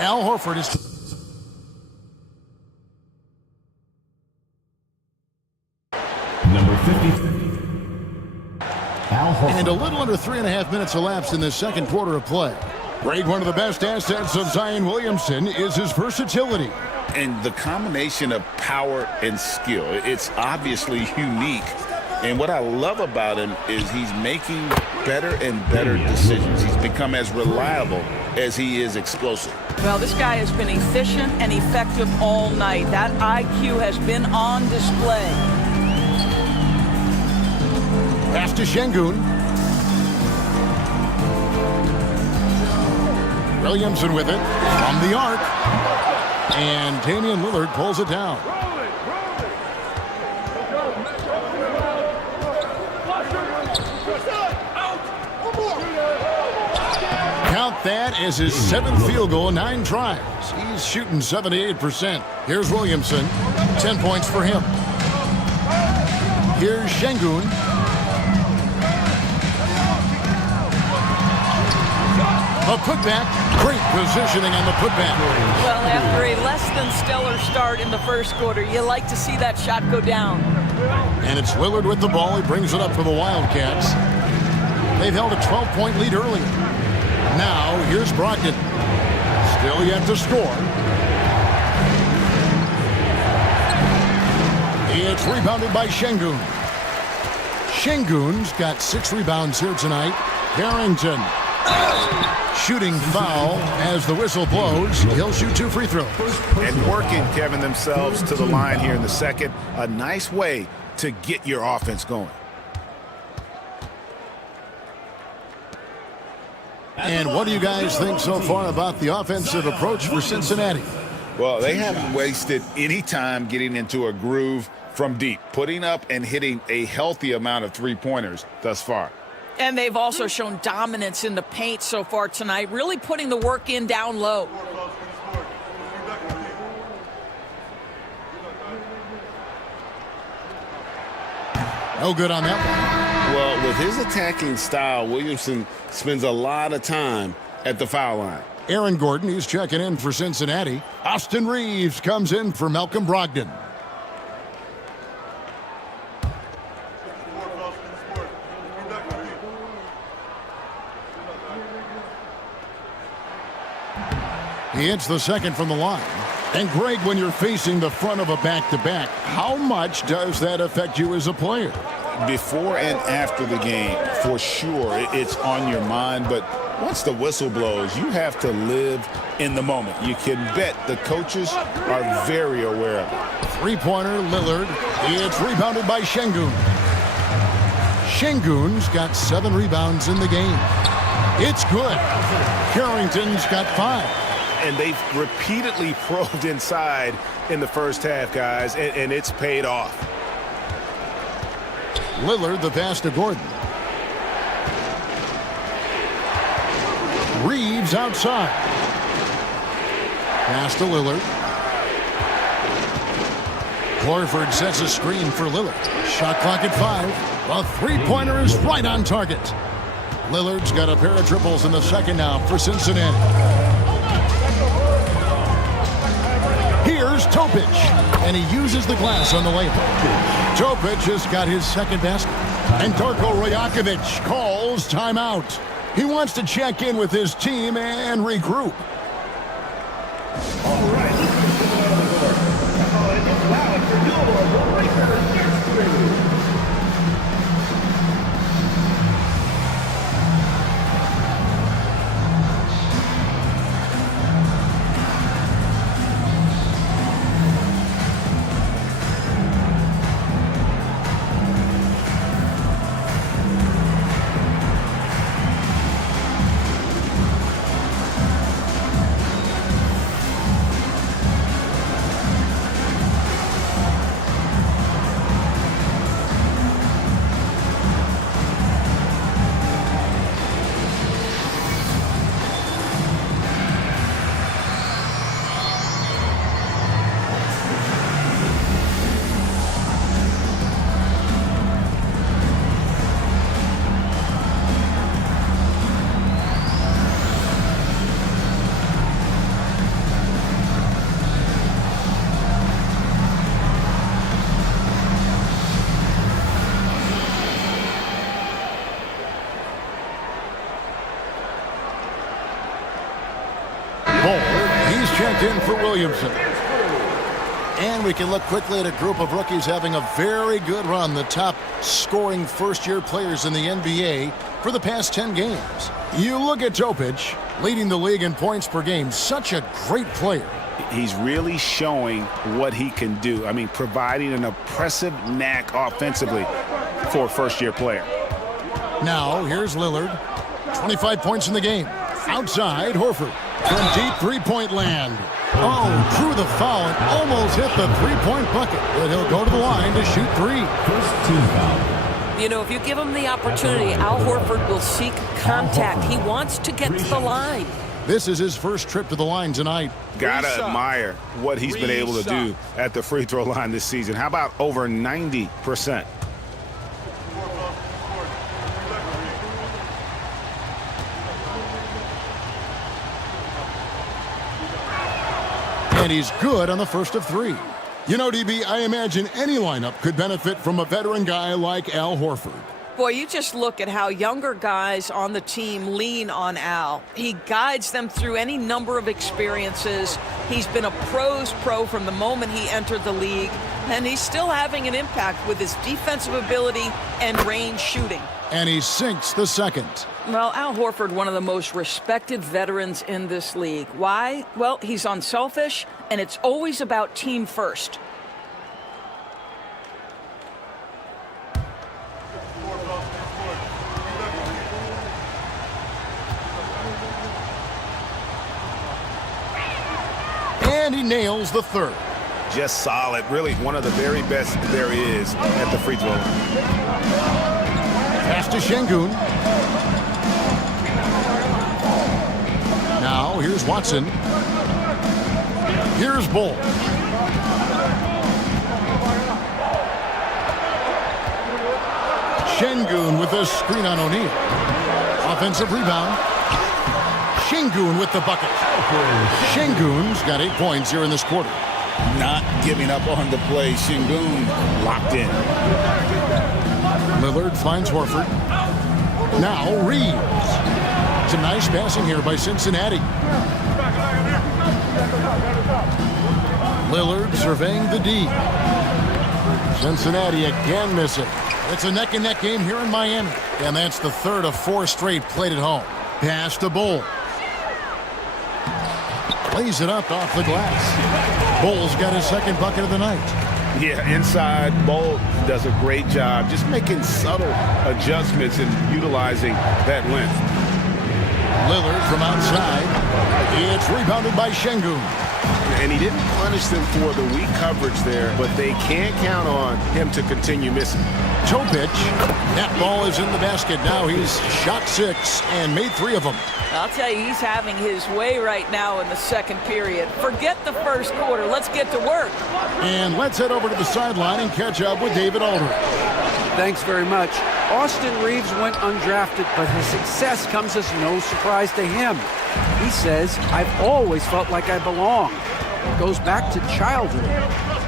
Al Horford is... Number 50. Al Horford. And a little under 3.5 minutes elapsed in the second quarter of play. Greg, one of the best assets of Zion Williamson is his versatility. And the combination of power and skill, it's obviously unique. And what I love about him is he's making better and better decisions. He's become as reliable as he is explosive. Well, this guy has been efficient and effective all night. That IQ has been on display. Pass to Şengün. Williamson with it from the arc. And Damian Lillard pulls it down. Count that as his 7th field goal in 9 tries. He's shooting 78%. Here's Williamson. 10 points for him. Here's Şengün. A putback. Great positioning on the putback. Well, after a less than stellar start in the first quarter, you like to see that shot go down. And it's Lillard with the ball. He brings it up for the Wildcats. They've held a 12-point lead earlier. Now, here's Brogdon. Still yet to score. It's rebounded by Şengün. Şengün's got 6 rebounds here tonight. Harrington. Shooting foul as the whistle blows. He'll shoot 2 free throws. And working, Kevin, themselves to the line here in the second. A nice way to get your offense going. And what do you guys think so far about the offensive approach for Cincinnati? Well, they haven't wasted any time getting into a groove from deep, putting up and hitting a healthy amount of three-pointers thus far. And they've also shown dominance in the paint so far tonight, really putting the work in down low. No good on that one. Well, with his attacking style, Williamson spends a lot of time at the foul line. Aaron Gordon, he's checking in for Cincinnati. Austin Reeves comes in for Malcolm Brogdon. He hits the second from the line. And Greg, when you're facing the front of a back-to-back, how much does that affect you as a player? Before and after the game, for sure, it's on your mind. But once the whistle blows, you have to live in the moment. You can bet the coaches are very aware of it. Three-pointer, Lillard. It's rebounded by Şengün. Şengün's got 7 rebounds in the game. It's good. Harrington's got 5. And they've repeatedly probed inside in the first half, guys, and it's paid off. Lillard, the pass to Gordon. Reeves outside. Pass to Lillard. Horford sets a screen for Lillard. Shot clock at 5. A three-pointer is right on target. Lillard's got a pair of triples in the second now for Cincinnati. Here's Topic, and he uses the glass on the layup. Topic has got his second basket. And Darko Rajakovic calls timeout. He wants to check in with his team and regroup. All right, sent in for Williamson. And we can look quickly at a group of rookies having a very good run, the top scoring first-year players in the NBA for the past 10 games. You look at Topic, leading the league in points per game. Such a great player. He's really showing what he can do. I mean, providing an impressive knack offensively for a first-year player. Now, here's Lillard. 25 points in the game. Outside, Horford. From deep three-point land. Oh, drew the foul and almost hit the three-point bucket. But he'll go to the line to shoot three. First team foul. You know, if you give him the opportunity, Al Horford will seek contact. He wants to get to the line. This is his first trip to the line tonight. Gotta admire what he's been able to do at the free throw line this season. How about over 90%? And he's good on the first of three. You know, DB, I imagine any lineup could benefit from a veteran guy like Al Horford. Boy, you just look at how younger guys on the team lean on Al. He guides them through any number of experiences. He's been a pro's pro from the moment he entered the league, and he's still having an impact with his defensive ability and range shooting. And he sinks the second. Well, Al Horford, one of the most respected veterans in this league. Why? Well, he's unselfish, and it's always about team first. And he nails the third. Just solid. Really one of the very best there is at the free throw line. Pass to Şengün. Now, here's Watson. Here's Bull. Şengün with a screen on O'Neal. Offensive rebound. Şengün with the bucket. Şengün's got 8 points here in this quarter. Not giving up on the play. Şengün locked in. Lillard finds Horford. Now Reeves. It's a nice passing here by Cincinnati. Lillard surveying the D. Cincinnati again missing. It's a neck-and-neck game here in Miami. And that's the third of 4 straight played at home. Pass to Bull. Plays it up off the glass. Bull's got his second bucket of the night. Yeah, inside, Bull does a great job just making subtle adjustments and utilizing that length. Lillard from outside. It's rebounded by Şengün. And he didn't punish them for the weak coverage there, but they can't count on him to continue missing. Topic. That ball is in the basket. Now he's shot 6 and made 3 of them. I'll tell you, he's having his way right now in the second period. Forget the first quarter. Let's get to work. And let's head over to the sideline and catch up with David Aldridge. Thanks very much. Austin Reeves went undrafted, but his success comes as no surprise to him. He says, "I've always felt like I belong." It goes back to childhood.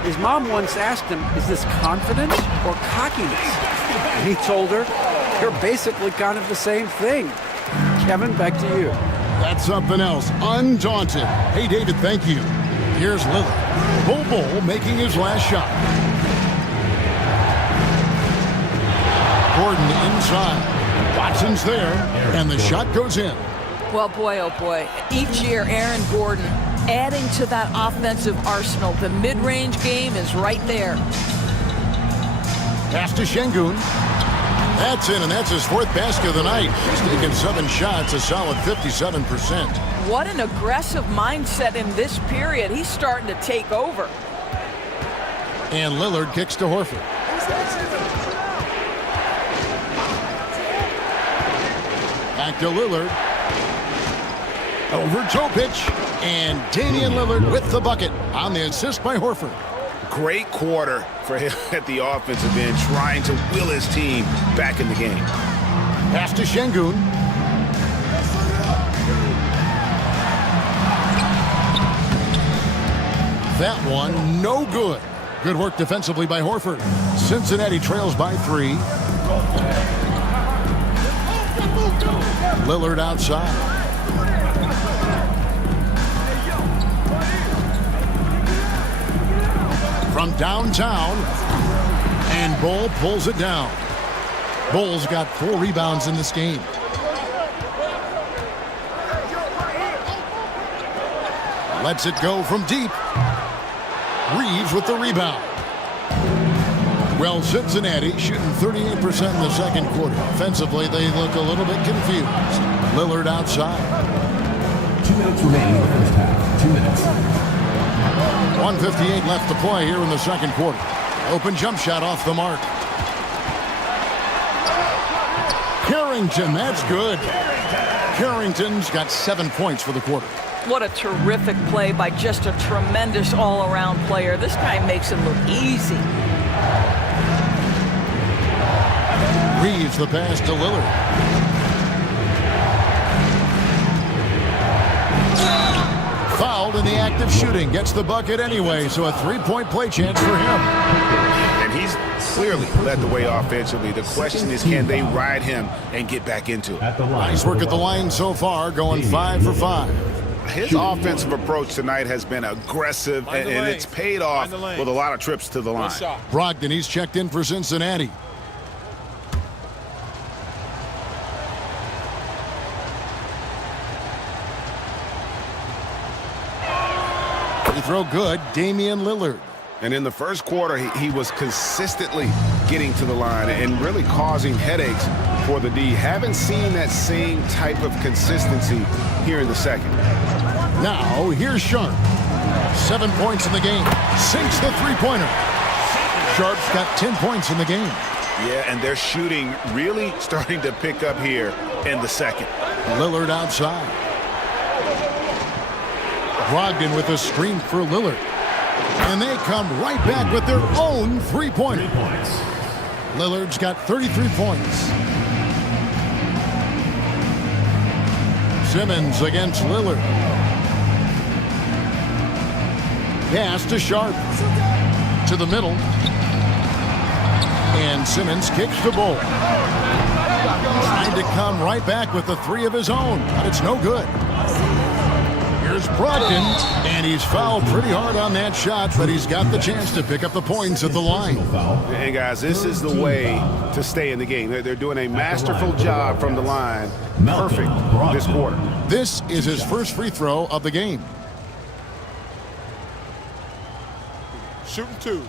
His mom once asked him, "Is this confidence or cockiness?" And he told her, "They're basically kind of the same thing." Kevin, back to you. That's something else. Undaunted. Hey, David, thank you. Here's Lillard. Bull making his last shot. Gordon inside. Watson's there, and the shot goes in. Well, boy, oh boy. Each year, Aaron Gordon adding to that offensive arsenal. The mid-range game is right there. Pass to Şengün. That's in, and that's his 4th basket of the night. He's taken 7 shots, a solid 57%. What an aggressive mindset in this period. He's starting to take over. And Lillard kicks to Horford. Back to Lillard. Over Topic. And Damian Lillard with the bucket on the assist by Horford. Great quarter for him at the offensive end, trying to will his team back in the game. Pass to Şengün. That one, no good. Good work defensively by Horford. Cincinnati trails by 3. Lillard outside. downtown, and Bull pulls it down. Bull's got 4 rebounds in this game. Lets it go from deep. Reeves with the rebound. Well, Cincinnati shooting 38% in the second quarter. Offensively, they look a little bit confused. Lillard outside. 2 minutes remaining in the first half. 2 minutes. 1:58 left to play here in the second quarter. Open jump shot off the mark. Carrington, that's good. Carrington's got 7 points for the quarter. What a terrific play by just a tremendous all-around player. This guy makes it look easy. Reeves the pass to Lillard. Fouled in the act of shooting. Gets the bucket anyway, so a 3-point play chance for him. And he's clearly led the way offensively. The question is, can they ride him and get back into it? At the line. Nice work at the line so far, going 5 for 5. His offensive approach tonight has been aggressive, and it's paid off with a lot of trips to the line. Brogdon, he's checked in for Cincinnati. Free throw good, Damian Lillard. And in the first quarter, he was consistently getting to the line and really causing headaches for the D. Haven't seen that same type of consistency here in the second. Now, here's Sharp. 7 points in the game. Sinks the three-pointer. Sharp's got 10 points in the game. Yeah, and their shooting really starting to pick up here in the second. Lillard outside. Brogdon with a screen for Lillard. And they come right back with their own three-pointer. 3 points. Lillard's got 33 points. Simmons against Lillard. Pass to Sharp. To the middle. And Simmons kicks the ball. Trying to come right back with the 3 of his own, but it's no good. Here's Brogdon, and he's fouled pretty hard on that shot, but he's got the chance to pick up the points at the line. Hey, guys, this is the way to stay in the game. They're doing a masterful job from the line. Perfect this quarter. This is his first free throw of the game. Shooting 2.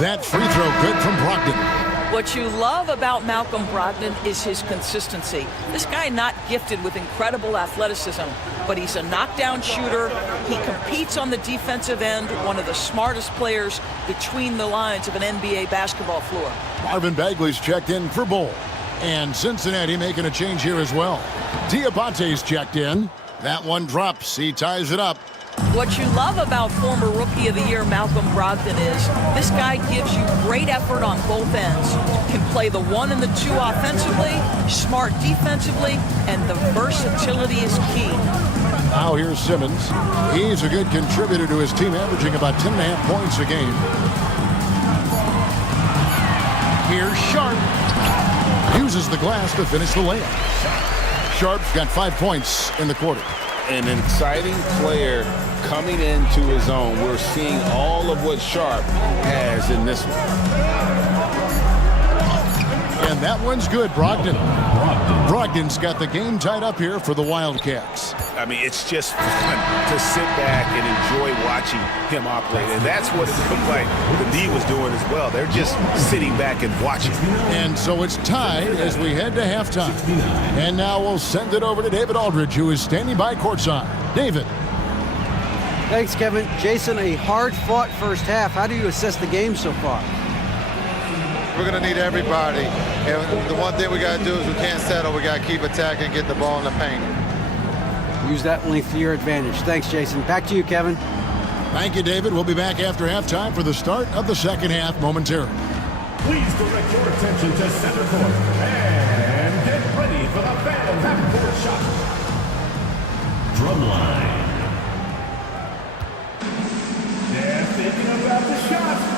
That free throw good from Brogdon. What you love about Malcolm Brogdon is his consistency. This guy not gifted with incredible athleticism, but he's a knockdown shooter. He competes on the defensive end, one of the smartest players between the lines of an NBA basketball floor. Marvin Bagley's checked in for Bull. And Cincinnati making a change here as well. Diabate's checked in. That one drops. He ties it up. What you love about former Rookie of the Year Malcolm Brogdon is this guy gives you great effort on both ends. Can play the 1 and the 2 offensively, smart defensively, and the versatility is key. Now here's Simmons. He's a good contributor to his team, averaging about 10.5 points a game. Here's Sharp. Uses the glass to finish the layup. Sharp's got 5 points in the quarter. An exciting player coming into his own. We're seeing all of what Sharp has in this one. And that one's good, Brogdon. Brogdon's got the game tied up here for the Wildcats. I mean, it's just fun to sit back and enjoy watching him operate. And that's what it looked like the D was doing as well. They're just sitting back and watching. And so it's tied as we head to halftime. And now we'll send it over to David Aldridge, who is standing by courtside. David. Thanks, Kevin. Jason, a hard-fought first half. How do you assess the game so far? We're going to need everybody. And the one thing we got to do is we can't settle. We got to keep attacking, get the ball in the paint. Use that length to your advantage. Thanks, Jason. Back to you, Kevin. Thank you, David. We'll be back after halftime for the start of the second half momentarily. Please direct your attention to center court and get ready for the Phantom half-court shot. Drumline. They're thinking about the shot.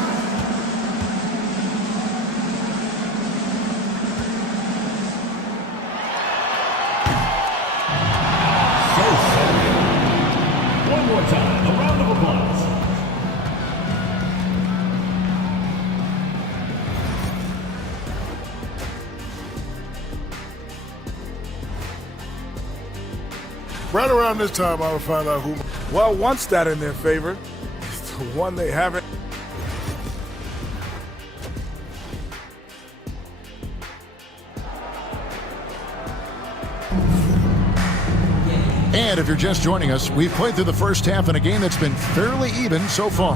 Right around this time, I would find out who. Well, one stat in their favor. It's the one they haven't. And if you're just joining us, we've played through the first half in a game that's been fairly even so far.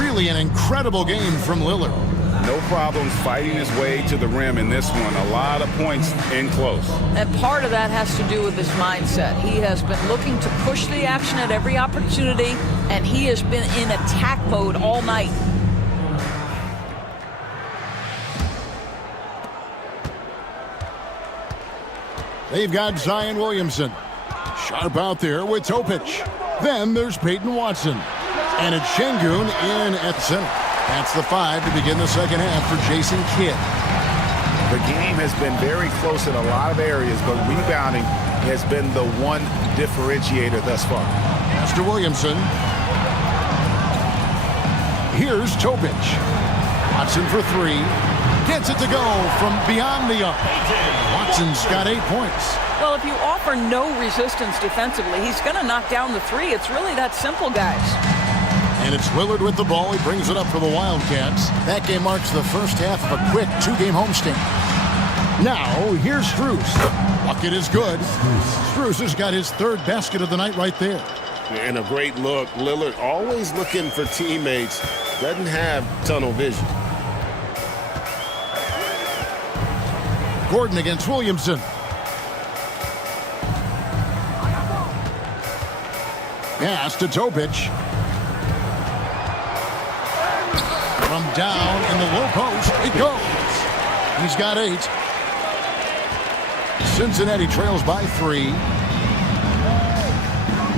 Really an incredible game from Lillard. No problems fighting his way to the rim in this one. A lot of points in close. And part of that has to do with his mindset. He has been looking to push the action at every opportunity, and he has been in attack mode all night. They've got Zion Williamson. Sharp out there with Topic. Then there's Peyton Watson. And it's Şengün in at the center. That's the 5 to begin the second half for Jason Kidd. The game has been very close in a lot of areas, but rebounding has been the one differentiator thus far. Mr. Williamson. Here's Topic. Watson for 3. Gets it to go from beyond the arc. Watson's got 8 points. Well, if you offer no resistance defensively, he's going to knock down the 3. It's really that simple, guys. And it's Lillard with the ball. He brings it up for the Wildcats. That game marks the first half of a quick 2-game homestand. Now, here's Strus. Bucket is good. Strus has got his 3rd basket of the night right there. And a great look. Lillard always looking for teammates. Doesn't have tunnel vision. Gordon against Williamson. Pass to Topic. From down in the low post, it goes. He's got 8. Cincinnati trails by 3.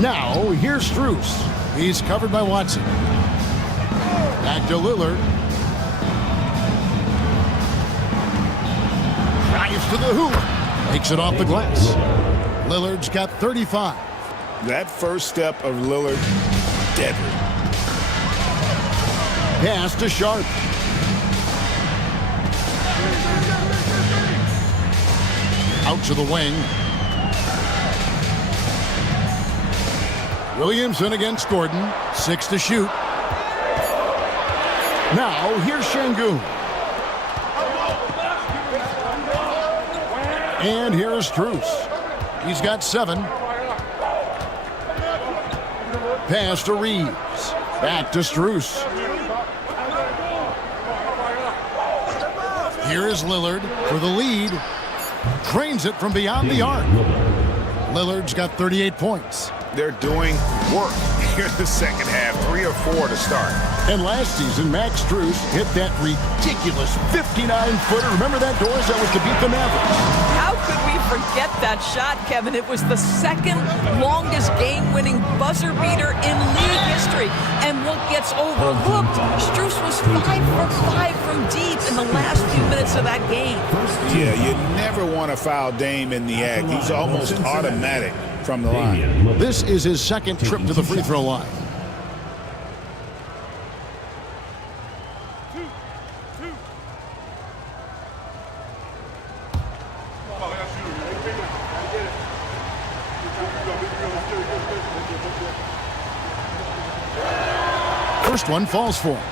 Now, here's Strus. He's covered by Watson. Back to Lillard. Drives to the hoop. Makes it off the glass. Lillard's got 35. That first step of Lillard, deadly. Pass to Sharp. Out to the wing. Williamson against Gordon. 6 to shoot. Now, here's Şengün. And here's Strus. He's got 7. Pass to Reeves. Back to Strus. Here is Lillard for the lead. Drains it from beyond the arc. Lillard's got 38 points. They're doing work here in the second half. 3 or 4 to start. And last season, Max Strus hit that ridiculous 59-footer. Remember that, Doris? That was to beat the Mavericks. How could we forget that shot, Kevin? It was the 2nd longest game-winning buzzer beater in league history. And what gets overlooked, Strus was 5 for 5 from deep in the last few minutes of that game. Yeah, you never want to foul Dame in the act. He's almost automatic from the line. This is his 2nd trip to the free throw line. First one falls for him.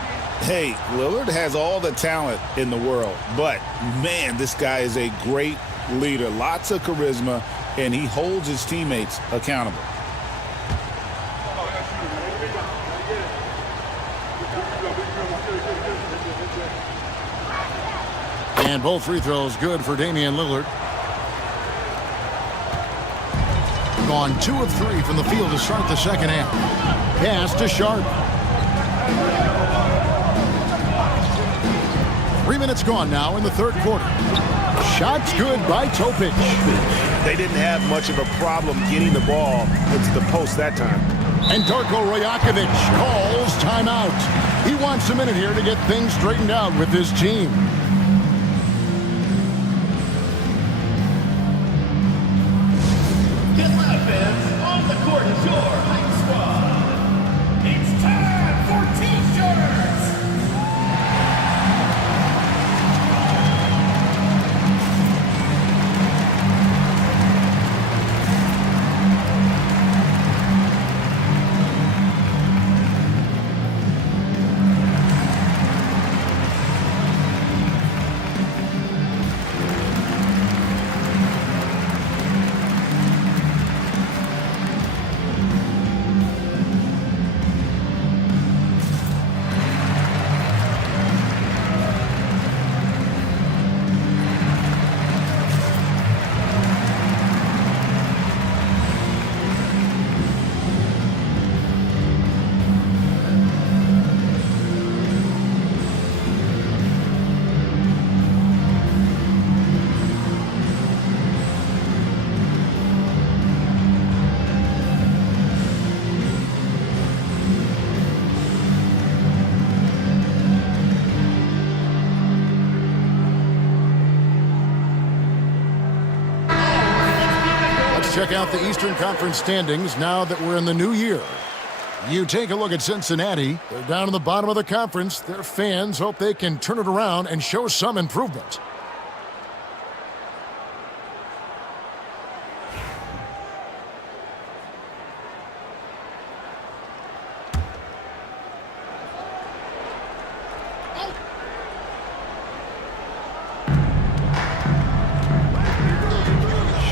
Hey, Lillard has all the talent in the world, but man, this guy is a great leader. Lots of charisma, and he holds his teammates accountable. And both free throws good for Damian Lillard. Gone 2 of 3 from the field to start the second half. Pass to Sharp. 3 minutes gone now in the 3rd quarter. Shots good by Topic. They didn't have much of a problem getting the ball into the post that time. And Darko Rajakovic calls timeout. He wants a minute here to get things straightened out with his team. Get loud, fans. On the court is your hype squad. It's time for T-shirts. Let's check out the Eastern Conference standings now that we're in the new year. You take a look at Cincinnati. They're down in the bottom of the conference. Their fans hope they can turn it around and show some improvement.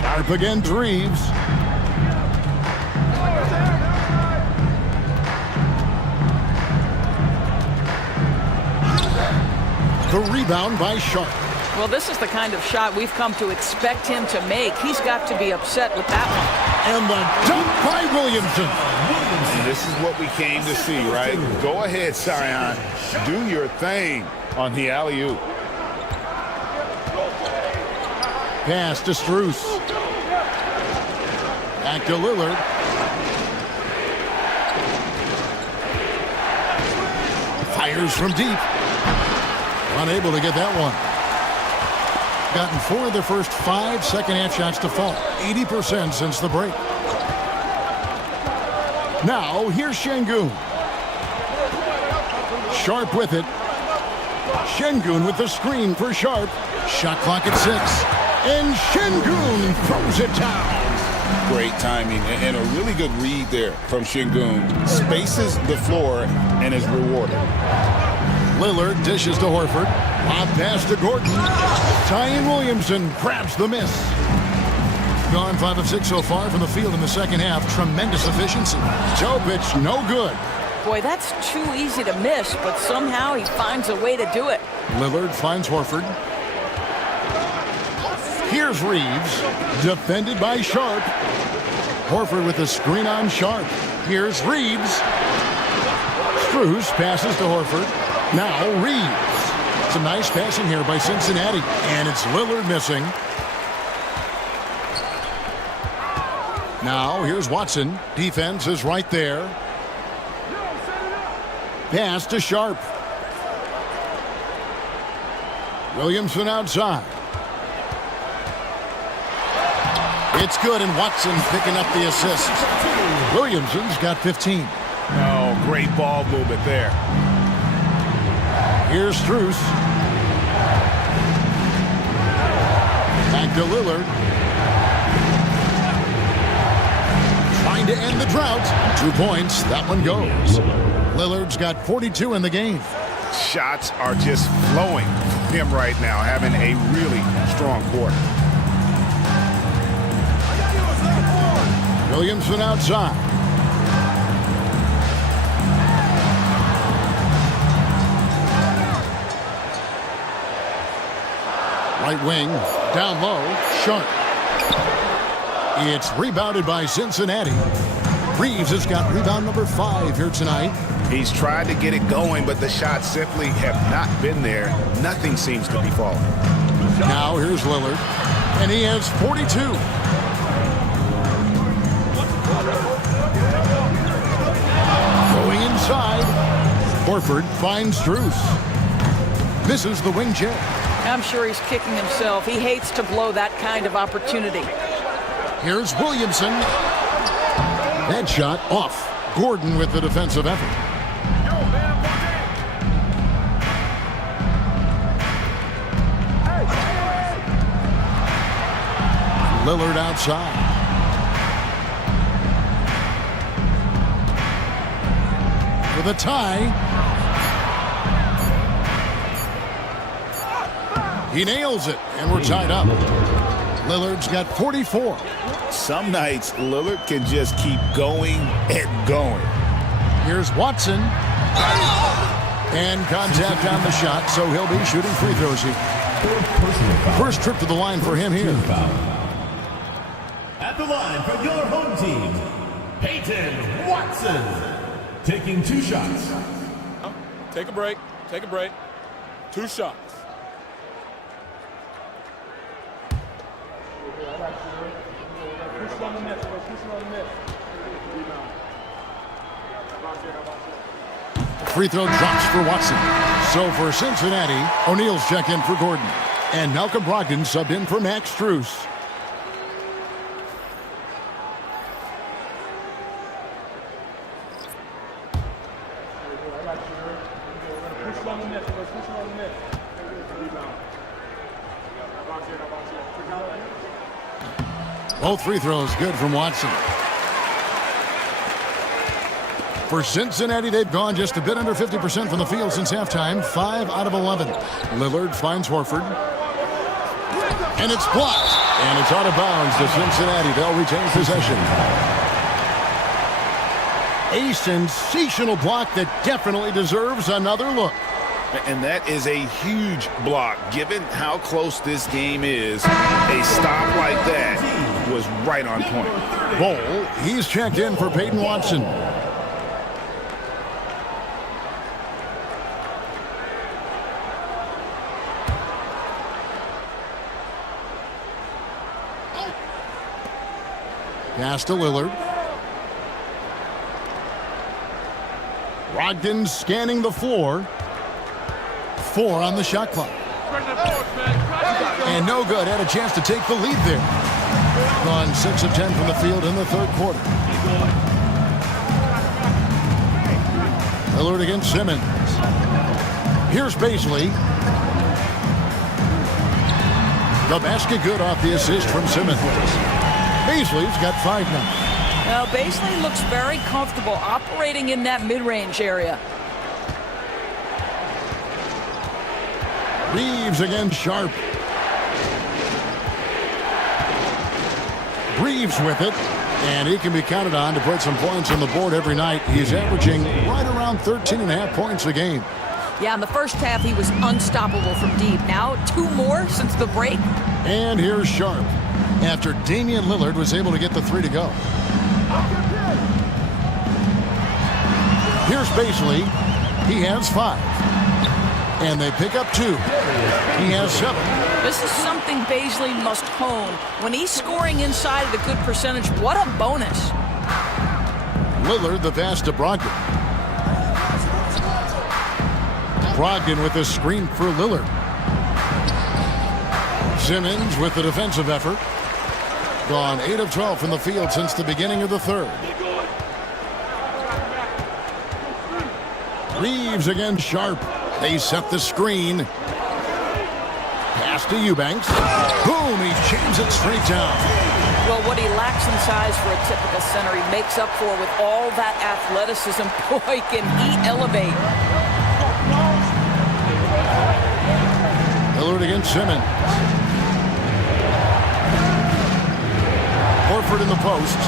Sharp against Reeves. The rebound by Sharp. Well, this is the kind of shot we've come to expect him to make. He's got to be upset with that one. And the dunk by Williamson. And this is what we came to see, right? Go ahead, Sion. Do your thing on the alley-oop. Pass to Strus. Back to Lillard. Fires from deep. Unable to get that one. Gotten 4 of their first 5 second-half shots to fall. 80% since the break. Now, here's Şengün. Sharp with it. Şengün with the screen for Sharp. Shot clock at 6. And Şengün throws it down. Great timing and a really good read there from Şengün. Spaces the floor and is rewarded. Lillard dishes to Horford. Lob pass to Gordon. Zion Williamson grabs the miss. Gone 5 of 6 so far from the field in the second half. Tremendous efficiency. Topic, no good. Boy, that's too easy to miss, but somehow he finds a way to do it. Lillard finds Horford. Here's Reeves, defended by Sharp. Horford with the screen on Sharp. Here's Reeves. Strus passes to Horford. Now Reeves. Some nice passing here by Cincinnati. And it's Lillard missing. Now here's Watson. Defense is right there. Pass to Sharp. Williamson outside. It's good, and Watson picking up the assist. Williamson's got 15. Oh, great ball movement there. Here's Strus. Back to Lillard. Trying to end the drought. 2 points. That one goes. Lillard's got 42 in the game. Shots are just flowing from him right now, having a really strong quarter. Williamson outside. Right wing, down low, Sharp. It's rebounded by Cincinnati. Reeves has got rebound number 5 here tonight. He's tried to get it going, but the shots simply have not been there. Nothing seems to be falling. Now here's Lillard, and he has 42. Going inside. Horford finds Strus. Misses the wing jab. I'm sure he's kicking himself. He hates to blow that kind of opportunity. Here's Williamson. That shot off. Gordon with the defensive effort. Lillard outside. With a tie. He nails it, and we're tied up. Lillard's got 44. Some nights, Lillard can just keep going and going. Here's Watson. And contact on the shot, so he'll be shooting free throws here. First trip to the line for him here. At the line for your home team, Peyton Watson. Taking 2 shots. Take a break. Take a break. 2 shots. Free throw drops for Watson. So for Cincinnati, O'Neal's checked in for Gordon. And Malcolm Brogdon subbed in for Max Strus. Both free throws good from Watson. For Cincinnati, they've gone just a bit under 50% from the field since halftime. 5 out of 11. Lillard finds Horford. And it's blocked. And it's out of bounds to Cincinnati. They'll retain possession. A sensational block that definitely deserves another look. And that is a huge block. Given how close this game is, a stop like that was right on point. Bol, he's checked in for Peyton Watson. Pass to Lillard. Brogdon scanning the floor. 4 on the shot clock. And no good. Had a chance to take the lead there. Gone 6 of 10 from the field in the third quarter. Lillard against Simmons. Here's Baisley. The basket good off the assist from Simmons. Baisley's got 5 now. Now, Baisley looks very comfortable operating in that mid-range area. Reeves against Sharp. Reeves with it, and he can be counted on to put some points on the board every night. He's averaging right around 13.5 points a game. Yeah, in the first half, he was unstoppable from deep. Now, 2 more since the break. And here's Sharp, after Damian Lillard was able to get the 3 to go. Here's Baisley. He has 5. And they pick up 2. He has 7. This is something Baisley must hone. When he's scoring inside at a good percentage, what a bonus. Lillard the pass to Brogdon. Brogdon with the screen for Lillard. Simmons with the defensive effort. Gone 8 of 12 from the field since the beginning of the third. Reeves against Sharp. They set the screen. Pass to Eubanks. Boom, he jams it straight down. Well, what he lacks in size for a typical center, he makes up for with all that athleticism. Boy, can he elevate. Lillard against Simmons. Horford in the post.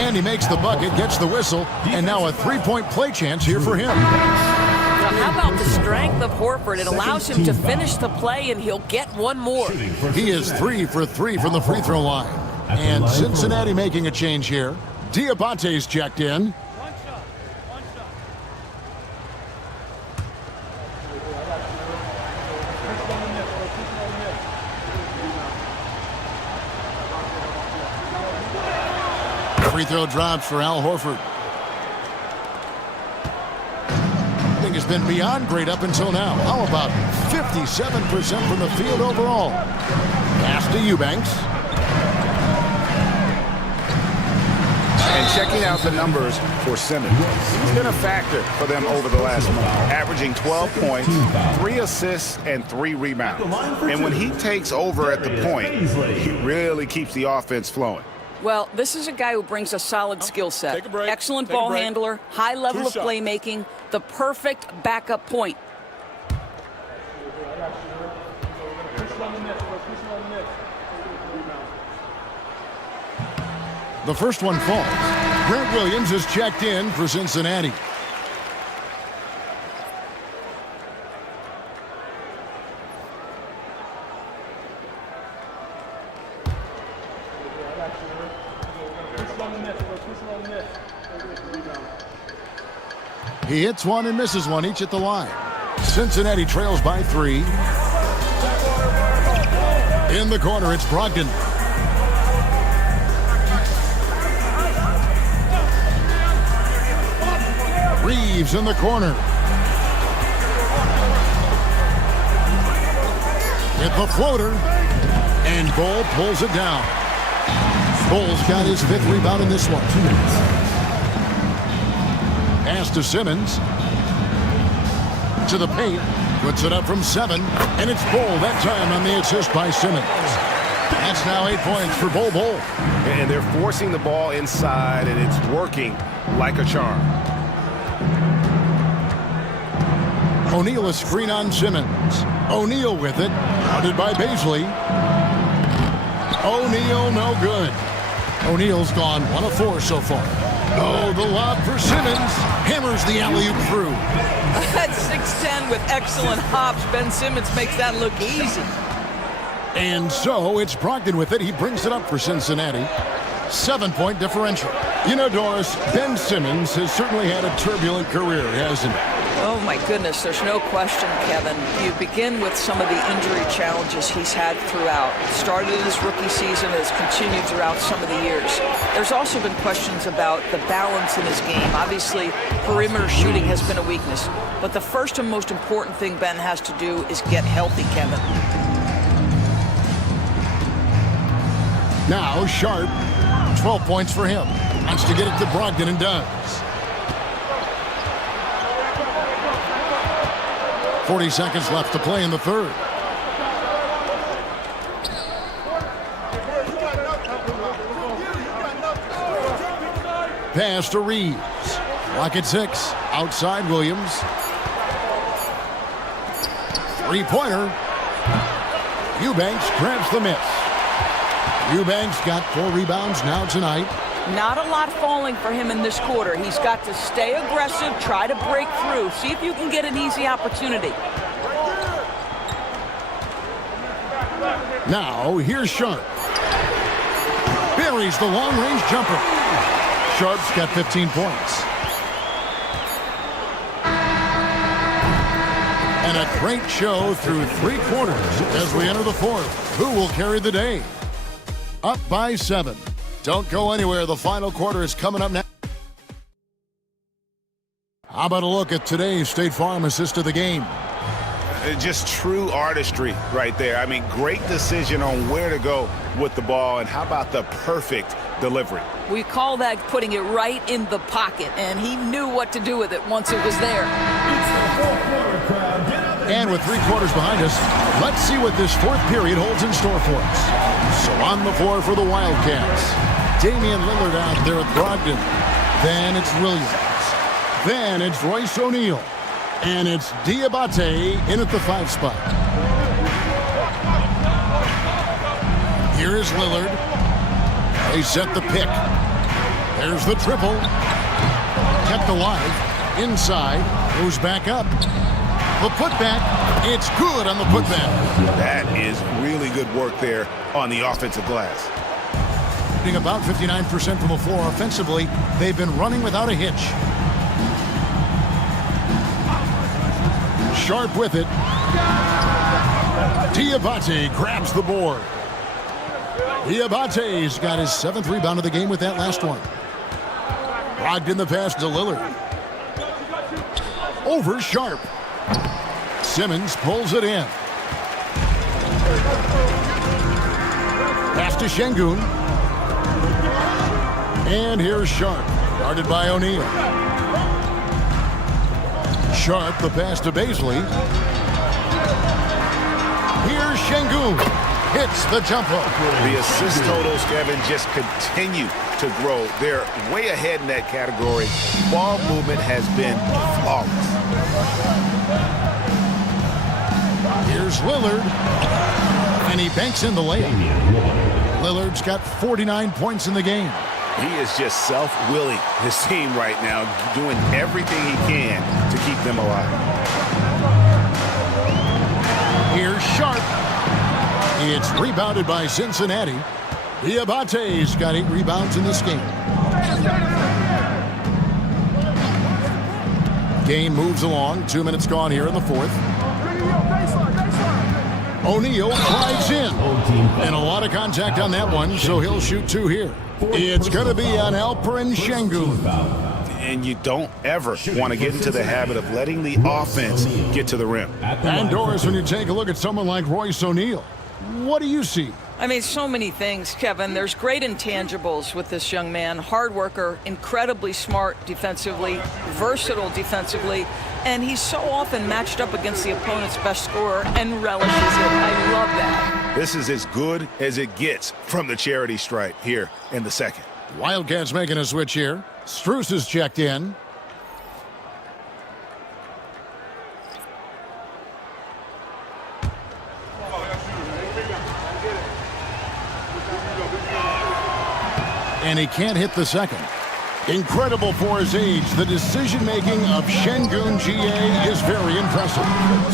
And he makes the bucket, gets the whistle, and now a 3-point play chance here for him. Now, how about the strength of Horford? It allows him to finish the play, and he'll get one more. He is 3 for 3 from the free throw line. And Cincinnati making a change here. Diabate's checked in. Free throw drops for Al Horford. I think it's been beyond great up until now. How about 57% from the field overall? Pass to Eubanks. And checking out the numbers for Simmons, he's been a factor for them over the last month, averaging 12 points, 3 assists, and 3 rebounds. And when he takes over at the point, he really keeps the offense flowing. Well, this is a guy who brings a solid skill set. Take a break. Excellent Take a ball break. handler, high level 2 of shots. playmaking, the perfect backup point. The first one falls. Grant Williams is checked in for Cincinnati. He hits one and misses one, each at the line. Cincinnati trails by 3. In the corner, it's Brogdon. Reeves in the corner. With the floater. And Bol pulls it down. Bol's got his 5th rebound in this one. Pass to Simmons. To the paint. Puts it up from 7. And it's Bull that time on the assist by Simmons. That's now 8 points for Bull. And they're forcing the ball inside, and it's working like a charm. O'Neal a screen on Simmons. O'Neal with it. Routed by Baisley. O'Neal no good. O'Neal's gone 1 of 4 so far. Oh, the lob for Simmons. Hammers the alley-oop through. At 6'10" with excellent hops, Ben Simmons makes that look easy. And so it's Brogdon with it. He brings it up for Cincinnati. 7-point differential. You know, Doris, Ben Simmons has certainly had a turbulent career, hasn't he? Oh, my goodness, there's no question, Kevin. You begin with some of the injury challenges he's had throughout. Started in his rookie season, has continued throughout some of the years. There's also been questions about the balance in his game. Obviously, perimeter shooting has been a weakness. But the first and most important thing Ben has to do is get healthy, Kevin. Now, Sharp, 12 points for him. Wants to get it to Brogdon and does. 40 seconds left to play in the third. Pass to Reeves. Lock at 6. Outside Williams. Three-pointer. Eubanks grabs the miss. Eubanks got 4 rebounds now tonight. Not a lot falling for him in this quarter. He's got to stay aggressive, try to break through, see if you can get an easy opportunity. Now, here's Sharp. Buries the long-range jumper. Sharp's got 15 points. And a great show through 3 quarters as we enter the fourth. Who will carry the day? Up by 7. Don't go anywhere. The final quarter is coming up now. How about a look at today's State Farm assist of the game? Just true artistry right there. I mean, great decision on where to go with the ball, and how about the perfect delivery? We call that putting it right in the pocket, and he knew what to do with it once it was there. And with 3 quarters behind us, let's see what this fourth period holds in store for us. So on the floor for the Wildcats, Damian Lillard out there with Brogdon. Then it's Williams. Then it's Royce O'Neal. And it's Diabate in at the 5 spot. Here is Lillard. They set the pick. There's the triple. Kept alive. Inside. Goes back up. The putback. It's good on the putback. That is really good work there on the offensive glass. Shooting about 59% from the floor offensively. They've been running without a hitch. Sharp with it. Diabate grabs the board. Diabate's got his 7th rebound of the game with that last one. Brogdon the pass to Lillard. Over Sharp. Simmons pulls it in. Pass to Şengün. And here's Sharp. Guarded by O'Neal. Sharp, the pass to Baisley. Here's Şengün. Hits the jumper. The assist totals, Kevin, just continue to grow. They're way ahead in that category. Ball movement has been flawless. Here's Lillard. And he banks in the layup. Lillard's got 49 points in the game. He is just self-willing, his team right now, doing everything he can to keep them alive. Here's Sharp. It's rebounded by Cincinnati. Diabate's got 8 rebounds in this game. Game moves along. 2 minutes gone here in the fourth. O'Neal drives in. And a lot of contact on that one, so he'll shoot 2 here. It's going to be on Alperen Şengün. And you don't ever want to get into the habit of letting the offense get to the rim. And Doris, when you take a look at someone like Royce O'Neal, what do you see? I mean, so many things, Kevin. There's great intangibles with this young man. Hard worker, incredibly smart defensively, versatile defensively, and he's so often matched up against the opponent's best scorer and relishes it. I love that. This is as good as it gets from the charity stripe here in the second. Wildcats making a switch here. Strus is checked in. And he can't hit the second. Incredible for his age. The decision-making of Şengün GA is very impressive.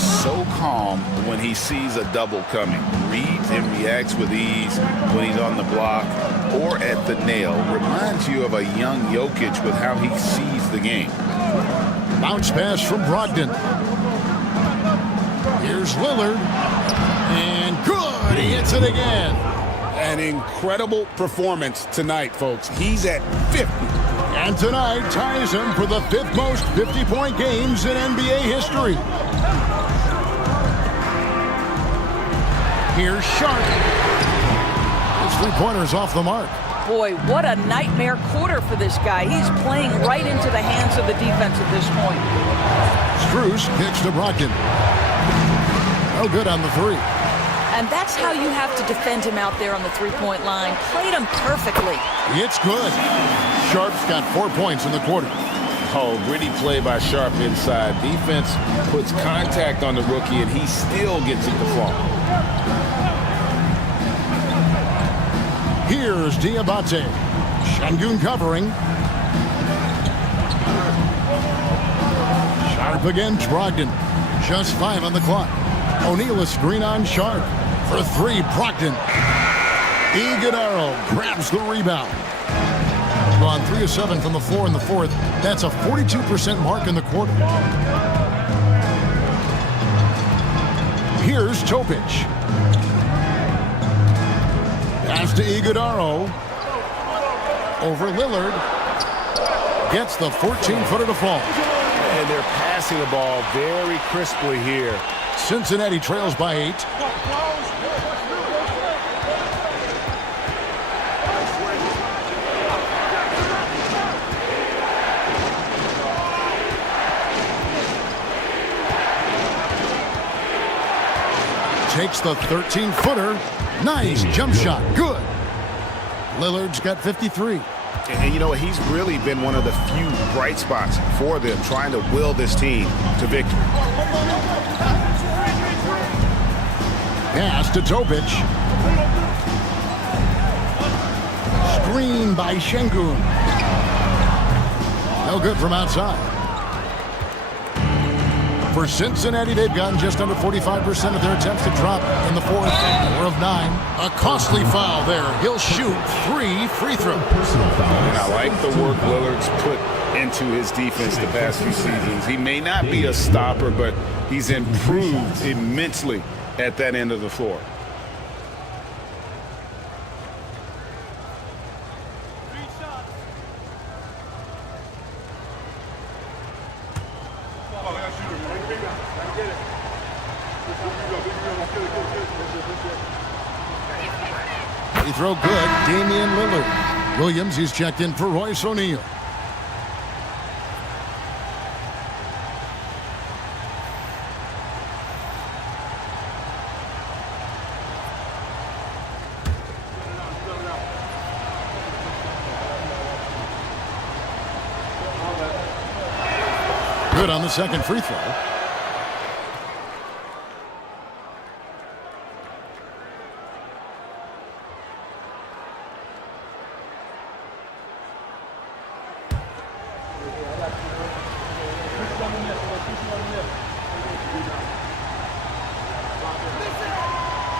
So calm when he sees a double coming. Reads and reacts with ease when he's on the block or at the nail. Reminds you of a young Jokic with how he sees the game. Bounce pass from Brogdon. Here's Lillard. And good. He hits it again. An incredible performance tonight, folks. He's at 50. And tonight ties him for the 5th most 50-point games in NBA history. Here's Sharp. His three-pointer's off the mark. Boy, what a nightmare quarter for this guy. He's playing right into the hands of the defense at this point. Strus kicks to Brogdon. No good on the three. And that's how you have to defend him out there on the three-point line. Played him perfectly. It's good. Sharp's got 4 points in the quarter. Oh, gritty play by Sharp inside. Defense puts contact on the rookie, and he still gets it to fall. Here's Diabate. Şengün covering. Sharp against Brogdon. Just 5 on the clock. O'Neal a screen on Sharp. For 3, Brogdon. Iguodala grabs the rebound. On 3 of 7 from the floor in the fourth. That's a 42% mark in the quarter. Here's Topic. Pass to Iguodala. Over Lillard. Gets the 14-footer to fall. And they're passing the ball very crisply here. Cincinnati trails by 8. Takes the 13-footer. Nice jump shot. Good. Lillard's got 53. And you know what? He's really been one of the few bright spots for them, trying to will this team to victory. Pass to Topic. Screen by Şengün. No good from outside. For Cincinnati, they've gotten just under 45% of their attempts to drop in the fourth. 4 of 9. A costly foul there. He'll shoot 3 free throws. And I like the work Lillard's put into his defense the past few seasons. He may not be a stopper, but he's improved immensely at that end of the floor. Free throw good. Damian Lillard. Williams, he's checked in for Royce O'Neal. Good on the second free throw.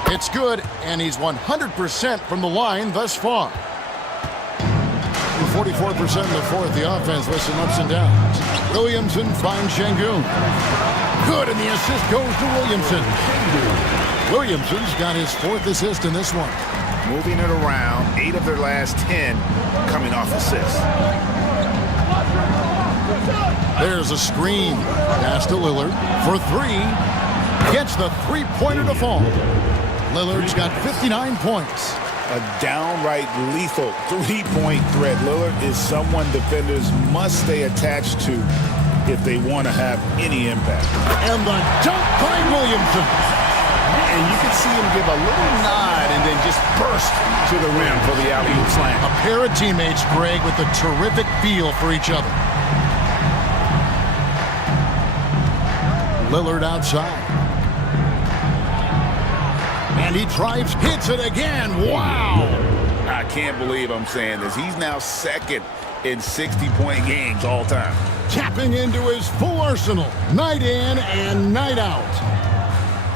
It's good, and he's 100% from the line thus far. 44% in the fourth. The offense with some ups and downs. Williamson finds Şengün. Good, and the assist goes to Williamson. Williamson's got his 4th assist in this one. Moving it around, 8 of their last 10 coming off assists. There's a screen. Pass to Lillard for 3. Gets the 3-pointer to fall. Lillard's got 59 points. A downright lethal three-point threat. Lillard is someone defenders must stay attached to if they want to have any impact. And the dunk by Williamson. And you can see him give a little nod and then just burst to the rim for the alley-oop slam. A pair of teammates, Greg, with a terrific feel for each other. Lillard outside. And he drives, hits it again. Wow! I can't believe I'm saying this. He's now second in 60-point games all time. Tapping into his full arsenal, night in and night out.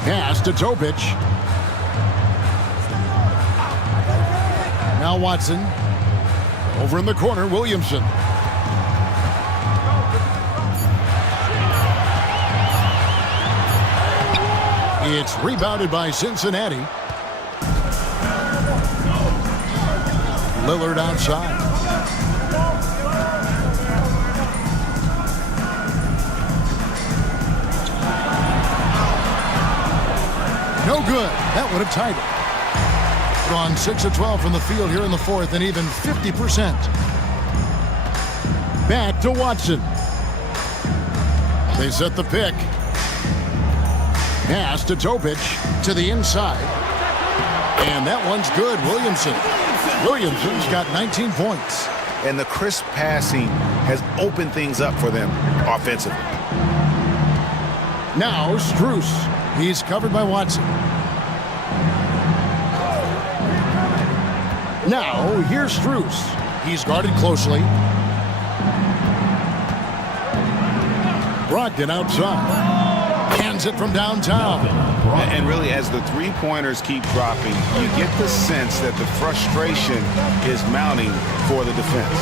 Pass to Topic. Now Watson. Over in the corner, Williamson. It's rebounded by Cincinnati. Lillard outside. No good. That would have tied it. Gone 6 of 12 from the field here in the fourth and even 50%. Back to Watson. They set the pick. Pass to Topic to the inside. And that one's good. Williamson's got 19 points. And the crisp passing has opened things up for them offensively. Now Strus. He's covered by Watson. Now here's Strus. He's guarded closely. Brogdon outside. Hands it from downtown. And really, as the three-pointers keep dropping, you get the sense that the frustration is mounting for the defense.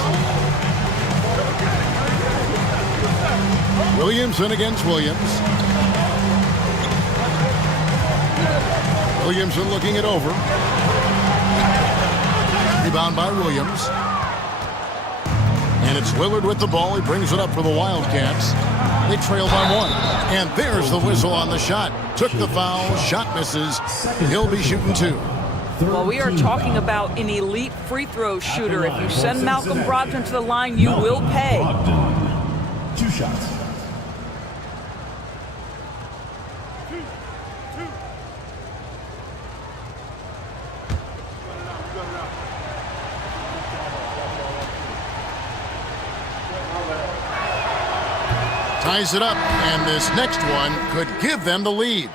Williamson against Williams. Williamson looking it over. Rebound by Williams. And it's Lillard with the ball. He brings it up for the Wildcats. They trail by one. And there's the whistle on the shot. Took the foul. Shot misses. He'll be shooting two. Well, we are talking about an elite free throw shooter. If you send Malcolm Brogdon to the line, you will pay. 2 shots. Ties it up, and this next one could give them the lead.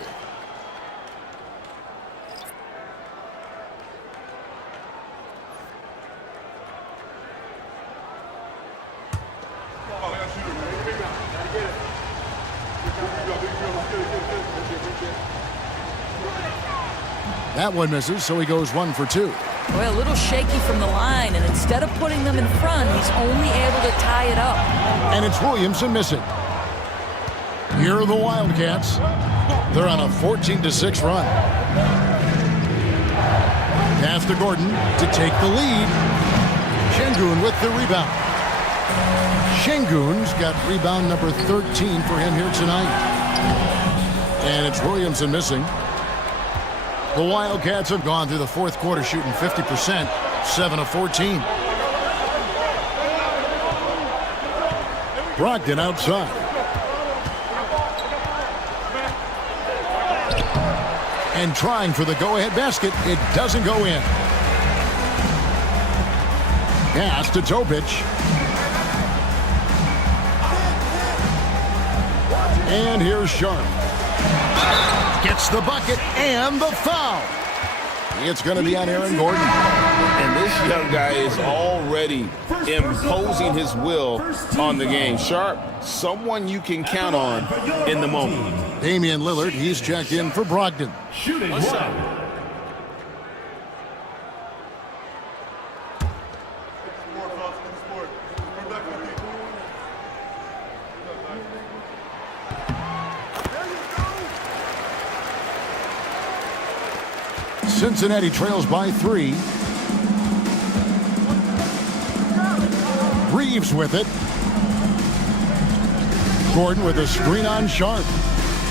That one misses, so he goes 1 for 2. Well, a little shaky from the line, and instead of putting them in front, he's only able to tie it up. And it's Williamson missing. Here are the Wildcats. They're on a 14-6 run. Pass to Gordon to take the lead. Şengün with the rebound. Şengün's got rebound number 13 for him here tonight. And it's Williamson missing. The Wildcats have gone through the fourth quarter shooting 50%, 7 of 14. Brogdon outside. And trying for the go-ahead basket. It doesn't go in. Pass to Topic. And here's Sharp. Gets the bucket and the foul. It's going to be on Aaron Gordon. And this young guy is already imposing his will on the game. Sharp, someone you can count on in the moment. Damian Lillard, he's checked in for Brogdon. Shooting one. Cincinnati trails by 3. Reeves with it. Gordon with a screen on Sharp.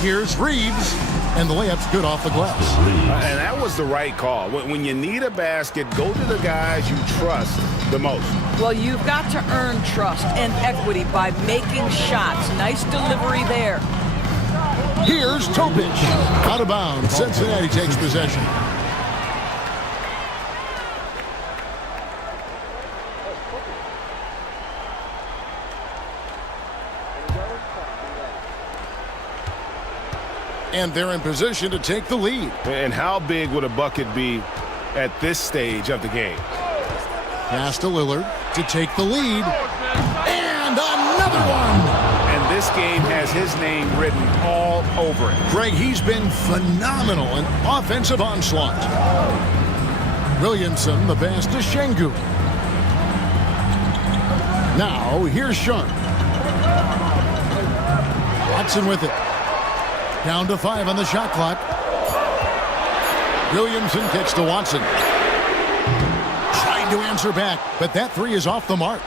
Here's Reeves. And the layup's good off the glass. And that was the right call. When you need a basket, go to the guys you trust the most. Well, you've got to earn trust and equity by making shots. Nice delivery there. Here's Topic. Out of bounds. Cincinnati takes possession. And they're in position to take the lead. And how big would a bucket be at this stage of the game? Pass to Lillard to take the lead. And another one. And this game has his name written all over it. Greg, he's been phenomenal in offensive onslaught. Williamson, the pass to Şengün. Now, here's Sharp. Watson with it. Down to 5 on the shot clock. Williamson kicks to Watson. Trying to answer back, but that three is off the mark.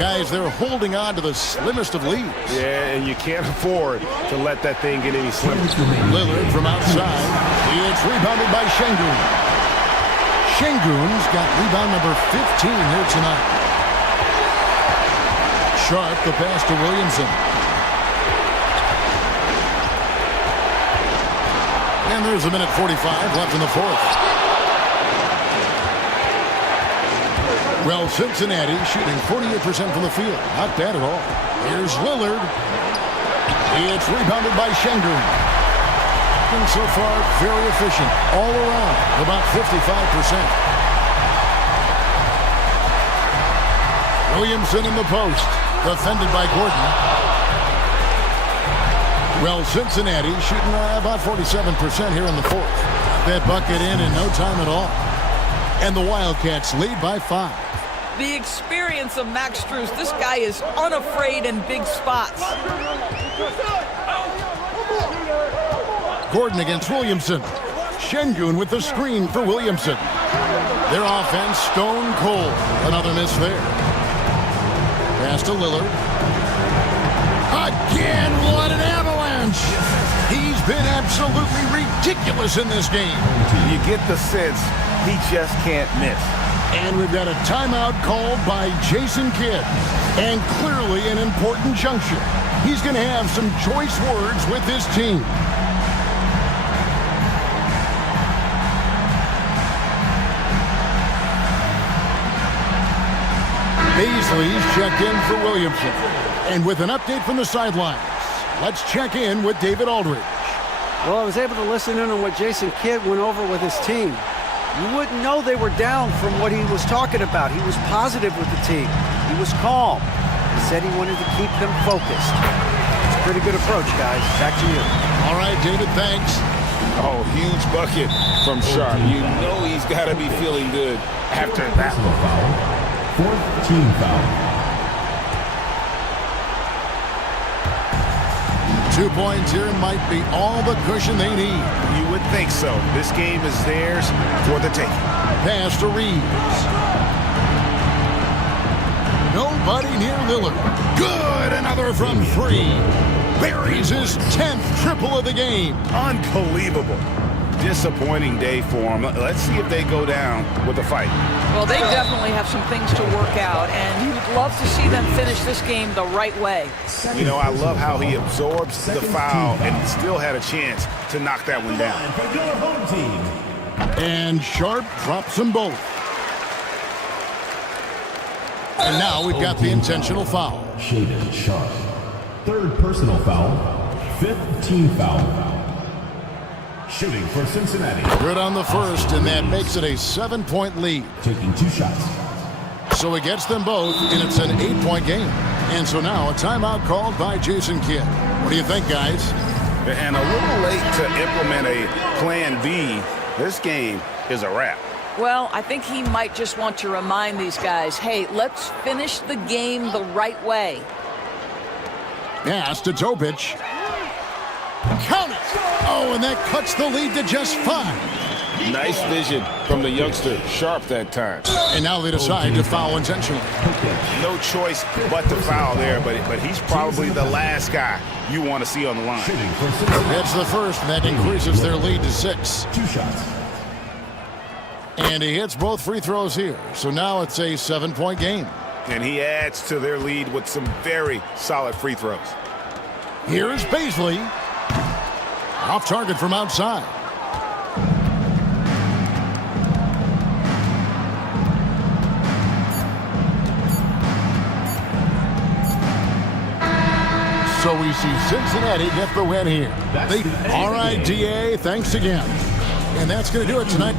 Guys, they're holding on to the slimmest of leads. Yeah, and you can't afford to let that thing get any slimmer. Lillard from outside. It's rebounded by Şengün. Şengün's got rebound number 15 here tonight. Sharp, the pass to Williamson. And there's a minute 45 left in the fourth. Well, Cincinnati shooting 48% from the field. Not bad at all. Here's Lillard. It's rebounded by Şengün. And so far, very efficient. All around, about 55%. Williamson in the post. Defended by Gordon. Well, Cincinnati shooting about 47% here in the fourth. That bucket in no time at all. And the Wildcats lead by 5. The experience of Max Strus. This guy is unafraid in big spots. Gordon against Williamson. Şengün with the screen for Williamson. Their offense stone cold. Another miss there. Pass to Lillard. Again, what an avalanche! He's been absolutely ridiculous in this game. You get the sense he just can't miss. And we've got a timeout called by Jason Kidd. And clearly an important juncture. He's going to have some choice words with his team. Beasley's checked in for Williamson. And with an update from the sidelines, let's check in with David Aldridge. Well, I was able to listen in on what Jason Kidd went over with his team. You wouldn't know they were down from what he was talking about. He was positive with the team. He was calm. He said he wanted to keep them focused. It's a pretty good approach, guys. Back to you. All right, David, thanks. Oh, huge bucket from Sharp. You know he's got to be feeling good after that. Fourth team foul. 2 points here might be all the cushion they need. You would think so. This game is theirs for the taking. Pass to Reeves. Nobody near Lillard. Good, another from 3. Buries his 10th triple of the game. Unbelievable. Disappointing day for him. Let's see if they go down with a fight. Well, they definitely have some things to work out, and you'd love to see them finish this game the right way. You know, I love how he absorbs the foul and still had a chance to knock that one down. For your home team. And Sharp drops them both. And now we've got the intentional foul. Shaden Sharp. Third personal foul. Fifth team foul. Shooting for Cincinnati. Good on the first, and that makes it a 7-point lead. Taking 2 shots. So he gets them both, and it's an 8-point game. And so now a timeout called by Jason Kidd. What do you think, guys? And a little late to implement a plan B. This game is a wrap. Well, I think he might just want to remind these guys, hey, let's finish the game the right way. Pass to Topic. Count it! Oh, and that cuts the lead to just 5. Nice vision from the youngster. Sharp that time. And now they decide to foul intentionally. No choice but to foul there, but he's probably the last guy you want to see on the line. That's the first, and that increases their lead to 6. 2 shots. And he hits both free throws here. So now it's a 7-point game. And he adds to their lead with some very solid free throws. Here's Paisley. Off target from outside. So we see Cincinnati get the win here. All right, DA, thanks again. And that's going to do it tonight.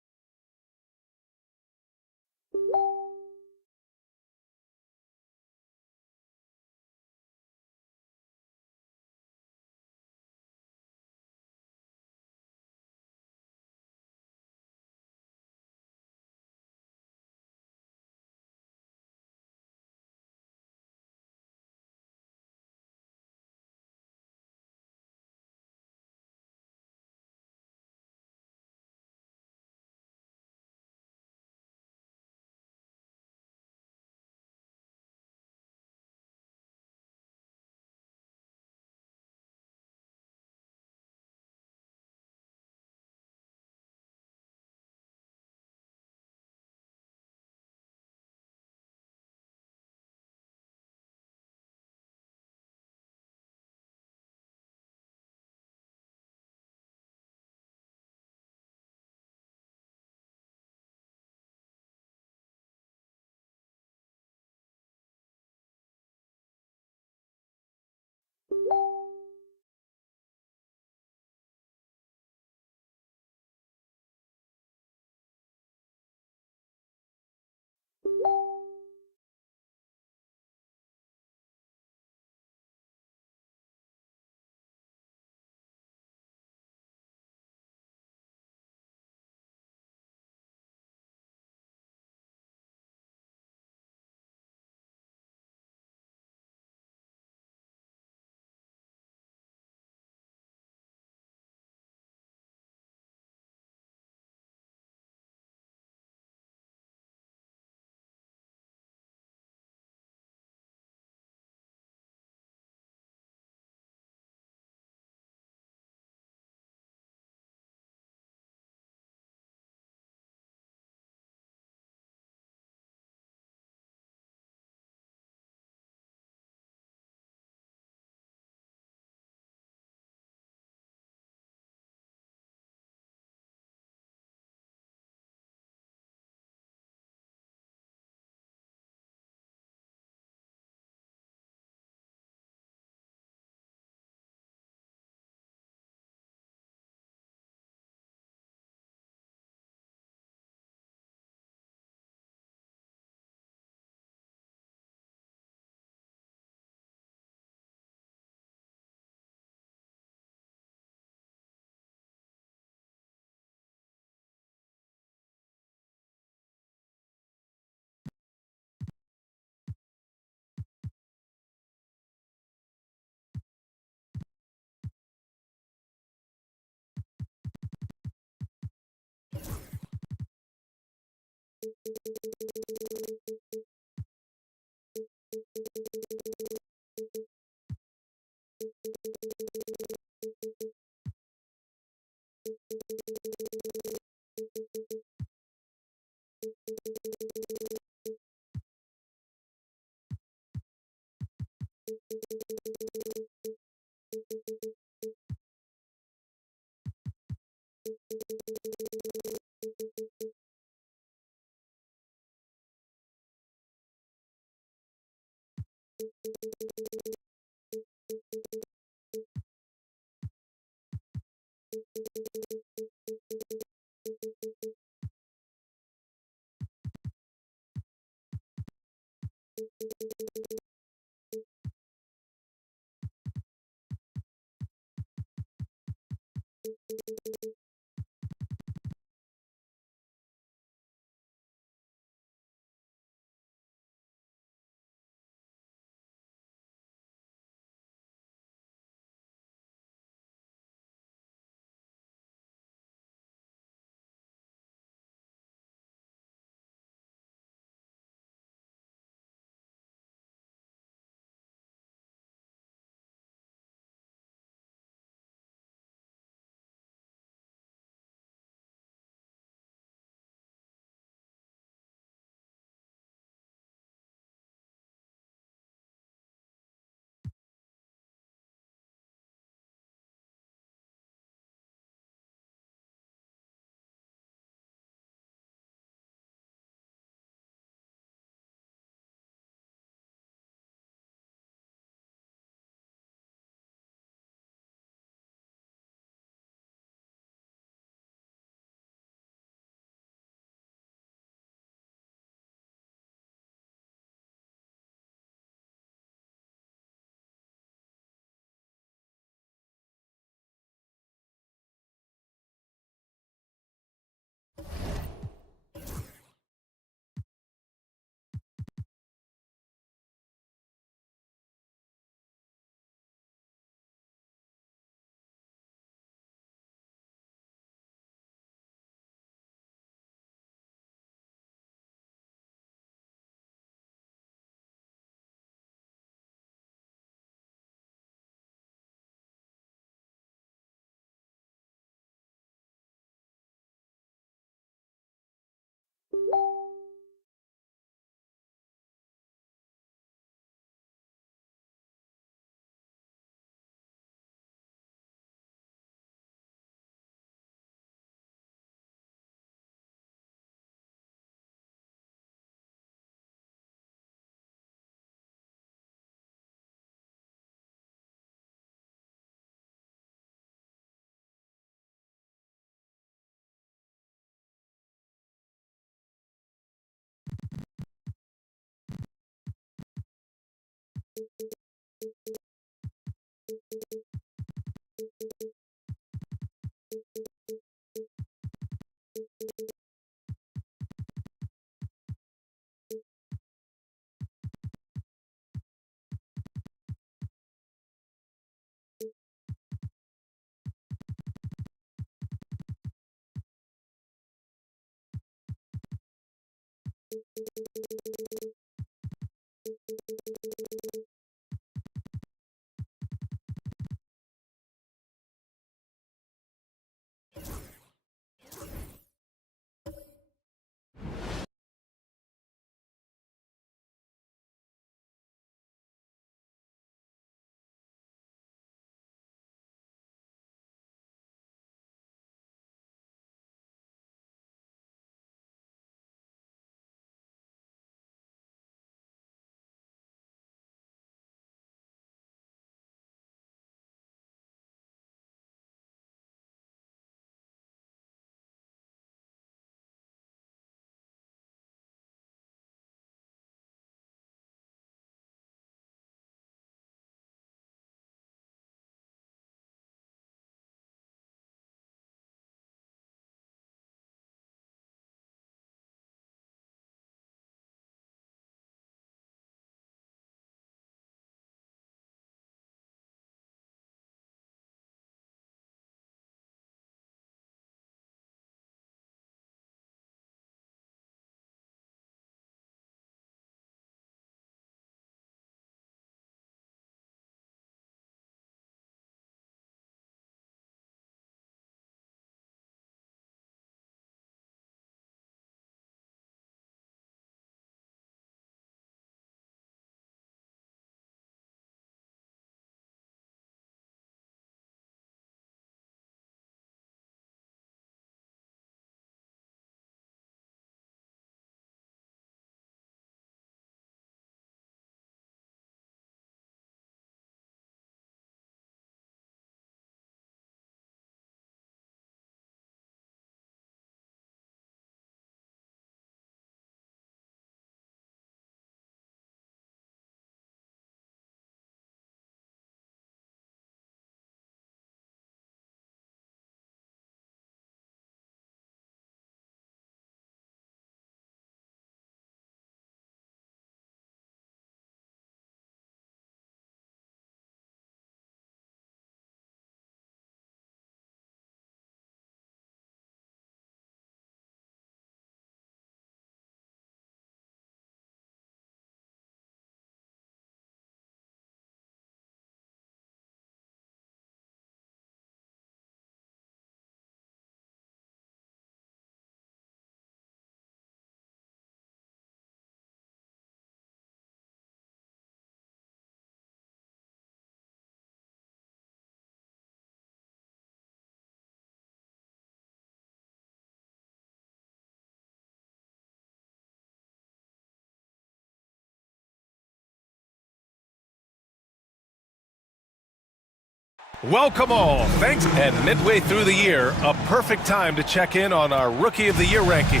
Welcome all. Thanks. And midway through the year, a perfect time to check in on our Rookie of the Year rankings.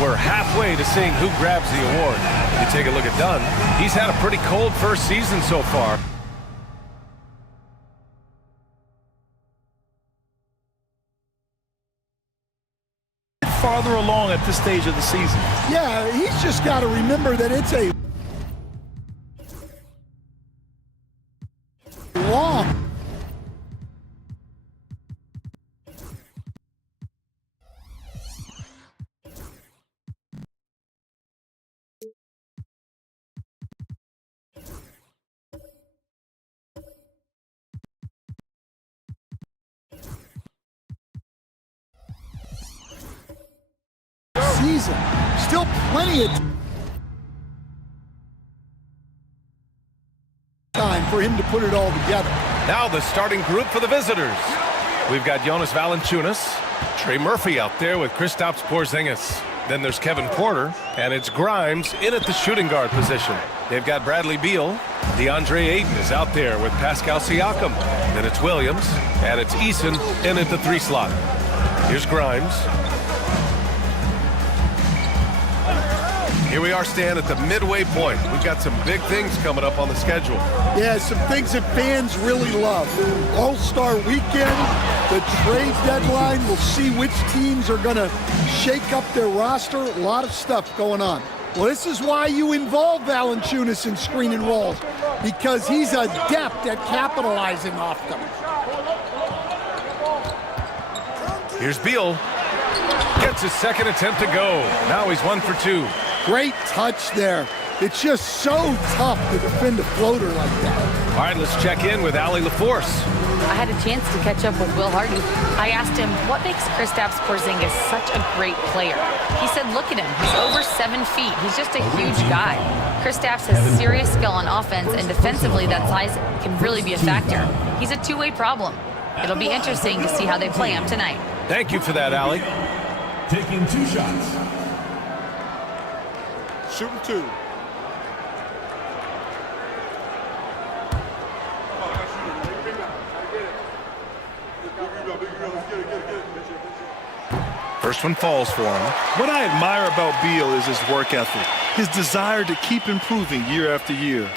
We're halfway to seeing who grabs the award. You take a look at Dunn. He's had a pretty cold first season so far. Farther along at this stage of the season. Yeah, he's just got to remember that it's a long season. Still plenty of time for him to put it all together. Now the starting group for the visitors. We've got Jonas Valanciunas, Trey Murphy out there with Kristaps Porzingis. Then there's Kevin Porter, and it's Grimes in at the shooting guard position. They've got Bradley Beal. DeAndre Ayton is out there with Pascal Siakam. Then it's Williams, and it's Eason in at the 3 slot. Here's Grimes. Here we are, Stan, at the midway point. We've got some big things coming up on the schedule. Yeah, some things that fans really love. All-Star Weekend, the trade deadline. We'll see which teams are going to shake up their roster. A lot of stuff going on. Well, this is why you involve Valanciunas in screen and rolls, because he's adept at capitalizing off them. Here's Beal. Gets his second attempt to go. Now he's 1 for 2. Great touch there. It's just so tough to defend a floater like that. All right, let's check in with Allie LaForce. I had a chance to catch up with Will Hardy. I asked him, what makes Kristaps Porzingis such a great player? He said, look at him. He's over 7 feet. He's just a huge guy. Kristaps has serious skill on offense, and defensively, that size can really be a factor. He's a two-way problem. It'll be interesting to see how they play him tonight. Thank you for that, Allie. Taking 2 shots. Shooting 2. First one falls for him. What I admire about Beal is his work ethic, his desire to keep improving year after year.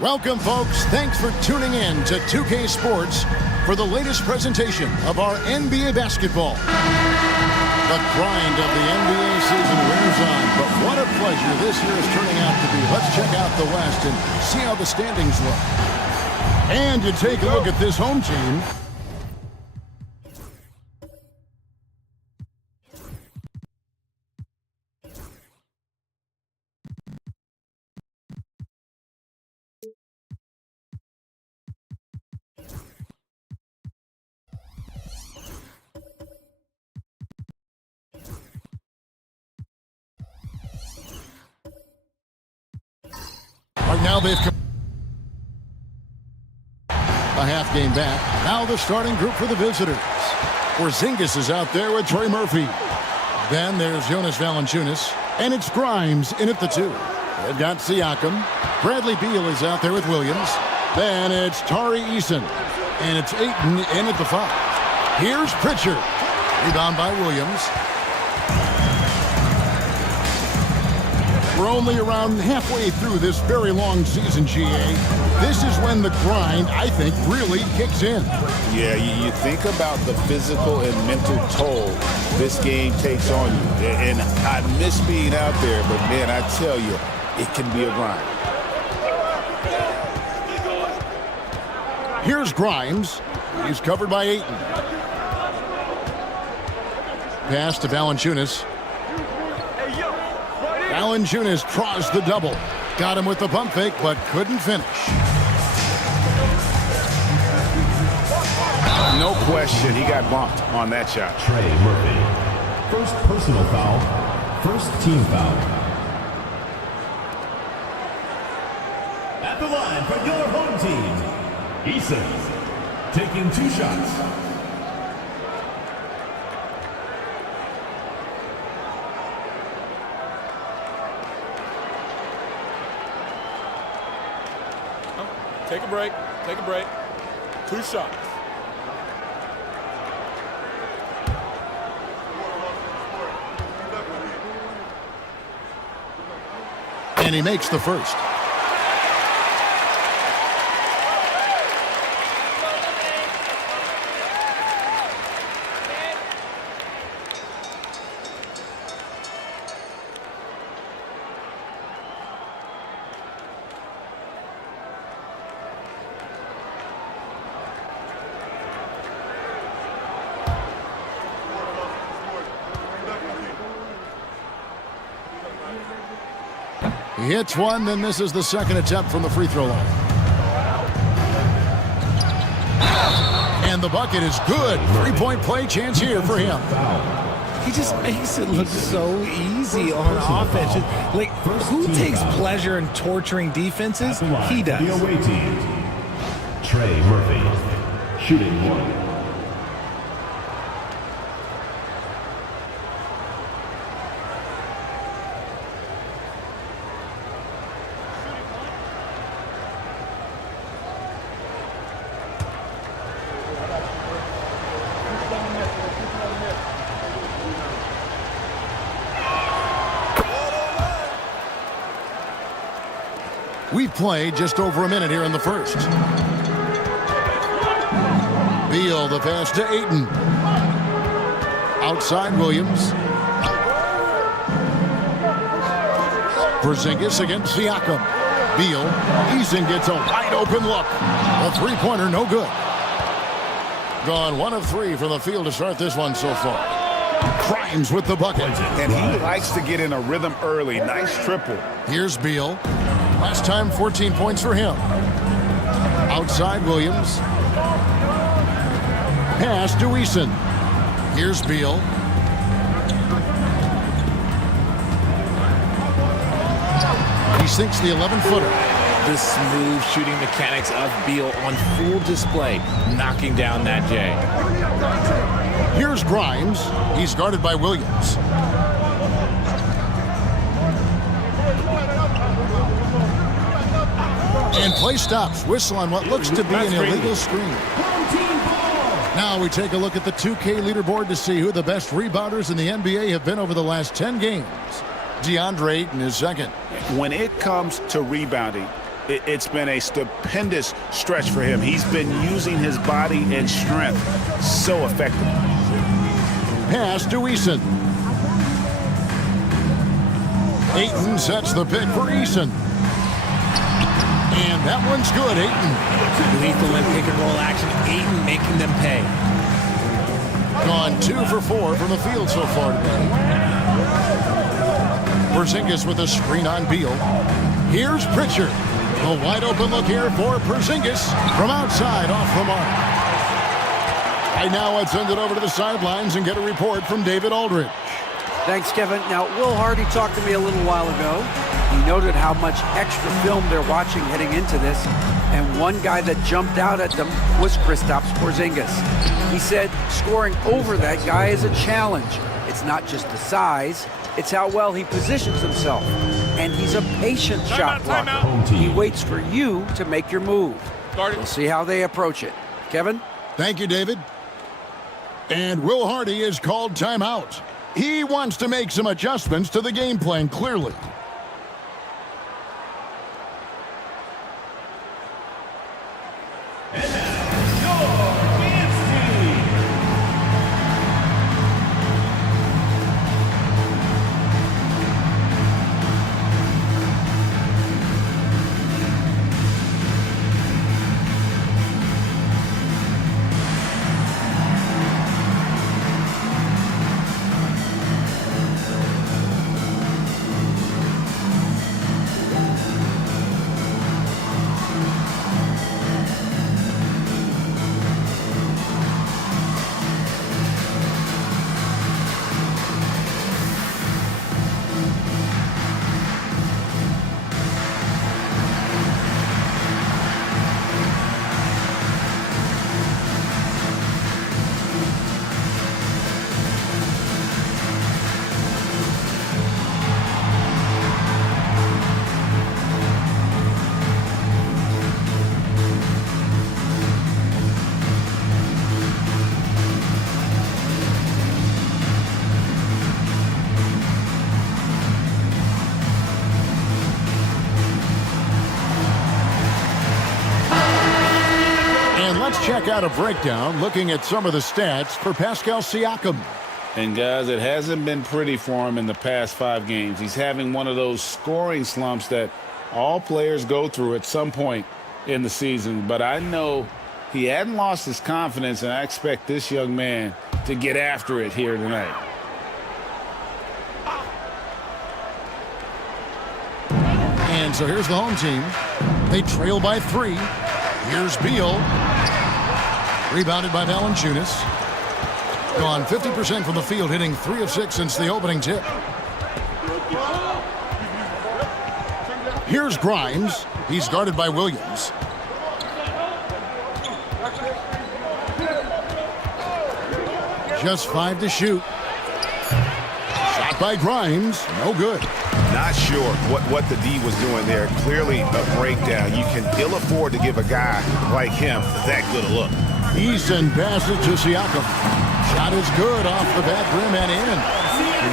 Welcome, folks. Thanks for tuning in to 2K Sports for the latest presentation of our NBA basketball. The grind of the NBA season wears on, but what a pleasure this year is turning out to be. Let's check out the West and see how the standings look. And you take a look at this home team. Right now they've come a half game back. Now the starting group for the visitors. Porzingis is out there with Trey Murphy. Then there's Jonas Valanciunas. And it's Grimes in at the 2. They've got Siakam. Bradley Beal is out there with Williams. Then it's Tari Eason. And it's Ayton in at the 5. Here's Pritchard. Rebound by Williams. We're only around halfway through this very long season, GA. This is when the grind, I think, really kicks in. Yeah, you think about the physical and mental toll this game takes on you. And I miss being out there, but, man, I tell you, it can be a grind. Here's Grimes. He's covered by Ayton. Pass to Valanciunas. Valanciunas draws the double. Got him with the pump fake, but couldn't finish. No question, he got bumped on that shot. Trey Murphy. First personal foul. First team foul. At the line for your home team, Eason taking 2 shots. Take a break. Take a break. 2 shots. And he makes the first. He hits one, then misses the second attempt from the free throw line. And the bucket is good. 3-point play chance here for him. He just makes it look so easy on offense. Like, who takes pleasure in torturing defenses? He does. The away team, Trey Murphy, shooting 1. We've played just over a minute here in the first. Beal, the pass to Ayton. Outside Williams. Porzingis against Siakam. Beal. Eason gets a wide open look. A 3-pointer, no good. Gone 1 of 3 from the field to start this one so far. Grimes with the bucket. And he likes to get in a rhythm early. Nice triple. Here's Beal. Last time, 14 points for him. Outside Williams. Pass to Eason. Here's Beal. He sinks the 11-footer. The smooth shooting mechanics of Beal on full display, knocking down that J. Here's Grimes. He's guarded by Williams. And play stops. Whistle on what looks to be an illegal screen. Now we take a look at the 2K leaderboard to see who the best rebounders in the NBA have been over the last 10 games. DeAndre Ayton is second. When it comes to rebounding, it's been a stupendous stretch for him. He's been using his body and strength so effectively. pass to Eason. Ayton sets the pick for Eason. And that one's good, Ayton. Lethal in pick and roll action. Ayton making them pay. Gone 2 for 4 from the field so far today. Porzingis with a screen on Beal. Here's Pritchard. A wide open look here for Porzingis from outside off the mark. Right now, let's send it over to the sidelines and get a report from David Aldridge. Thanks, Kevin. Now, Will Hardy talked to me a little while ago. He noted how much extra film they're watching heading into this, and one guy that jumped out at them was Kristaps Porzingis. He said scoring over that guy is a challenge. It's not just the size, it's how well he positions himself. And he's a patient shot blocker. He waits for you to make your move. We'll see how they approach it. Kevin? Thank you, David. And Will Hardy is called timeout. He wants to make some adjustments to the game plan, clearly. Let's check out a breakdown looking at some of the stats for Pascal Siakam. And guys, it hasn't been pretty for him in the past 5 games. He's having one of those scoring slumps that all players go through at some point in the season. But I know he hadn't lost his confidence, and I expect this young man to get after it here tonight. And so here's the home team. They trail by 3. Here's Beal. Rebounded by Valanciunas. Gone 50% from the field, hitting 3 of 6 since the opening tip. Here's Grimes. He's guarded by Williams. Just 5 to shoot. Shot by Grimes. No good. Not sure what the D was doing there. Clearly a breakdown. You can ill afford to give a guy like him that good a look. Eason passes to Siakam. Shot is good off the back rim and in.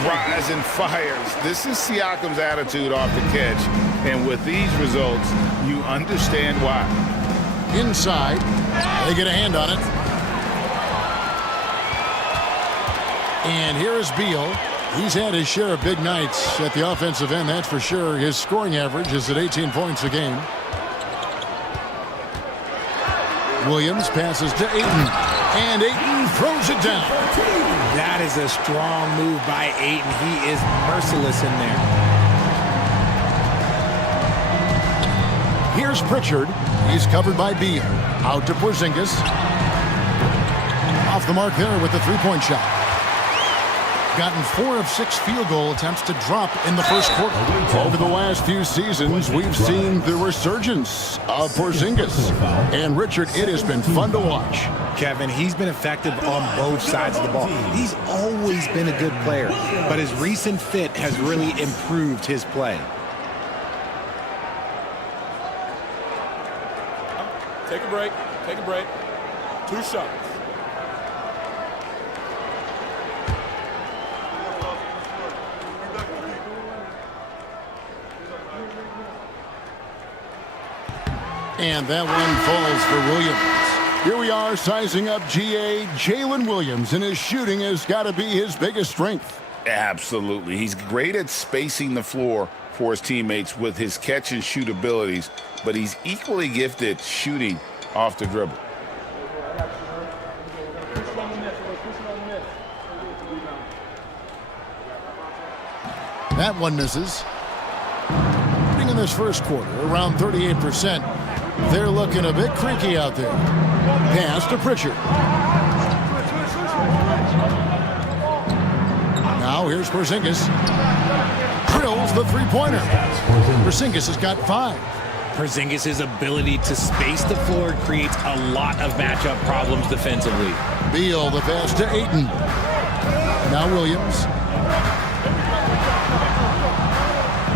Rise and fires. This is Siakam's attitude off the catch. And with these results, you understand why. Inside. They get a hand on it. And here is Beal. He's had his share of big nights at the offensive end, that's for sure. His scoring average is at 18 points a game. Williams passes to Ayton, and Ayton throws it down. That is a strong move by Ayton. He is merciless in there. Here's Pritchard. He's covered by Beal. Out to Porzingis. Off the mark there with the three-point shot. Gotten 4 of 6 field goal attempts to drop in the first quarter. Over the last few seasons, we've seen the resurgence of Porzingis. And Richard, it has been fun to watch. Kevin, he's been effective on both sides of the ball. He's always been a good player, but his recent fit has really improved his play. Take a break. Take a break. 2 shots. And that one falls for Williams. Here we are sizing up GA Jalen Williams, and his shooting has got to be his biggest strength. Absolutely. He's great at spacing the floor for his teammates with his catch and shoot abilities, but he's equally gifted shooting off the dribble. That one misses. In this first quarter, around 38%. They're looking a bit creaky out there. Pass to Pritchard. Now here's Porzingis. Drills the three-pointer. Porzingis has got 5. Porzingis' ability to space the floor creates a lot of matchup problems defensively. Beal, the pass to Ayton. Now Williams.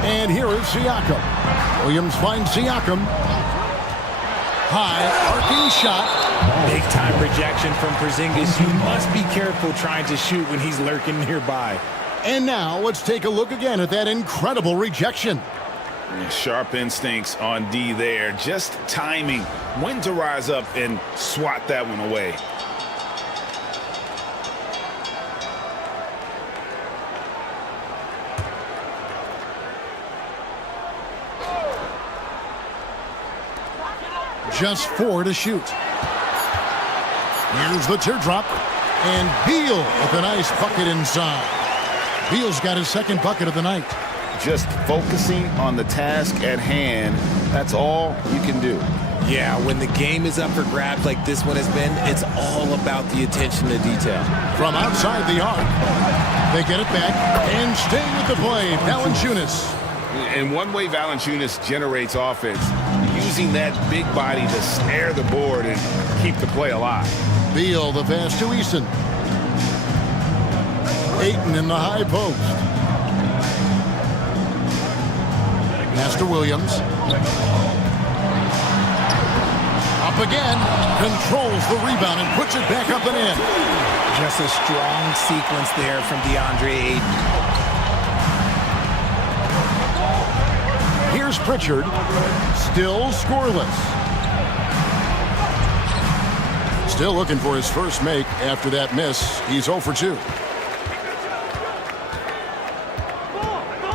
And here is Siakam. Williams finds Siakam. High, arcing shot. Big-time rejection from Porzingis. You must be careful trying to shoot when he's lurking nearby. And now let's take a look again at that incredible rejection. Sharp instincts on D there. Just timing when to rise up and swat that one away. Just 4 to shoot. Here's the teardrop. And Beal with a nice bucket inside. Beal's got his second bucket of the night. Just focusing on the task at hand. That's all you can do. Yeah, when the game is up for grabs like this one has been, it's all about the attention to detail. From outside the arc, they get it back and stay with the play. Valanciunas. And one way Valanciunas generates offense, using that big body to snare the board and keep the play alive. Beal, the pass to Eason. Ayton in the high post. Pass to Williams. Up again. Controls the rebound and puts it back up and in. Just a strong sequence there from DeAndre Ayton. Here's Pritchard. Still scoreless. Still looking for his first make after that miss. He's 0 for 2.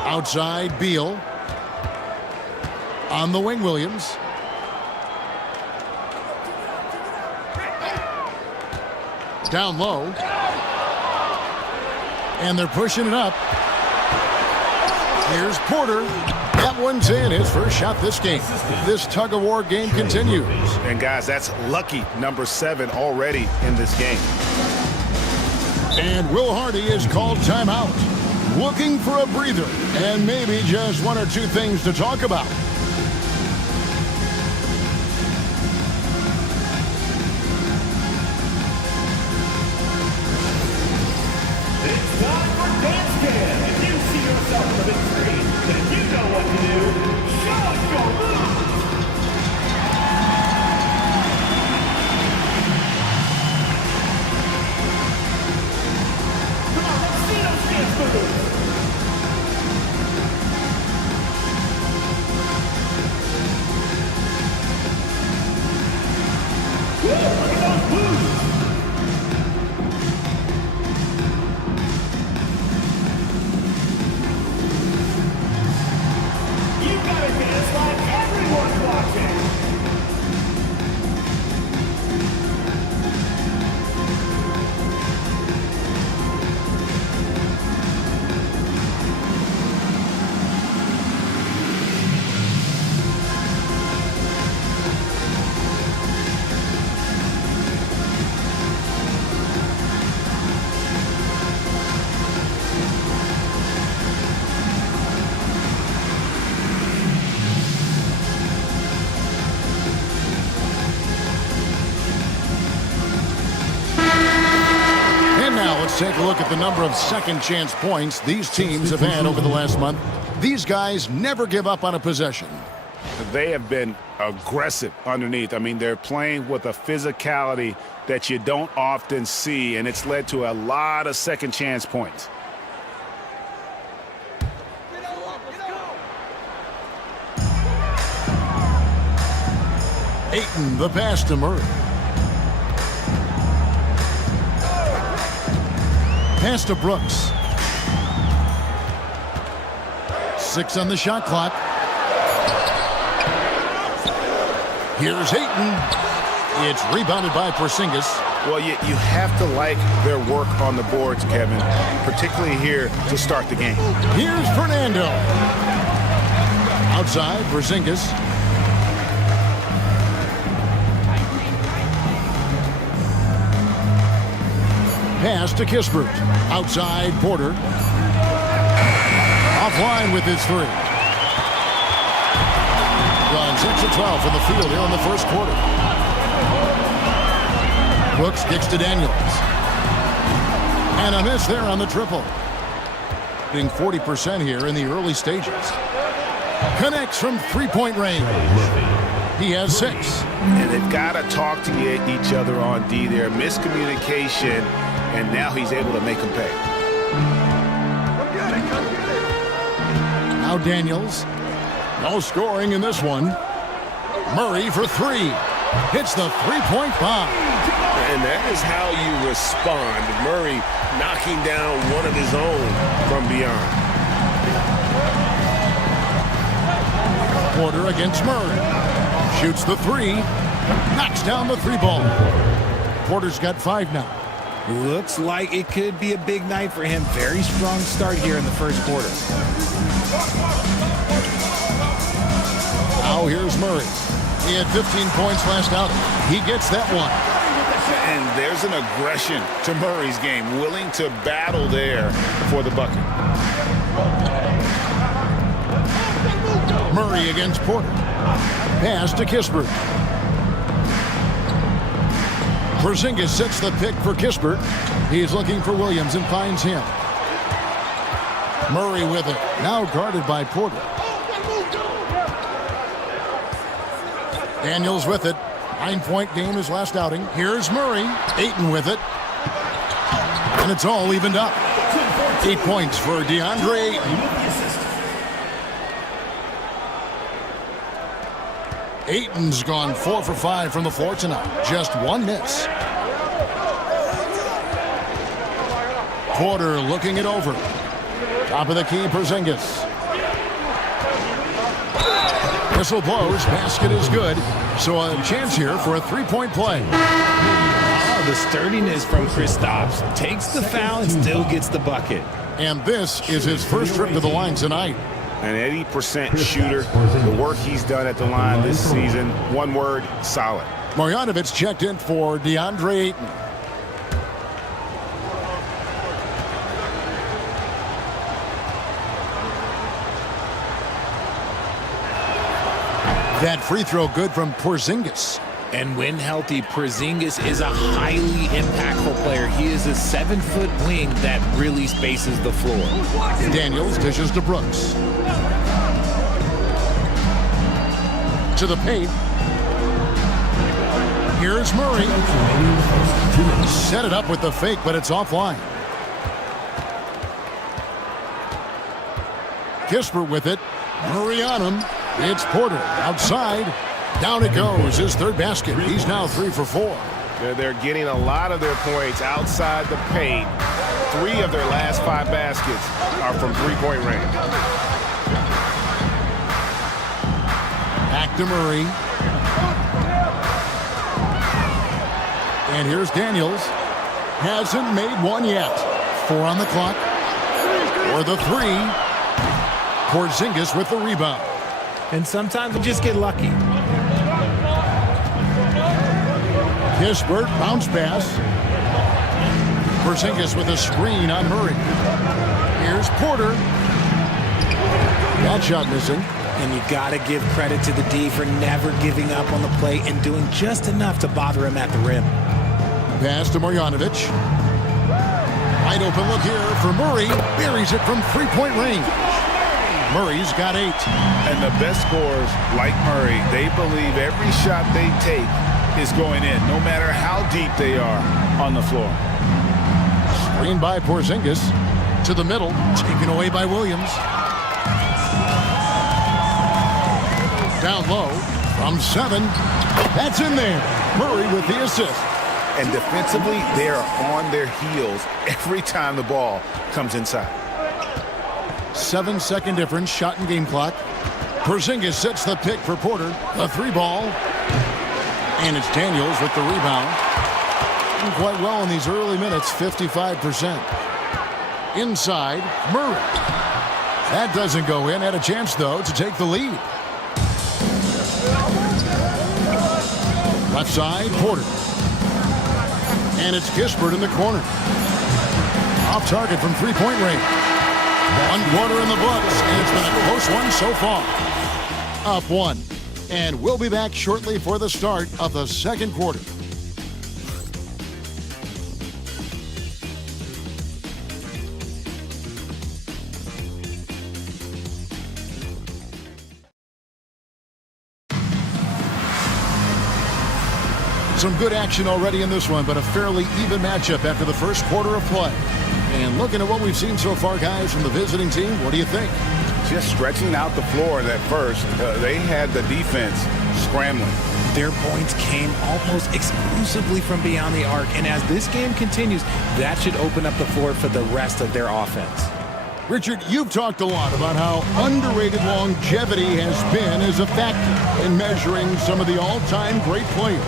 Outside, Beal. On the wing, Williams. Down low. And they're pushing it up. Here's Porter. That one's in. His first shot this game. This tug-of-war game continues. And, guys, that's lucky number 7 already in this game. And Will Hardy is called timeout. Looking for a breather and maybe just 1 or 2 things to talk about. It's time for Dance Cam. If you see yourself on the big screen, then you know what to do. Show us your moves. Come on, let's see those dance moves. Woo, look at those moves. You gotta dance like everyone's watching. And now let's take a look at the number of second chance points these teams have had over the last month. These guys never give up on a possession. They have been aggressive underneath. I mean, they're playing with a physicality that you don't often see, and it's led to a lot of second chance points. Ayton, the pass to Murray. Pass to Brooks. 6 on the shot clock. Here's Ayton. It's rebounded by Porzingis. Well, you have to like their work on the boards, Kevin, particularly here to start the game. Here's Fernando. Outside, Porzingis. Pass to Kispert. Outside, Porter. Offline with his 3. Gone 6 of 12 from the field here in the first quarter. Brooks kicks to Daniels. And a miss there on the triple. Hitting 40% here in the early stages. Connects from three-point range. He has 6. And they've got to talk to each other on D there. Miscommunication, and now he's able to make them pay. Now Daniels. No scoring in this one. Murray for 3. Hits the three-point bomb. And that is how you respond. Murray knocking down one of his own from beyond. Porter against Murray. Shoots the 3. Knocks down the 3-ball. Porter's got 5 now. Looks like it could be a big night for him. Very strong start here in the first quarter. Now here's Murray. He had 15 points last outing. He gets that one. And there's an aggression to Murray's game, willing to battle there for the bucket. Murray against Porter. Pass to Kispert. Porzingis sets the pick for Kispert. He's looking for Williams and finds him. Murray with it. Now guarded by Porter. Daniels with it. 9-point game his last outing. Here's Murray. Ayton with it. And it's all evened up. 8 points for DeAndre Ayton. Ayton's gone 4 for 5 from the floor tonight. Just 1 miss. Porter looking it over. Top of the key, Porzingis. Whistle blows. Basket is good. So a chance here for a 3-point play. Oh, the sturdiness from Kristaps. Takes the foul and still gets the bucket. And this is his first trip to the line tonight. An 80% shooter. The work he's done at the line this season. One word, solid. Marjanovic checked in for DeAndre Ayton. That free throw good from Porzingis. And when healthy, Porzingis is a highly impactful player. He is a 7-foot wing that really spaces the floor. Daniels dishes to Brooks. To the paint. Here's Murray. Set it up with the fake, but it's offline. Kispert with it. Murray on him. It's Porter outside. Down it goes. His 3rd basket. He's now 3 for 4. They're getting a lot of their points outside the paint. 3 of their last 5 baskets are from 3-point range. Back to Murray. And here's Daniels. Hasn't made one yet. 4 on the clock. For the 3. Porzingis with the rebound. And sometimes we just get lucky. Kispert, bounce pass. Porzingis with a screen on Murray. Here's Porter. That shot missing. And you got to give credit to the D for never giving up on the play and doing just enough to bother him at the rim. Pass to Marjanovic. Wide open look here for Murray. Buries it from 3-point range. Murray's got 8. And the best scorers, like Murray, they believe every shot they take is going in, no matter how deep they are on the floor. Screen by Porzingis. To the middle. Taken away by Williams. Down low. From 7. That's in there. Murray with the assist. And defensively, they are on their heels every time the ball comes inside. 7-second difference, shot and game clock. Porzingis sets the pick for Porter. A 3-ball. And it's Daniels with the rebound. Doing quite well in these early minutes, 55%. Inside, Murray. That doesn't go in. Had a chance, though, to take the lead. Left side, Porter. And it's Kispert in the corner. Off target from three-point range. 1 quarter in the books, and it's been a close one so far. Up 1. And we'll be back shortly for the start of the second quarter. Some good action already in this one, but a fairly even matchup after the first quarter of play. And looking at what we've seen so far, guys, from the visiting team, what do you think? Just stretching out the floor that first, they had the defense scrambling. Their points came almost exclusively from beyond the arc, and as this game continues, that should open up the floor for the rest of their offense. Richard, you've talked a lot about how underrated longevity has been as a factor in measuring some of the all-time great players.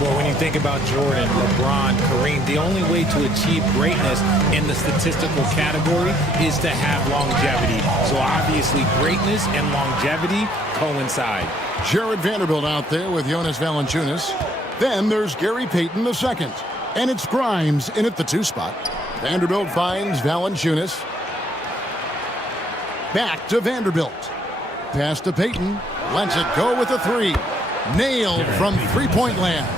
Well, when you think about Jordan, LeBron, Kareem, the only way to achieve greatness in the statistical category is to have longevity. So obviously greatness and longevity coincide. Jared Vanderbilt out there with Jonas Valanciunas. Then there's Gary Payton II. And it's Grimes in at the 2 spot. Vanderbilt finds Valanciunas. Back to Vanderbilt. Pass to Payton. Lets it go with a 3. Nailed from three-point land.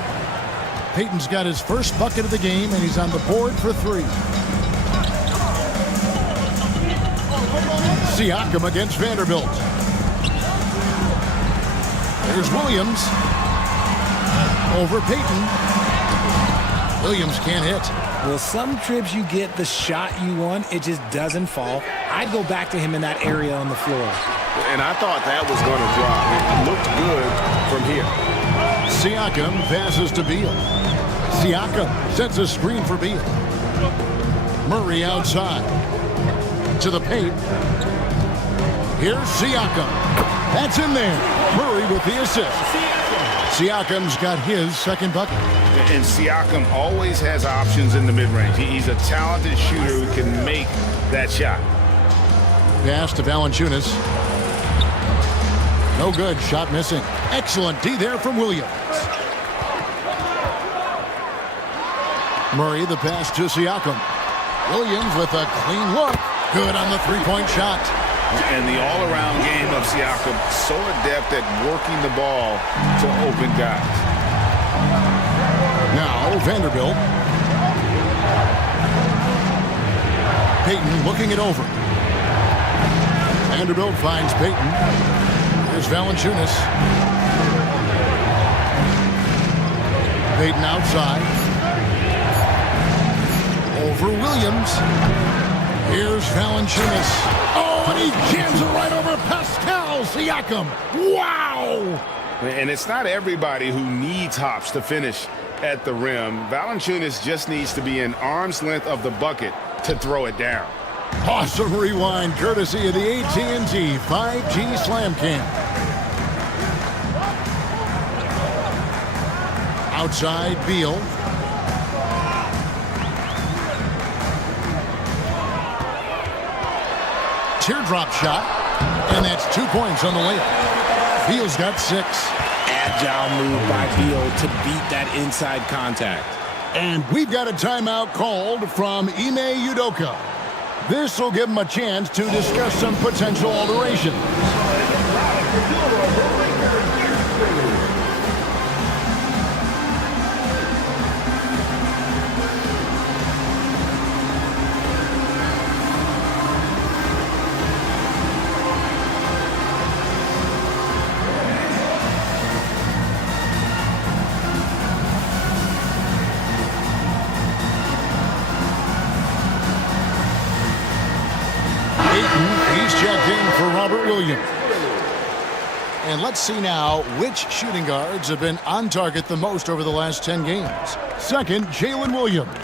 Payton's got his first bucket of the game, and he's on the board for 3. Siakam against Vanderbilt. There's Williams. Over Payton. Williams can't hit. Well, some trips you get the shot you want, it just doesn't fall. I'd go back to him in that area on the floor. And I thought that was going to drop. It looked good from here. Siakam passes to Beal. Siakam sets a screen for Beal. Murray outside. To the paint. Here's Siakam. That's in there. Murray with the assist. Siakam's got his second bucket. And Siakam always has options in the mid-range. He's a talented shooter who can make that shot. Pass to Valanciunas. No good. Shot missing. Excellent D there from Williams. Murray the pass to Siakam. Williams with a clean look. Good on the three-point shot. And the all-around game of Siakam, so adept at working the ball to open guys. Now Vanderbilt. Payton looking it over. Vanderbilt finds Payton. Here's Valanciunas. Payton outside. Over Williams. Here's Valanciunas. Oh, and he jams it right over Pascal Siakam. Wow! And it's not everybody who needs hops to finish at the rim. Valanciunas just needs to be an arm's length of the bucket to throw it down. Awesome rewind courtesy of the AT&T 5G Slam Cam. Outside Beal. Teardrop shot, and that's 2 points on the layup. Beal's got 6. Agile move by Beal to beat that inside contact. And we've got a timeout called from Ime Udoka. This will give him a chance to discuss some potential alterations. He's checked in for Robert Williams. And let's see now which shooting guards have been on target the most over the last 10 games. Second, Jalen Williams.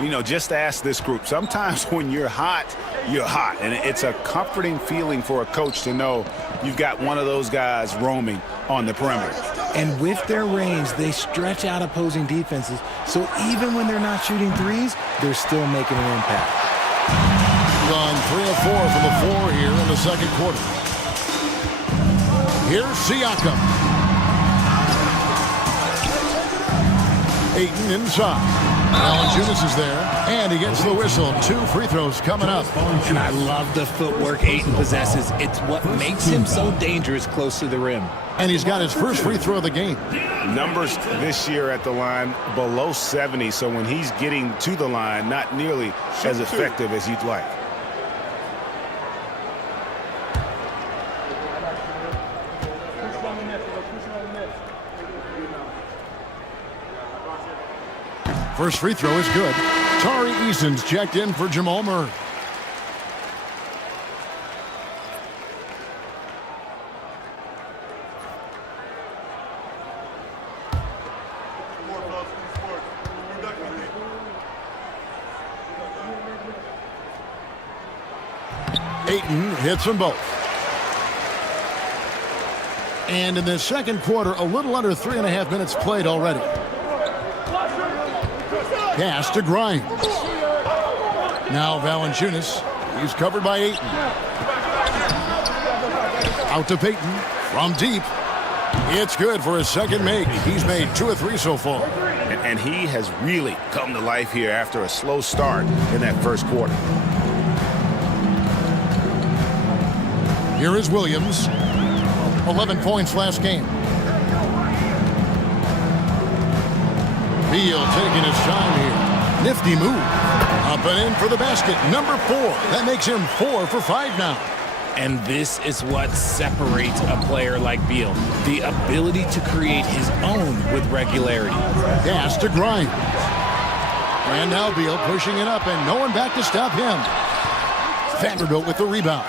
You know, just ask this group. Sometimes when you're hot, you're hot. And it's a comforting feeling for a coach to know you've got one of those guys roaming on the perimeter. And with their range, they stretch out opposing defenses. So even when they're not shooting threes, they're still making an impact. Gone 3 of 4 from the floor here in the second quarter. Here's Siakam. Ayton inside. Valanciunas is there, and he gets the whistle. 2 free throws coming up. And I love the footwork Ayton possesses. It's what makes him so dangerous close to the rim. And he's got his first free throw of the game. Numbers this year at the line below 70, so when he's getting to the line, not nearly as effective as you'd like. First free throw is good. Tari Eason's checked in for Jamal Murray. Ayton hits them both. And in the second quarter, a little under 3.5 minutes played already. Pass to Grimes. Now Valanciunas. He's covered by Ayton. Out to Payton from deep. It's good for his second make. He's made 2 of 3 so far. And he has really come to life here after a slow start in that first quarter. Here is Williams. 11 points last game. Beal taking his time here. Nifty move. Up and in for the basket. Number 4. That makes him 4 for 5 now. And this is what separates a player like Beal. The ability to create his own with regularity. Pass to Grimes. And now Beal pushing it up and no one back to stop him. Vanderbilt with the rebound.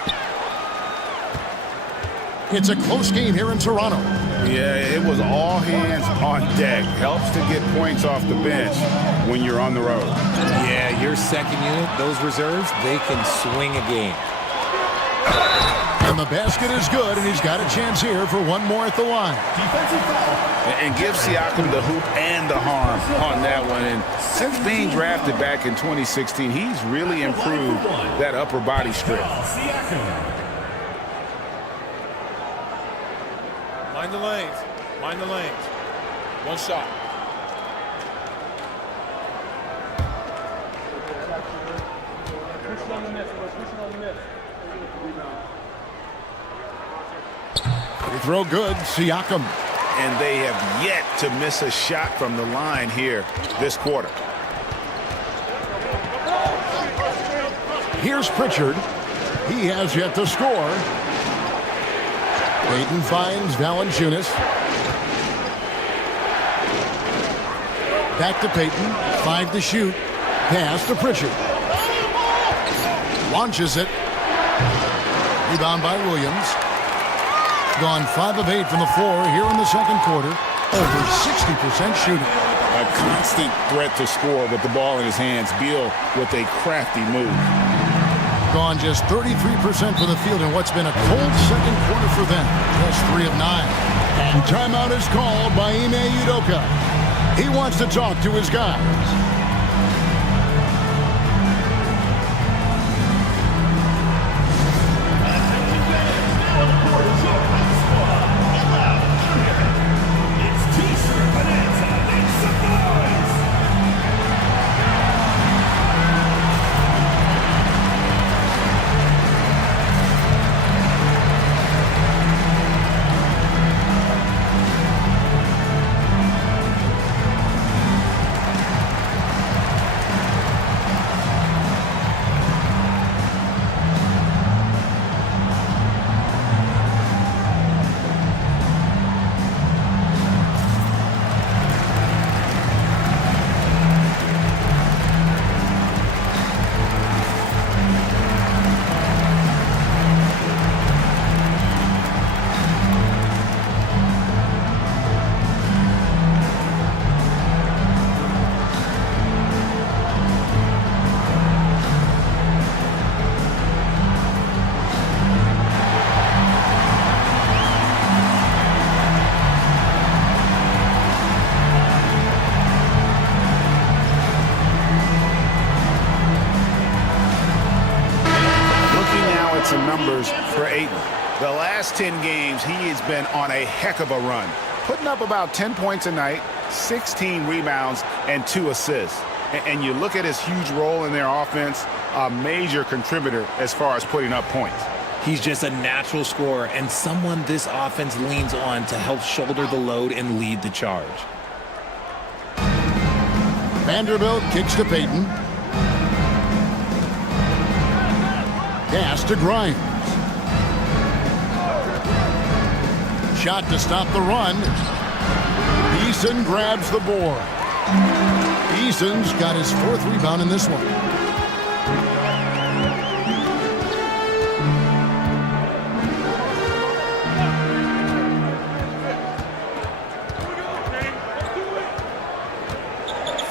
It's a close game here in Toronto. Yeah, it was all hands on deck. Helps to get points off the bench when you're on the road. Yeah, your second unit, those reserves, they can swing a game. And the basket is good, and he's got a chance here for one more at the line. And give Siakam the hoop and the harm on that one. And since being drafted back in 2016, he's really improved that upper body strength. Mind the lanes. Mind the lanes. One shot. Free throw good, Siakam. And they have yet to miss a shot from the line here this quarter. Here's Pritchard. He has yet to score. Payton finds Valanciunas. Back to Payton. 5 to shoot. Pass to Pritchard. Launches it. Rebound by Williams. Gone 5 of 8 from the floor here in the second quarter. Over 60% shooting. A constant threat to score with the ball in his hands. Beal with a crafty move. Gone just 33% from the field in what's been a cold second quarter for them. Just 3 of 9. And timeout is called by Ime Udoka. He wants to talk to his guys. some numbers for Ayton. The last 10 games, he has been on a heck of a run, putting up about 10 points a night, 16 rebounds, and 2 assists. And you look at his huge role in their offense, a major contributor as far as putting up points. He's just a natural scorer and someone this offense leans on to help shoulder the load and lead the charge. Vanderbilt kicks to Payton. Pass to Grimes. Shot to stop the run. Eason grabs the board. Eason's got his 4th rebound in this one.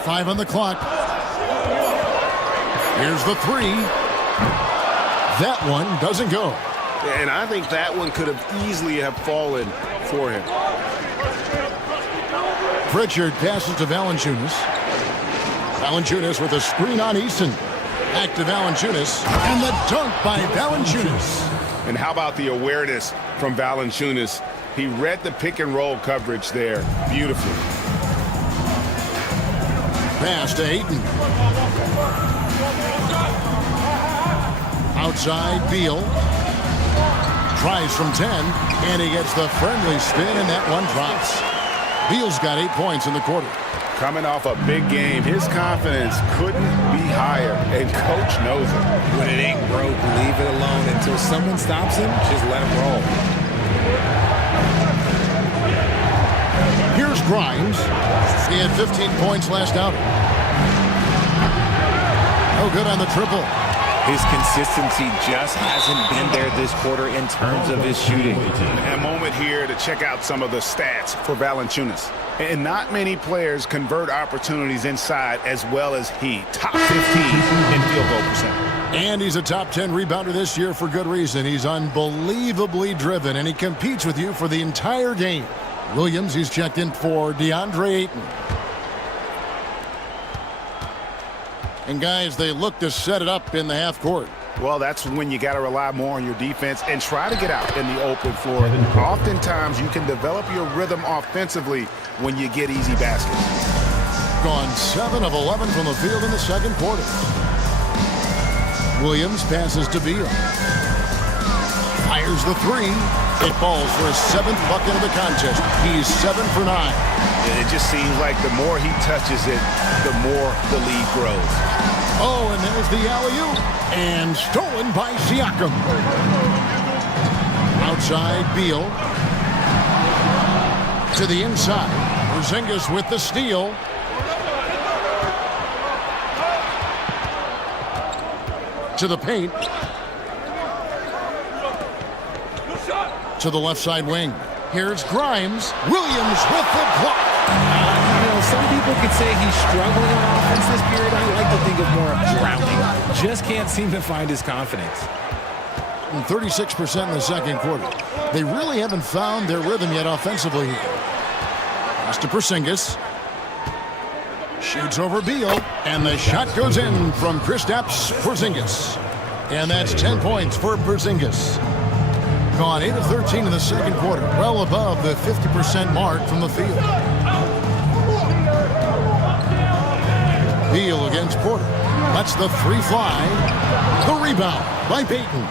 Five on the clock. Here's the 3. That one doesn't go. And I think that one could have easily have fallen for him. Pritchard passes to Valanciunas. Valanciunas with a screen on Eason. Back to Valanciunas. And the dunk by Valanciunas. And how about the awareness from Valanciunas? He read the pick and roll coverage there beautifully. Pass to Ayton. Outside, Beal. Tries from 10, and he gets the friendly spin, and that one drops. Beal's got 8 points in the quarter. Coming off a big game, his confidence couldn't be higher, and Coach knows it. When it ain't broke, leave it alone. Until someone stops him, just let him roll. Here's Grimes. He had 15 points last outing. No good on the triple. His consistency just hasn't been there this quarter in terms of his shooting. A moment here to check out some of the stats for Valanciunas. And not many players convert opportunities inside as well as he. Top 15 in field goal percentage. And he's a top 10 rebounder this year for good reason. He's unbelievably driven, and he competes with you for the entire game. Williams, he's checked in for DeAndre Ayton. And guys, they look to set it up in the half court. Well, that's when you got to rely more on your defense and try to get out in the open floor. Oftentimes, you can develop your rhythm offensively when you get easy baskets. Gone 7 of 11 from the field in the second quarter. Williams passes to Beal. Fires the 3. It falls for his 7th bucket of the contest. He's 7 for 9. It just seems like the more he touches it, the more the lead grows. Oh, and there's the alley-oop. And stolen by Siakam. Outside, Beal. To the inside. Porzingis with the steal. To the paint. To the left side wing. Here's Grimes. Williams with the block. Some people could say he's struggling on offense this period. I like to think of more of drowning. Just can't seem to find his confidence. 36% in the second quarter. They really haven't found their rhythm yet offensively here. Pass to Porzingis. Shoots over Beal. And the shot goes in from Kristaps Porzingis. And that's 10 points for Porzingis. Gone 8 of 13 in the second quarter. Well above the 50% mark from the field. Beal against Porter. Lets the 3 fly. The rebound by Payton.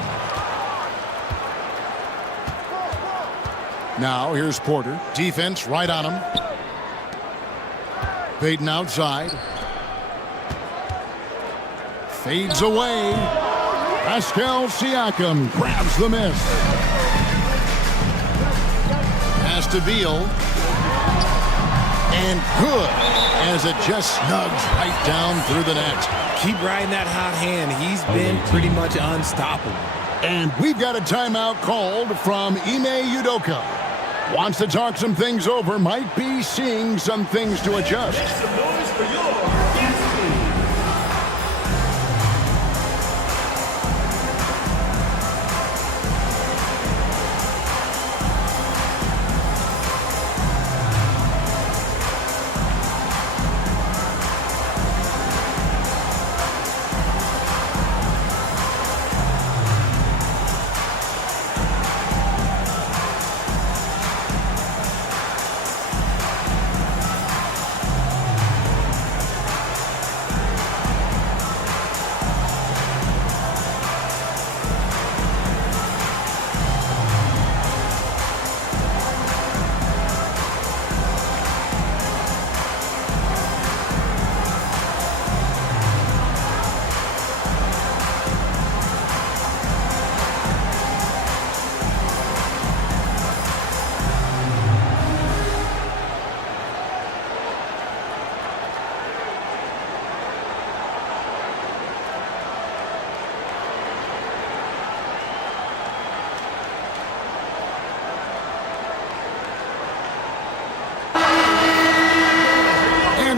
Now here's Porter. Defense right on him. Payton outside. Fades away. Pascal Siakam grabs the miss. Pass to Beal. And good, as it just snugs right down through the net. Keep riding that hot hand. He's been pretty much unstoppable. And we've got a timeout called from Ime Udoka. Wants to talk some things over, might be seeing some things to adjust. Make some noise for your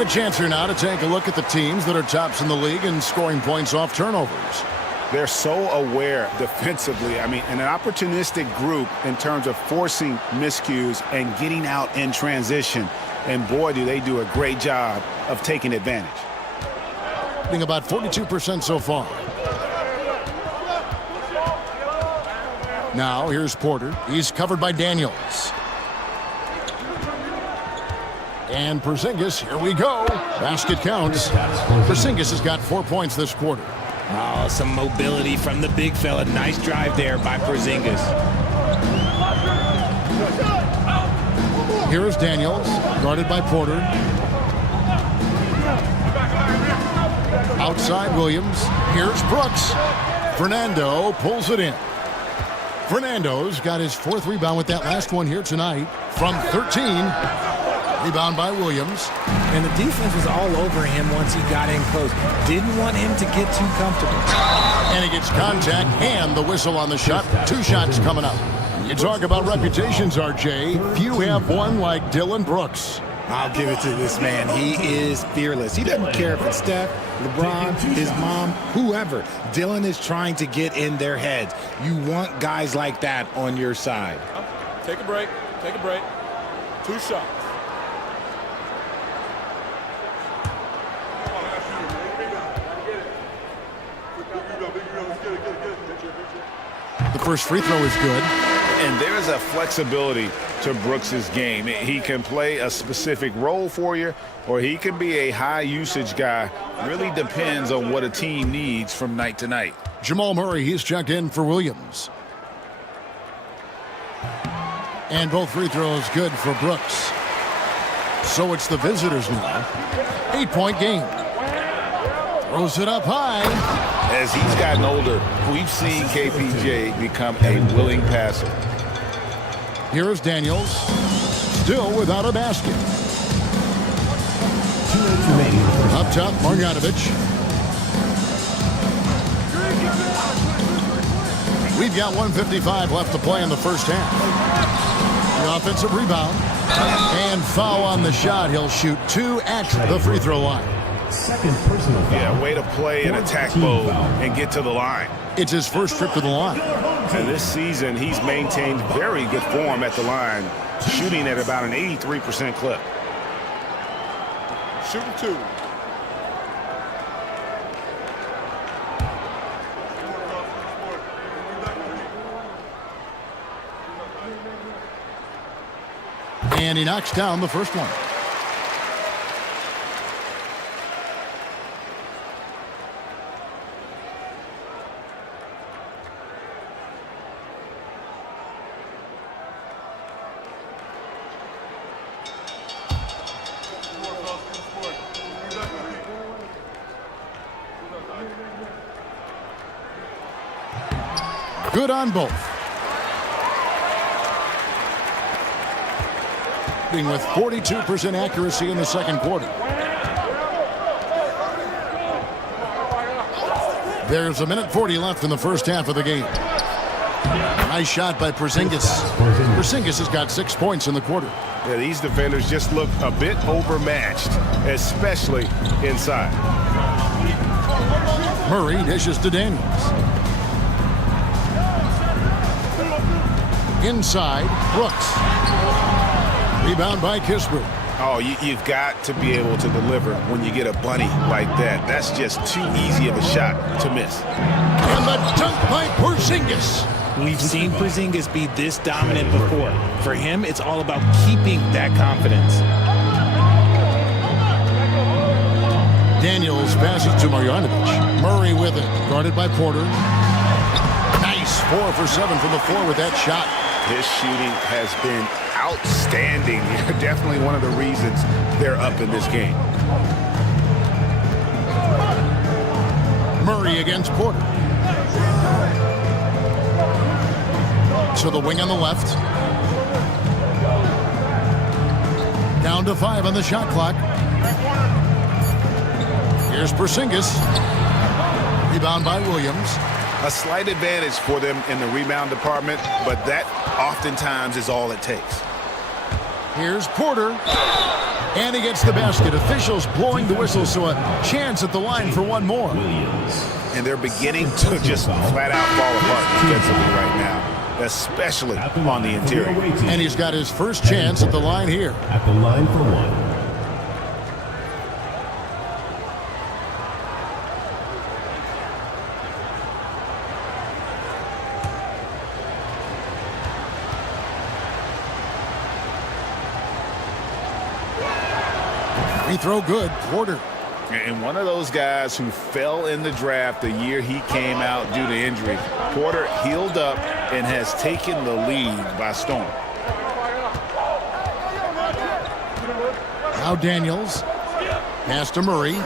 a chance here now to take a look at the teams that are tops in the league in scoring points off turnovers. They're so aware defensively. I mean, an opportunistic group in terms of forcing miscues and getting out in transition. And boy, do they do a great job of taking advantage. Being about 42% so far. Now, here's Porter. He's covered by Daniels. And Porzingis, here we go. Basket counts. Porzingis has got 4 points this quarter. Oh, some mobility from the big fella. Nice drive there by Porzingis. Here is Daniels, guarded by Porter. Outside Williams. Here's Brooks. Fernando pulls it in. Fernando's got his 4th rebound with that last one here tonight from 13. Rebound by Williams. And the defense was all over him once he got in close. Didn't want him to get too comfortable. And he gets contact and the whistle on the shot. 2 shots coming up. You talk about reputations, RJ. Few have one like Dylan Brooks. I'll give it to this man. He is fearless. He doesn't care if it's Steph, LeBron, his mom, whoever. Dylan is trying to get in their heads. You want guys like that on your side. Take a break. Take a break. 2 shots. The first free throw is good. And there is a flexibility to Brooks's game. He can play a specific role for you, or he can be a high-usage guy. Really depends on what a team needs from night to night. Jamal Murray, he's checked in for Williams. And both free throws good for Brooks. So it's the visitors now. 8-point game. Throws it up high. As he's gotten older, we've seen KPJ become a willing passer. Here's Daniels, still without a basket. Up top, Marjanovic. We've got 1:55 left to play in the first half. The offensive rebound. And foul on the shot. He'll shoot 2 at the free throw line. Second personal foul. Yeah, way to play an attack mode and get to the line. It's his first trip to the line. And this season, he's maintained very good form at the line, shooting at about an 83% clip. Shooting 2. And he knocks down the first one. Good on both. With 42% accuracy in the second quarter. There's 1:40 left in the first half of the game. Nice shot by Porzingis. Porzingis has got 6 points in the quarter. Yeah, these defenders just look a bit overmatched, especially inside. Murray dishes to Daniels. Inside, Brooks. Rebound by Kispert. Oh, you've got to be able to deliver when you get a bunny like that. That's just too easy of a shot to miss. And the dunk by Porzingis. We've seen Porzingis be this dominant before. For him, it's all about keeping that confidence. Daniels passes to Marjanovic. Murray with it, guarded by Porter. Nice 4 for 7 from the floor with that shot. His shooting has been outstanding. Definitely one of the reasons they're up in this game. Murray against Porter. To the wing on the left. Down to 5 on the shot clock. Here's Porzingis. Rebound by Williams. A slight advantage for them in the rebound department, but that oftentimes is all it takes. Here's Porter. And he gets the basket. Officials blowing the whistle, so a chance at the line for one more. And they're beginning to just flat out fall apart defensively right now, especially on the interior. And he's got his first chance at the line here. At the line for one. Free throw good. Porter. And one of those guys who fell in the draft the year he came out due to injury. Porter healed up and has taken the lead by storm. Now Daniels. Pass to Murray.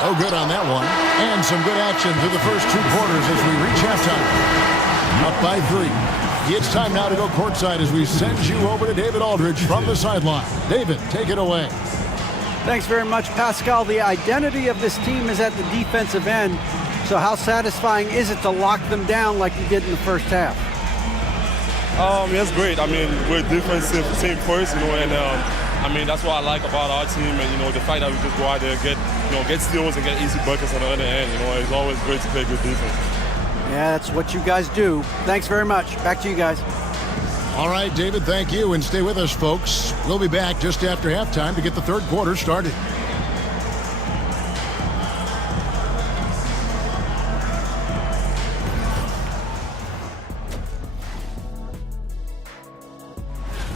Oh, good on that one. And some good action through the first 2 quarters as we reach halftime. Up by 3. It's time now to go courtside as we send you over to David Aldridge from the sideline. David, take it away. Thanks very much, Pascal. The identity of this team is at the defensive end. So how satisfying is it to lock them down like you did in the first half? It's great. I mean, we're a defensive team first, and I mean, that's what I like about our team, and the fact that we just go out there and get steals and get easy buckets on the other end. It's always great to play good defense. Yeah, that's what you guys do. Thanks very much. Back to you guys. All right, David, thank you. And stay with us, folks. We'll be back just after halftime to get the third quarter started.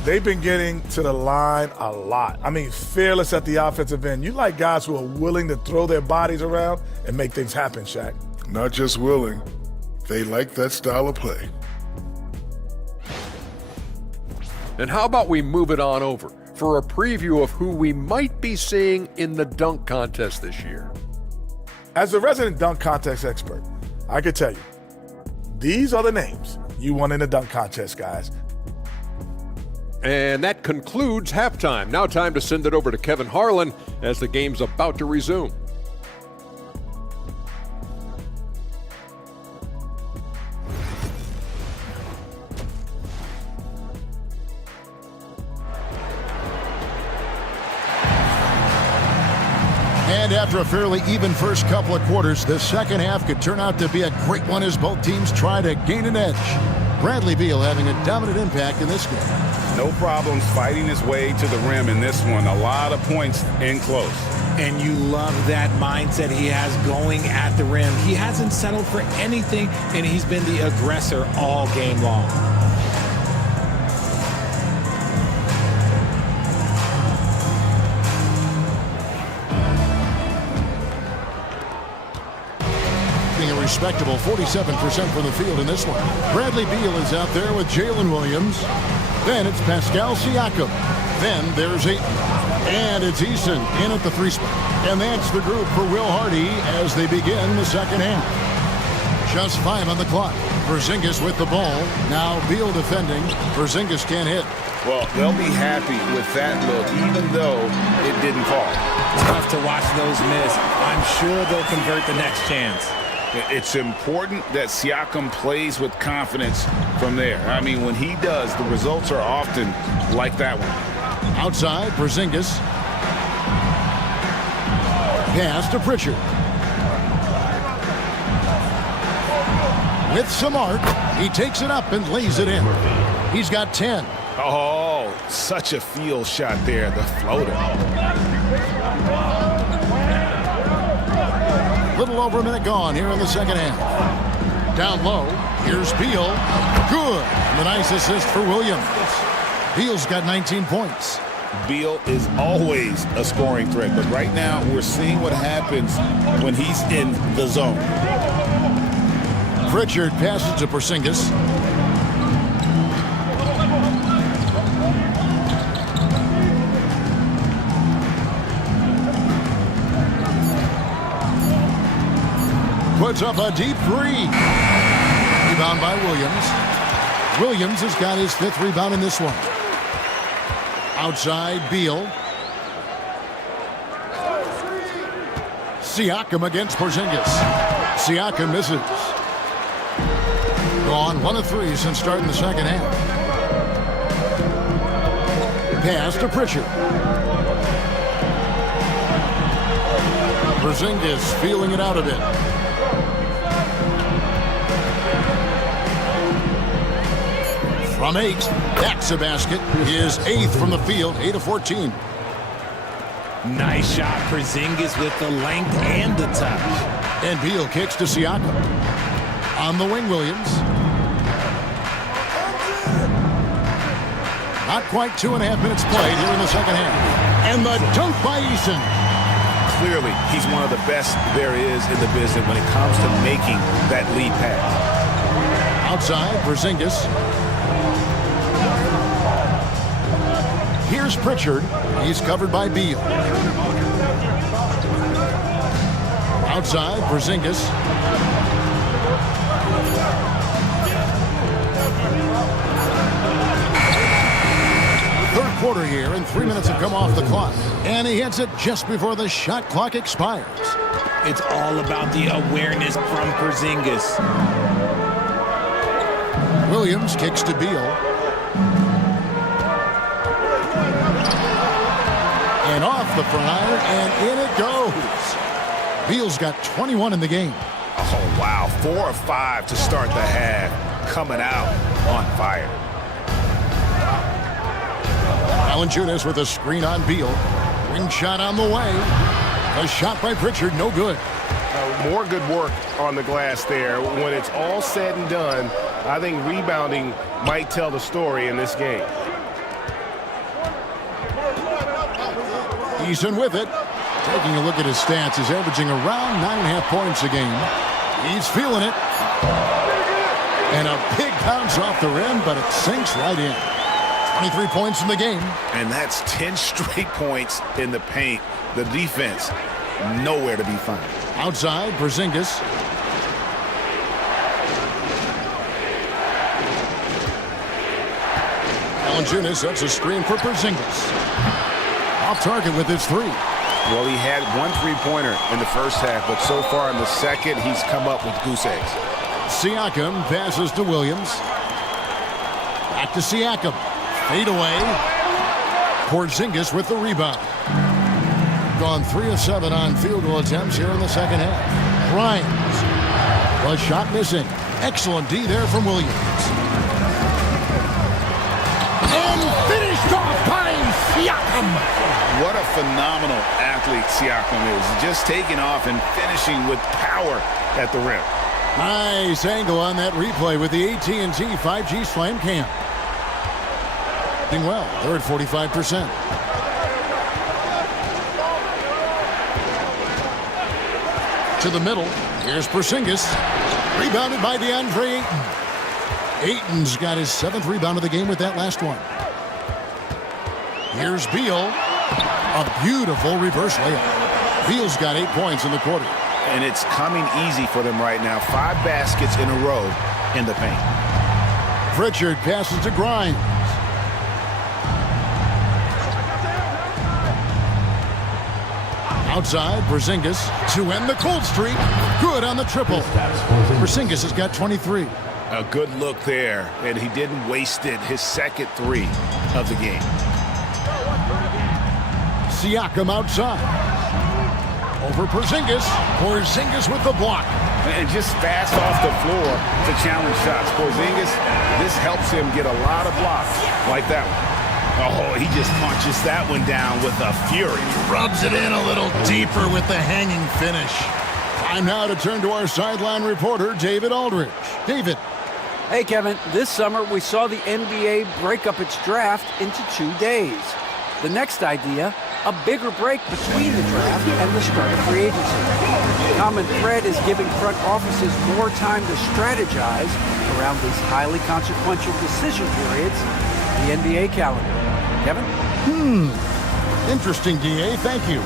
They've been getting to the line a lot. I mean, fearless at the offensive end. You like guys who are willing to throw their bodies around and make things happen, Shaq. Not just willing. They like that style of play. And how about we move it on over for a preview of who we might be seeing in the dunk contest this year. As a resident dunk contest expert, I could tell you, these are the names you want in the dunk contest, guys. And that concludes halftime. Now time to send it over to Kevin Harlan as the game's about to resume. And after a fairly even first couple of quarters, the second half could turn out to be a great one as both teams try to gain an edge. Bradley Beal having a dominant impact in this game. No problems fighting his way to the rim in this one. A lot of points in close. And you love that mindset he has going at the rim. He hasn't settled for anything, and he's been the aggressor all game long. A respectable 47% from the field in this one. Bradley Beal is out there with Jalen Williams. Then it's Pascal Siakam. Then there's Ayton. And it's Eason in at the 3 spot. And that's the group for Will Hardy as they begin the second half. Just 5 on the clock. Porzingis with the ball. Now Beal defending. Porzingis can't hit. Well, they'll be happy with that look, even though it didn't fall. Tough to watch those miss. I'm sure they'll convert the next chance. It's important that Siakam plays with confidence from there. I mean, when he does, the results are often like that one. Outside, Porzingis. Pass to Pritchard. With some arc, he takes it up and lays it in. He's got 10. Oh, such a field shot there, the floater. Little over a minute gone here in the second half. Down low, here's Beal. Good. And a nice assist for Williams. Beal's got 19 points. Beal is always a scoring threat, but right now we're seeing what happens when he's in the zone. Pritchard passes to Porzingis. Puts up a deep 3. Rebound by Williams. Williams has got his 5th rebound in this one. Outside, Beal. Siakam against Porzingis. Siakam misses. Gone 1 of 3 since starting the second half. pass to Pritchard. Porzingis feeling it out a bit. From 8, that's a basket. His 8th from the field, 8 of 14. Nice shot, Porzingis with the length and the touch. And Beal kicks to Siakam. On the wing, Williams. Not quite 2.5 minutes played here in the second half. And the dunk by Eason. Clearly, he's one of the best there is in the business when it comes to making that lead pass. Outside, Porzingis. Here's Pritchard. He's covered by Beal. Outside, Porzingis. Third quarter here, and 3 minutes have come off the clock. And he hits it just before the shot clock expires. It's all about the awareness from Porzingis. Williams kicks to Beal. And off the front, and in it goes. Beal's got 21 in the game. Oh, wow. 4 of 5 to start the half. Coming out on fire. Valanciunas with a screen on Beal. Wing shot on the way. A shot by Pritchard, no good. More good work on the glass there. When it's all said and done, I think rebounding might tell the story in this game. Eason with it. Taking a look at his stats, he's averaging around 9.5 points a game. He's feeling it. And a big bounce off the rim, but it sinks right in. 23 points in the game. And that's 10 straight points in the paint. The defense, nowhere to be found. Outside, Porzingis. Valanciunas sets a screen for Porzingis. Off target with his 3. Well, he had 1 3-pointer in the first half, but so far in the second, he's come up with goose eggs. Siakam passes to Williams. Back to Siakam. Fade away. Porzingis with the rebound. Gone 3 of 7 on field goal attempts here in the second half. Grimes. The shot missing. Excellent D there from Williams. And finished off by Siakam. What a phenomenal athlete Siakam is. Just taking off and finishing with power at the rim. Nice angle on that replay with the AT&T 5G Slam Cam. Doing well. They're at 45%. To the middle. Here's Porzingis. Rebounded by DeAndre Ayton. Ayton's got his 7th rebound of the game with that last one. Here's Beal. A beautiful reverse layup. Beal's got 8 points in the quarter. And it's coming easy for them right now. 5 baskets in a row in the paint. Pritchard passes to Grimes. Outside, Porzingis to end the cold streak. Good on the triple. Porzingis has got 23. A good look there, and he didn't waste it. His second 3 of the game. Siakam outside. Over Porzingis. Porzingis with the block. And just fast off the floor to challenge shots. Porzingis, this helps him get a lot of blocks like that one. Oh, he just punches that one down with a fury. Rubs it in a little deeper with the hanging finish. Time now to turn to our sideline reporter, David Aldridge. David. Hey, Kevin. This summer, we saw the NBA break up its draft into 2 days. The next idea, a bigger break between the draft and the start of free agency. The common thread is giving front offices more time to strategize around these highly consequential decision periods, the NBA calendar. Kevin? Interesting, DA. Thank you.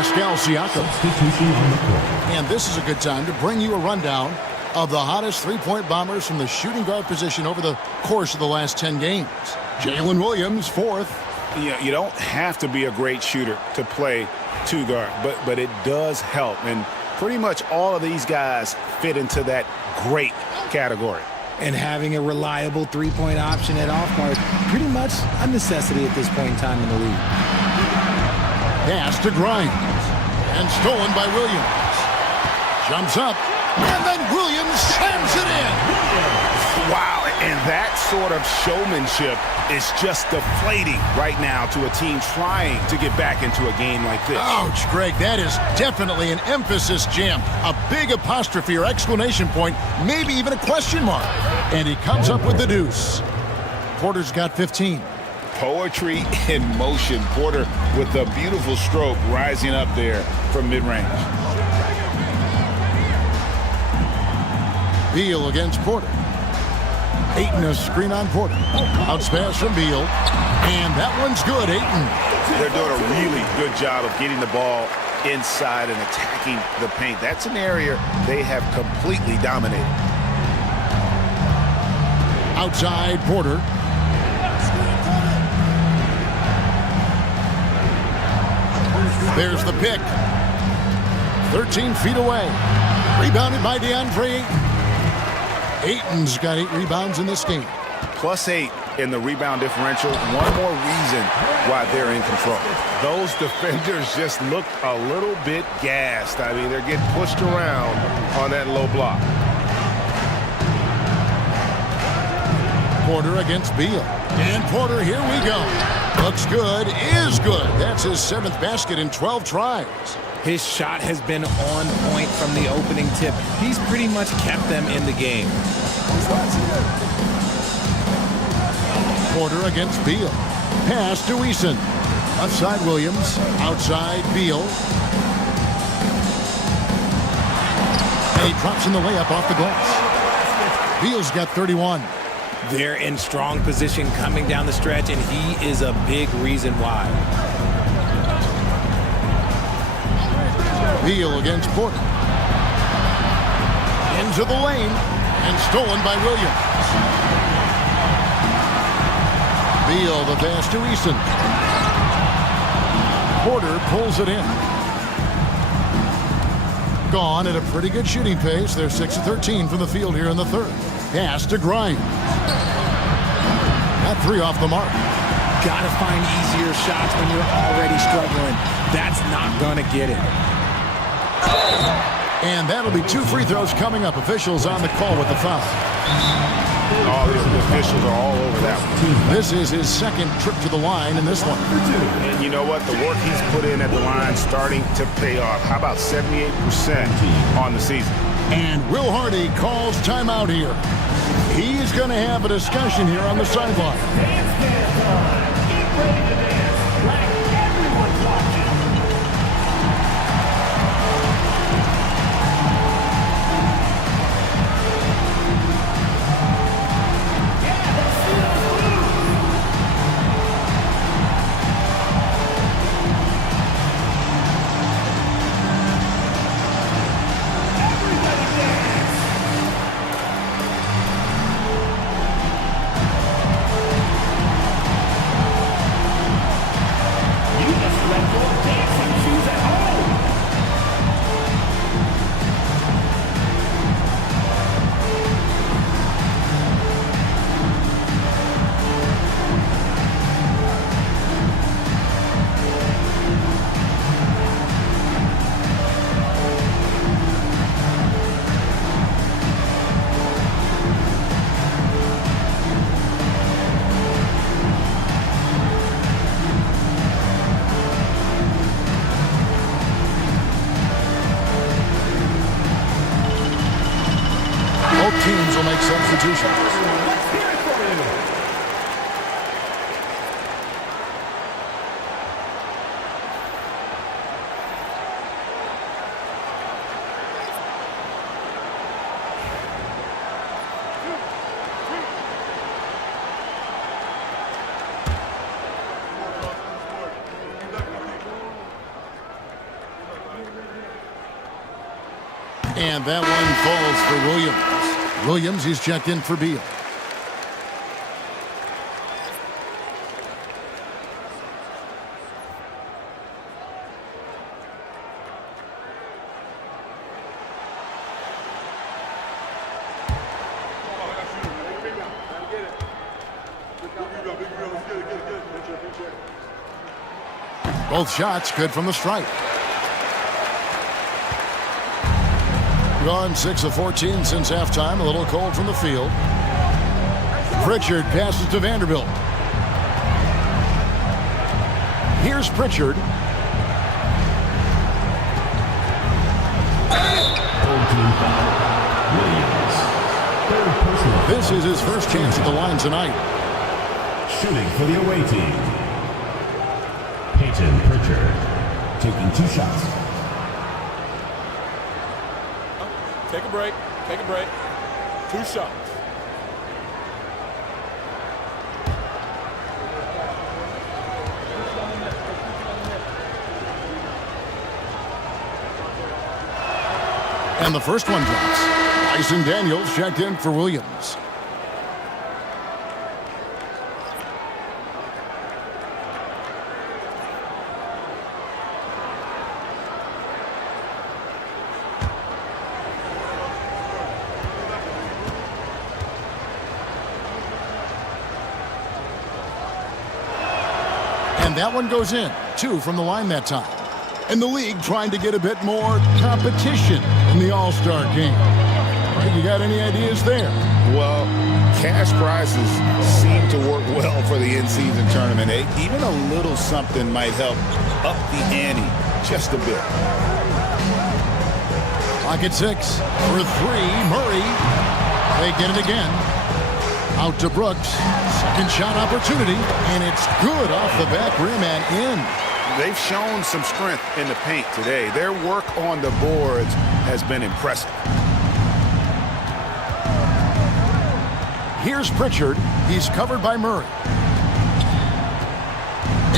Pascal Siakam. And this is a good time to bring you a rundown of the hottest three-point bombers from the shooting guard position over the course of the last 10 games. Jalen Williams, fourth. You don't have to be a great shooter to play two guard, but it does help. And pretty much all of these guys fit into that great category. And having a reliable three-point option at off mark, pretty much a necessity at this point in time in the league. Pass to Grimes. And stolen by Williams. Jumps up. And then Williams slams it in. Wow, and that sort of showmanship is just deflating right now to a team trying to get back into a game like this. Ouch, Greg, that is definitely an emphasis jam. A big apostrophe or exclamation point, maybe even a question mark. And he comes up with the deuce. Porter's got 15. Poetry in motion. Porter with a beautiful stroke rising up there from mid-range. Beal against Porter. Ayton a screen on Porter. Outspass from Beal. And that one's good, Ayton. They're doing a really good job of getting the ball inside and attacking the paint. That's an area they have completely dominated. Outside Porter. There's the pick. 13 feet away. Rebounded by DeAndre Ayton. Ayton's got 8 rebounds in this game. +8 in the rebound differential. One more reason why they're in control. Those defenders just look a little bit gassed. I mean, they're getting pushed around on that low block. Porter against Beal. And Porter, here we go. Looks good, is good. That's his 7th basket in 12 tries. His shot has been on point from the opening tip. He's pretty much kept them in the game. Porter against Beal. Pass to Eason. Outside Williams. Outside Beal. And he drops in the layup off the glass. Beal's got 31. They're in strong position coming down the stretch, and he is a big reason why. Beal against Porter. Into the lane. And stolen by Williams. Beal the pass to Eason. Porter pulls it in. Gone at a pretty good shooting pace. They're 6 of 13 from the field here in the third. Pass to Grimes. That 3 off the mark. Gotta find easier shots when you're already struggling. That's not gonna get it. And that'll be 2 free throws coming up. Officials on the call with the foul. All the officials are all over that one. This is his 2nd trip to the line in this one. And you know what? The work he's put in at the line starting to pay off. How about 78% on the season? And Will Hardy calls timeout here. He's going to have a discussion here on the sideline. Teams will make substitutions. And that one falls for Williams. Williams, he's checked in for Beal. Both shots good from the stripe. Gone 6 of 14 since halftime. A little cold from the field. Pritchard passes to Vanderbilt. Here's Pritchard. This is his first chance at the line tonight. Shooting for the away team, Peyton Pritchard, taking 2 shots. Take a break. Take a break. 2 shots. And the first one drops. Bryson Daniels checked in for Williams. And that one goes in. 2 from the line that time. And the league trying to get a bit more competition in the All-Star game. Right, you got any ideas there? Well, cash prizes seem to work well for the in-season tournament. Even a little something might help up the ante just a bit. Clock at 6 for 3. Murray. They get it again. Out to Brooks. Second shot opportunity. And it's good off the back rim and in. They've shown some strength in the paint today. Their work on the boards has been impressive. Here's Pritchard. He's covered by Murray.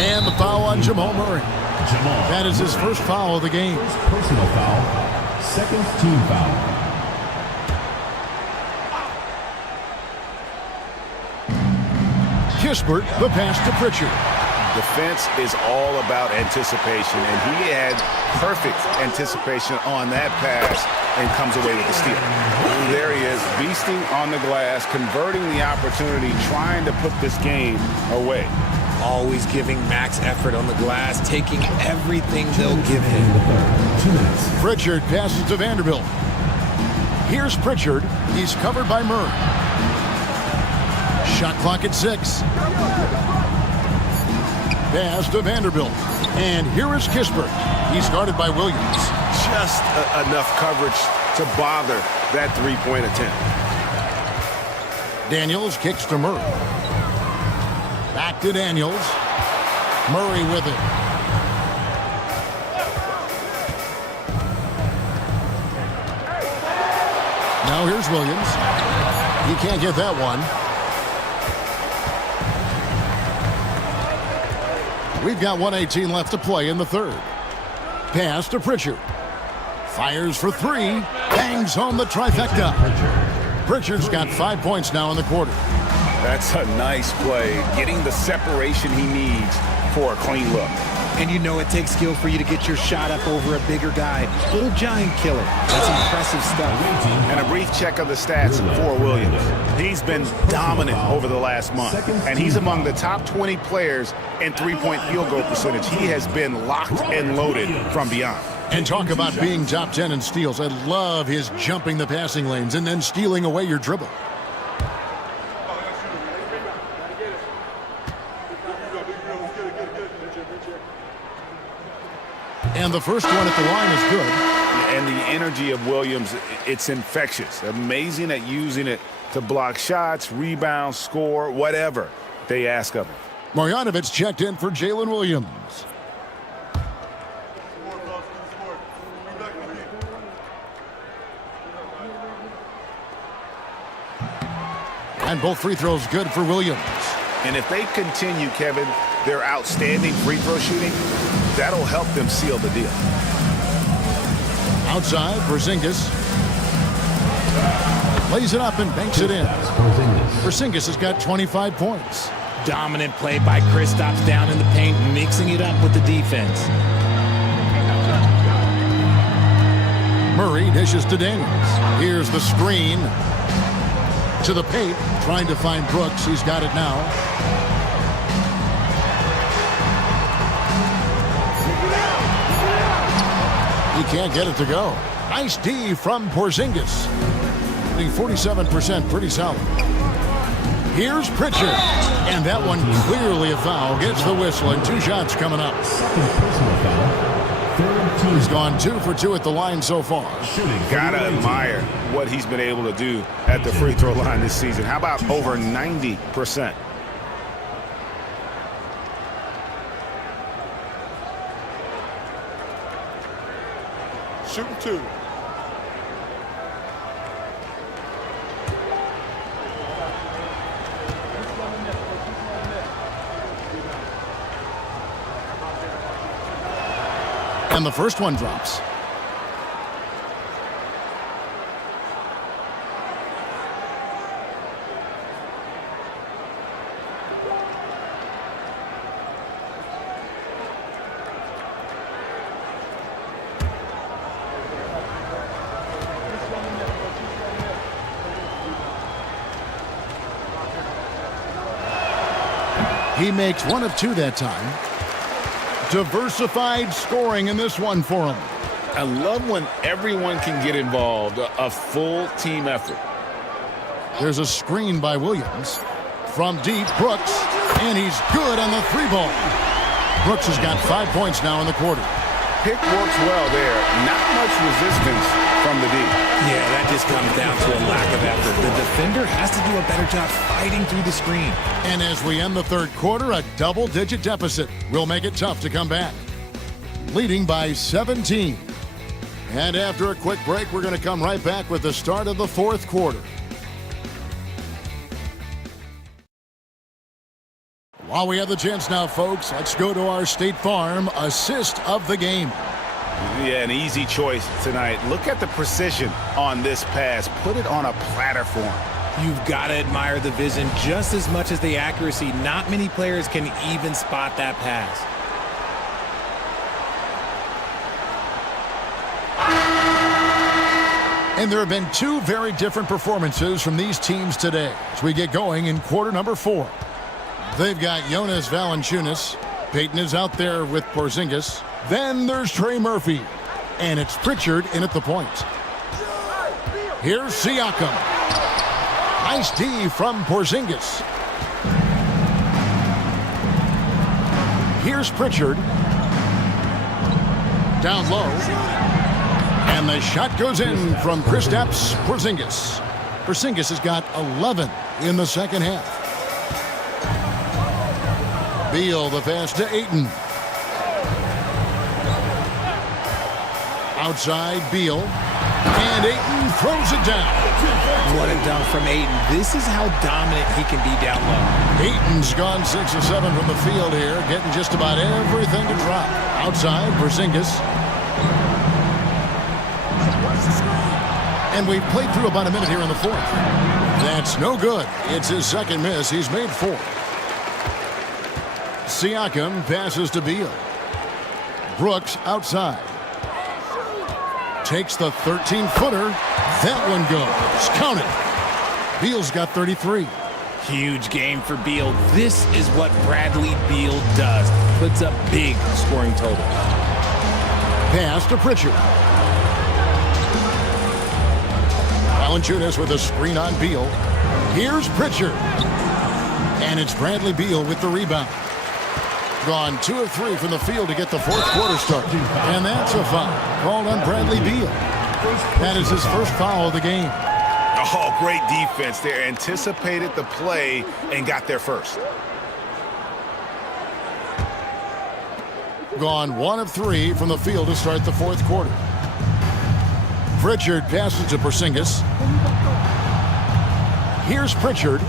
And the foul on Jamal Murray. That is his first foul of the game. Personal foul, second team foul. Kispert, the pass to Pritchard. Defense is all about anticipation, and he had perfect anticipation on that pass and comes away with the steal. There he is, beasting on the glass, converting the opportunity, trying to put this game away. Always giving max effort on the glass, taking everything they'll give him. Pritchard passes to Vanderbilt. Here's Pritchard. He's covered by Murray. Shot clock at 6. Pass to Vanderbilt. And here is Kispert. He's guarded by Williams. Just enough coverage to bother that three-point attempt. Daniels kicks to Murray. Back to Daniels. Murray with it. Now here's Williams. He can't get that one. We've got 1:18 left to play in the third. Pass to Pritchard. Fires for 3. Bangs home the trifecta. Pritchard's got 5 points now in the quarter. That's a nice play, getting the separation he needs for a clean look. And you know it takes skill for you to get your shot up over a bigger guy. Little giant killer. That's impressive stuff. And a brief check of the stats for Williams. He's been dominant over the last month, and he's among the top 20 players in three-point field goal percentage. He has been locked and loaded from beyond. And talk about being top 10 in steals. I love his jumping the passing lanes and then stealing away your dribble. And the first one at the line is good. And the energy of Williams, it's infectious. Amazing at using it to block shots, rebound, score, whatever they ask of him. Marjanovic checked in for Jalen Williams. And both free throws good for Williams. And if they continue, Kevin, their outstanding free throw shooting, that'll help them seal the deal. Outside, Porzingis. Lays it up and banks it in. Porzingis has got 25 points. Dominant play by Kristaps down in the paint, mixing it up with the defense. Murray dishes to Daniels. Here's the screen to the paint, trying to find Brooks. He's got it now. He can't get it to go. Nice D from Porzingis. 47%, pretty solid. Here's Pritchard. And that one clearly a foul. Gets the whistle and 2 shots coming up. He's gone 2 for 2 at the line so far. Gotta admire what he's been able to do at the free throw line this season. How about over 90%? Shooting 2. And the first one drops. He makes 1 of 2 that time. Diversified scoring in this one for him. I love when everyone can get involved, a full team effort. There's a screen by Williams. From deep, Brooks, and he's good on the 3-ball. Brooks has got 5 points now in the quarter. Pick works well there. Not much resistance from the D. Yeah, that just comes down to a lack of effort. The defender has to do a better job fighting through the screen. And as we end the third quarter, a double-digit deficit will make it tough to come back. Leading by 17. And after a quick break, we're going to come right back with the start of the fourth quarter. While we have the chance now, folks, let's go to our State Farm assist of the game. Yeah, an easy choice tonight. Look at the precision on this pass. Put it on a platter form. You've got to admire the vision just as much as the accuracy. Not many players can even spot that pass. And there have been 2 very different performances from these teams today as we get going in quarter number 4. They've got Jonas Valanciunas. Peyton is out there with Porzingis. Then there's Trey Murphy. And it's Pritchard in at the point. Here's Siakam. Nice D from Porzingis. Here's Pritchard. Down low. And the shot goes in from Kristaps Porzingis. Porzingis has got 11 in the second half. Beal, the pass to Ayton. Outside, Beal. And Ayton throws it down. What a dunk from Ayton. This is how dominant he can be down low. Ayton's gone 6 of 7 from the field here, getting just about everything to drop. Outside, Porzingis. And we've played through about a minute here in the fourth. That's no good. It's his second miss. He's made 4. Siakam passes to Beal. Brooks outside. Takes the 13-footer. That one goes. Count it. Beal's got 33. Huge game for Beal. This is what Bradley Beal does. Puts up big scoring total. Pass to Pritchard. Valanciunas with a screen on Beal. Here's Pritchard. And it's Bradley Beal with the rebound. Gone 2 of 3 from the field to get the fourth quarter start. And that's a foul called on Bradley Beal. That is his first foul of the game. Oh, great defense there. Anticipated the play and got there first. Gone 1 of 3 from the field to start the fourth quarter. Pritchard passes to Porzingis. Here's Pritchard.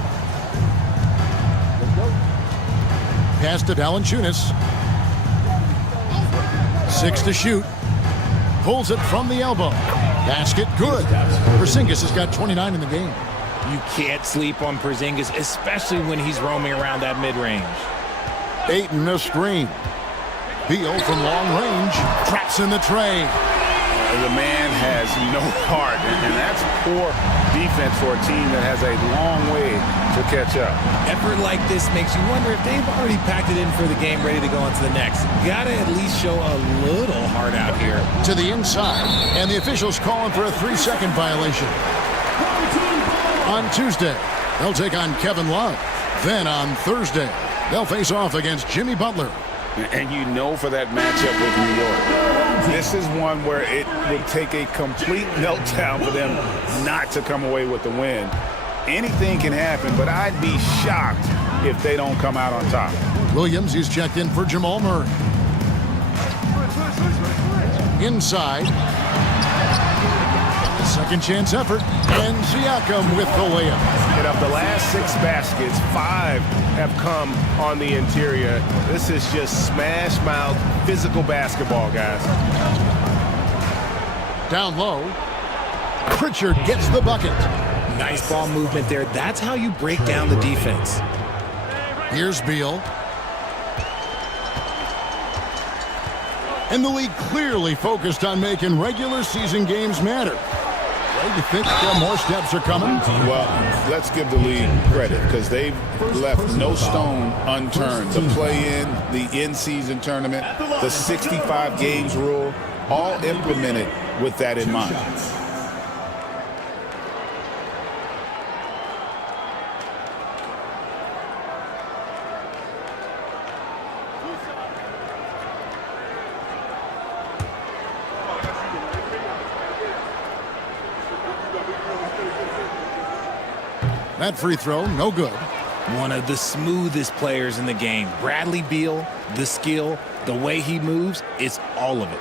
Pass to Valanciunas. 6 to shoot. pulls it from the elbow. Basket good. Porzingis has got 29 in the game. You can't sleep on Porzingis, especially when he's roaming around that mid-range. Ayton a screen. Beal from long range traps in the tray. The man has no heart, and that's poor defense for a team that has a long way to catch up. Effort like this makes you wonder if they've already packed it in for the game, ready to go on to the next. Gotta at least show a little heart out here. To the inside, and the officials calling for a 3-second violation. On Tuesday, they'll take on Kevin Love. Then on Thursday, they'll face off against Jimmy Butler. And you know for that matchup with New York, this is one where it would take a complete meltdown for them not to come away with the win. Anything can happen, but I'd be shocked if they don't come out on top. Williams, he's checked in for Jamal Murray. Inside. Second chance effort, and Siakam with the layup. And of the last 6 baskets, 5 have come on the interior. This is just smash mouth physical basketball, guys. Down low, Pritchard gets the bucket. Nice ball movement there. That's how you break down the defense. Here's Beal. And the league clearly focused on making regular season games matter. You think more steps are coming? Well, let's give the league credit because they've left no stone unturned. The play-in, the in-season tournament, the 65 games rule, all implemented with that in mind. That free throw, no good. One of the smoothest players in the game. Bradley Beal, the skill, the way he moves, it's all of it.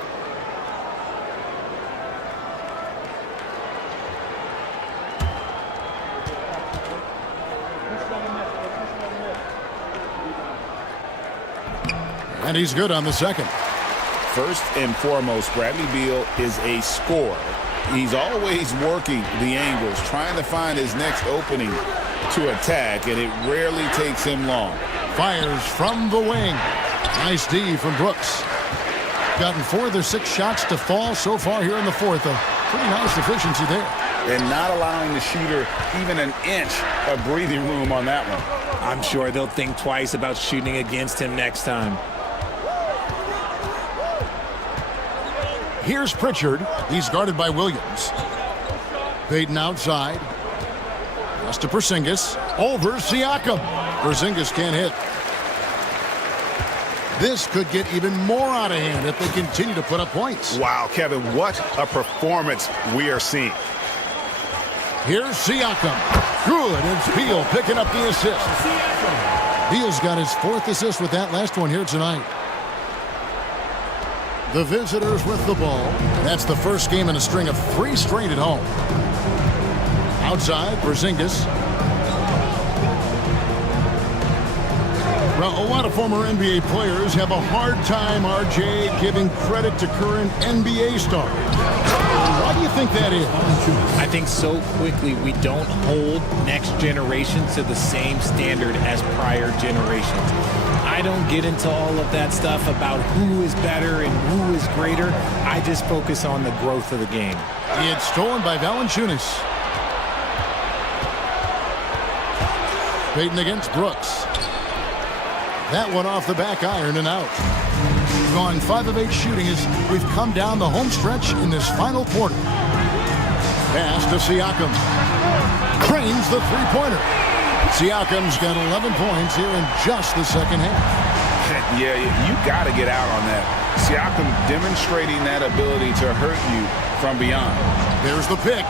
And he's good on the second. First and foremost, Bradley Beal is a scorer. He's always working the angles, trying to find his next opening to attack, and it rarely takes him long. Fires from the wing. Nice D from Brooks. Gotten 4 of their 6 shots to fall so far here in the fourth. A pretty nice efficiency there. And not allowing the shooter even an inch of breathing room on that one. I'm sure they'll think twice about shooting against him next time. Here's Pritchard. He's guarded by Williams. Payton outside. Pass to Porzingis. Over Siakam. Porzingis can't hit. This could get even more out of hand if they continue to put up points. Wow, Kevin, what a performance we are seeing. Here's Siakam. Good, and Beal picking up the assist. Beal's got his 4th assist with that last one here tonight. The visitors with the ball. That's the first game in a string of 3 straight at home. Outside, Porzingis. Well, a lot of former NBA players have a hard time, RJ, giving credit to current NBA stars. Why do you think that is? I think so quickly we don't hold next generation to the same standard as prior generations. I don't get into all of that stuff about who is better and who is greater. I just focus on the growth of the game. It's stolen by Valanciunas. Payton against Brooks. That one off the back iron and out. Gone 5 of 8 shooting as we've come down the home stretch in this final quarter. Pass to Siakam. Cranes the three-pointer. Siakam's got 11 points here in just the second half. Yeah, you got to get out on that. Siakam demonstrating that ability to hurt you from beyond. There's the pick.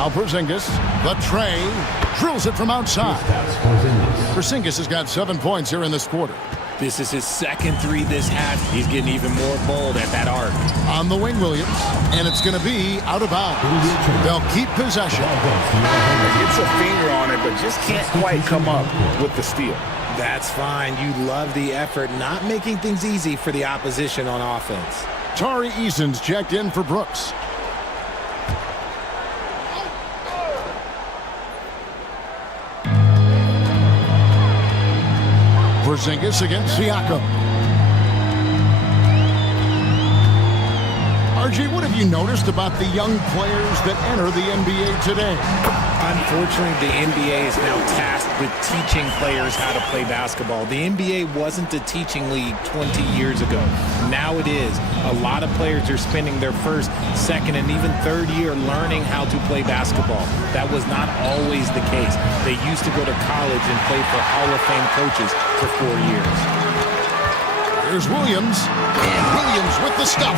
Now Porzingis, the tray, drills it from outside. Porzingis has got 7 points here in this quarter. This is his second 3 this half. He's getting even more bold at that arc. On the wing, Williams, and it's going to be out of bounds. They'll keep possession. Gets a finger on it, but just can't quite come up with the steal. That's fine. You love the effort, not making things easy for the opposition on offense. Tari Eason's checked in for Brooks. Porzingis against Siakam. RG, what have you noticed about the young players that enter the NBA today? Unfortunately, the NBA is now tasked with teaching players how to play basketball. The NBA wasn't a teaching league 20 years ago. Now it is. A lot of players are spending their first, second, and even third year learning how to play basketball. That was not always the case. They used to go to college and play for Hall of Fame coaches for 4 years. Here's Williams, and Williams with the stuff.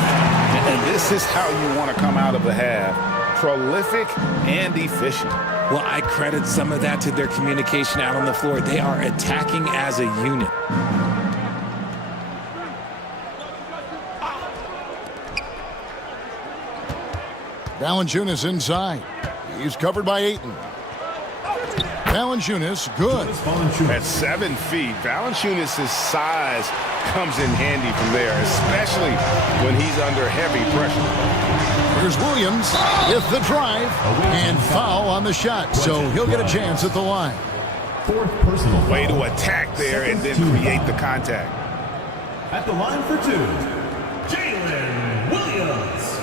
And this is how you want to come out of the half. Prolific and efficient. Well, I credit some of that to their communication out on the floor. They are attacking as a unit. Valanciunas inside. He's covered by Ayton. Valanciunas, good. At 7 feet, Valanciunas' size comes in handy from there, especially when he's under heavy pressure. Here's Williams with the drive and foul on the shot, so he'll get a chance at the line. Fourth personal Way to attack there and then create the contact. At the line for 2, Jalen Williams.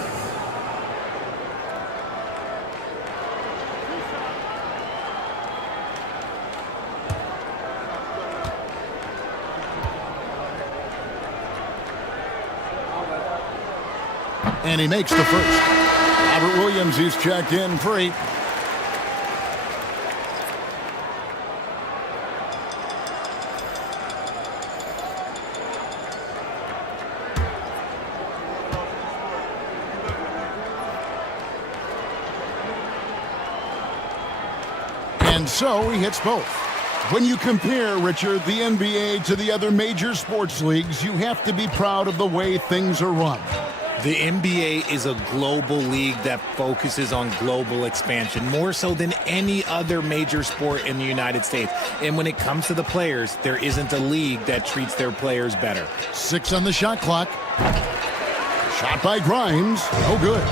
And he makes the first. Robert Williams, he's checked in for 8. And so he hits both. When you compare, Richard, the NBA to the other major sports leagues, you have to be proud of the way things are run. The NBA is a global league that focuses on global expansion, more so than any other major sport in the United States. And when it comes to the players, there isn't a league that treats their players better. 6 on the shot clock. Shot by Grimes. No good.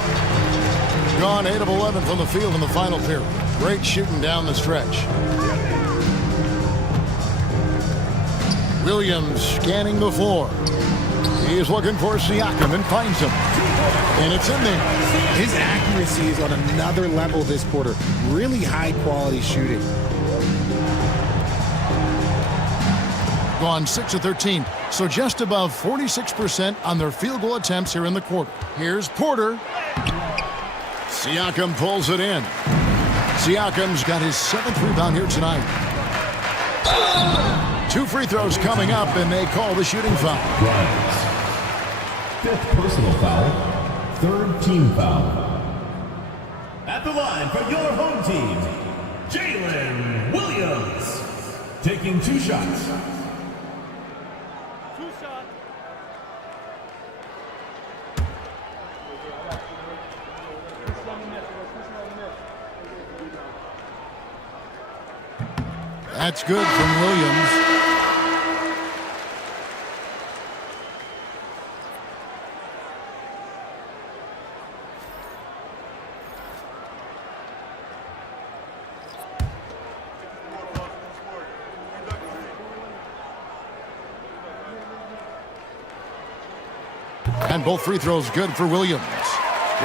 Gone 8 of 11 from the field in the final period. Great shooting down the stretch. Williams scanning the floor. He is looking for Siakam and finds him. And it's in there. His accuracy is on another level this quarter. Really high-quality shooting. Gone 6 of 13. So just above 46% on their field goal attempts here in the quarter. Here's Porter. Siakam pulls it in. Siakam's got his 7th rebound here tonight. 2 free throws coming up, and they call the shooting foul. Grimes. 5th personal foul. 3rd team foul. At the line for your home team, Jalen Williams. Taking 2 shots. 2 shots. That's good from Williams. And both free throws good for Williams.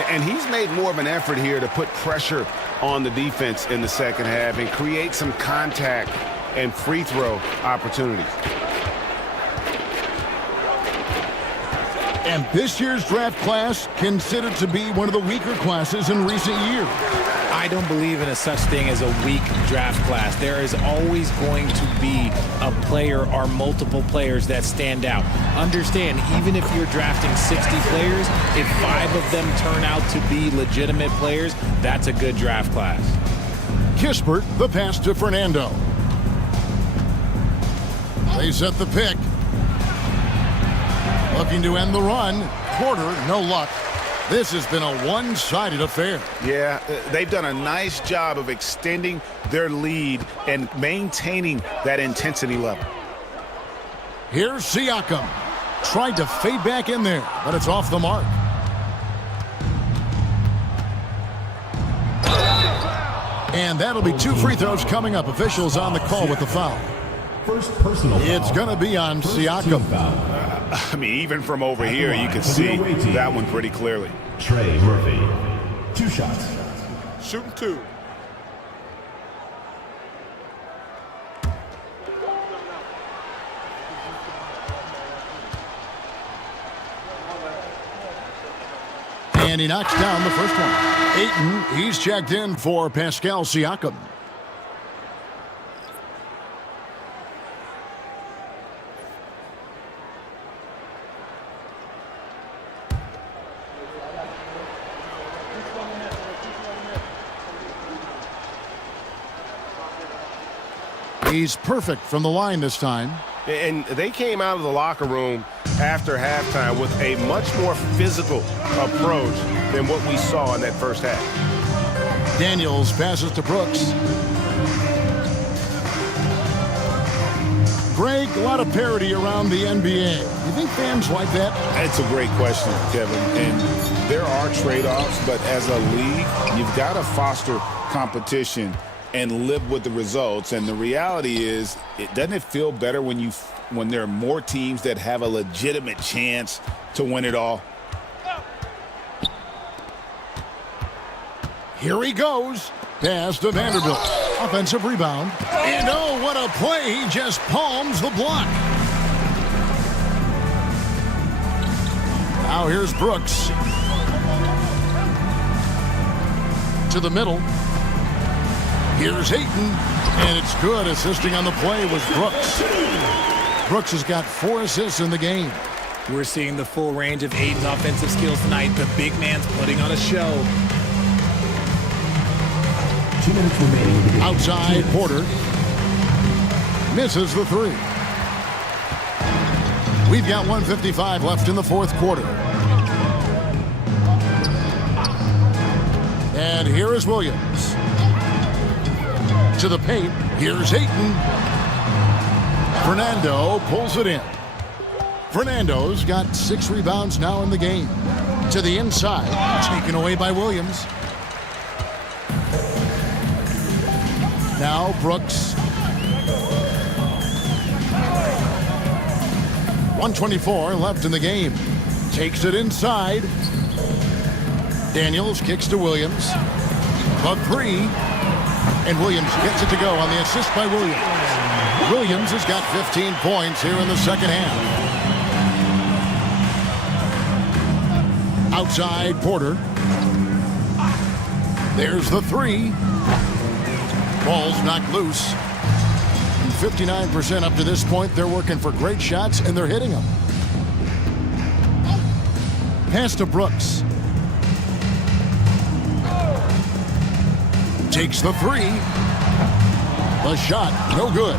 And he's made more of an effort here to put pressure on the defense in the second half and create some contact and free throw opportunities. And this year's draft class considered to be one of the weaker classes in recent years. I don't believe in a such thing as a weak draft class. There is always going to be a player or multiple players that stand out. Understand, even if you're drafting 60 players, if 5 of them turn out to be legitimate players, that's a good draft class. Kispert, the pass to Fernando. They set the pick. Looking to end the run. Porter, no luck. This has been a one-sided affair. Yeah, they've done a nice job of extending their lead and maintaining that intensity level. Here's Siakam. Tried to fade back in there, but it's off the mark. And that'll be 2 free throws coming up. Officials on the call with the foul. First personal foul. It's going to be on Siakam. I mean, even from over here, you can see that one pretty clearly. Trey Murphy. 2 shots. Shooting 2. And he knocks down the first one. Ayton, he's checked in for Pascal Siakam. He's perfect from the line this time. And they came out of the locker room after halftime with a much more physical approach than what we saw in that first half. Daniels passes to Brooks. Greg, a lot of parity around the NBA. You think fans like that? It's a great question, Kevin. And there are trade-offs, but as a league, you've got to foster competition and live with the results. And the reality is, doesn't it feel better when there are more teams that have a legitimate chance to win it all? Here he goes. Pass to Vanderbilt. Offensive rebound. And oh, what a play. He just palms the block. Now here's Brooks. To the middle. Here's Ayton. And it's good. Assisting on the play was Brooks. Brooks has got 4 assists in the game. We're seeing the full range of Ayton's offensive skills tonight. The big man's putting on a show. 2 minutes remaining. Outside, Porter. Misses the 3. We've got 1:55 left in the fourth quarter. And here is Williams. To the paint. Here's Ayton. Fernando pulls it in. Fernando's got 6 rebounds now in the game. To the inside. Taken away by Williams. Now Brooks. 1:24 left in the game. Takes it inside. Daniels kicks to Williams. A 3. And Williams gets it to go on the assist by Williams. Williams has got 15 points here in the second half. Outside, Porter. There's the 3. Ball's knocked loose. And 59% up to this point. They're working for great shots, and they're hitting them. Pass to Brooks. Takes the 3. The shot, no good.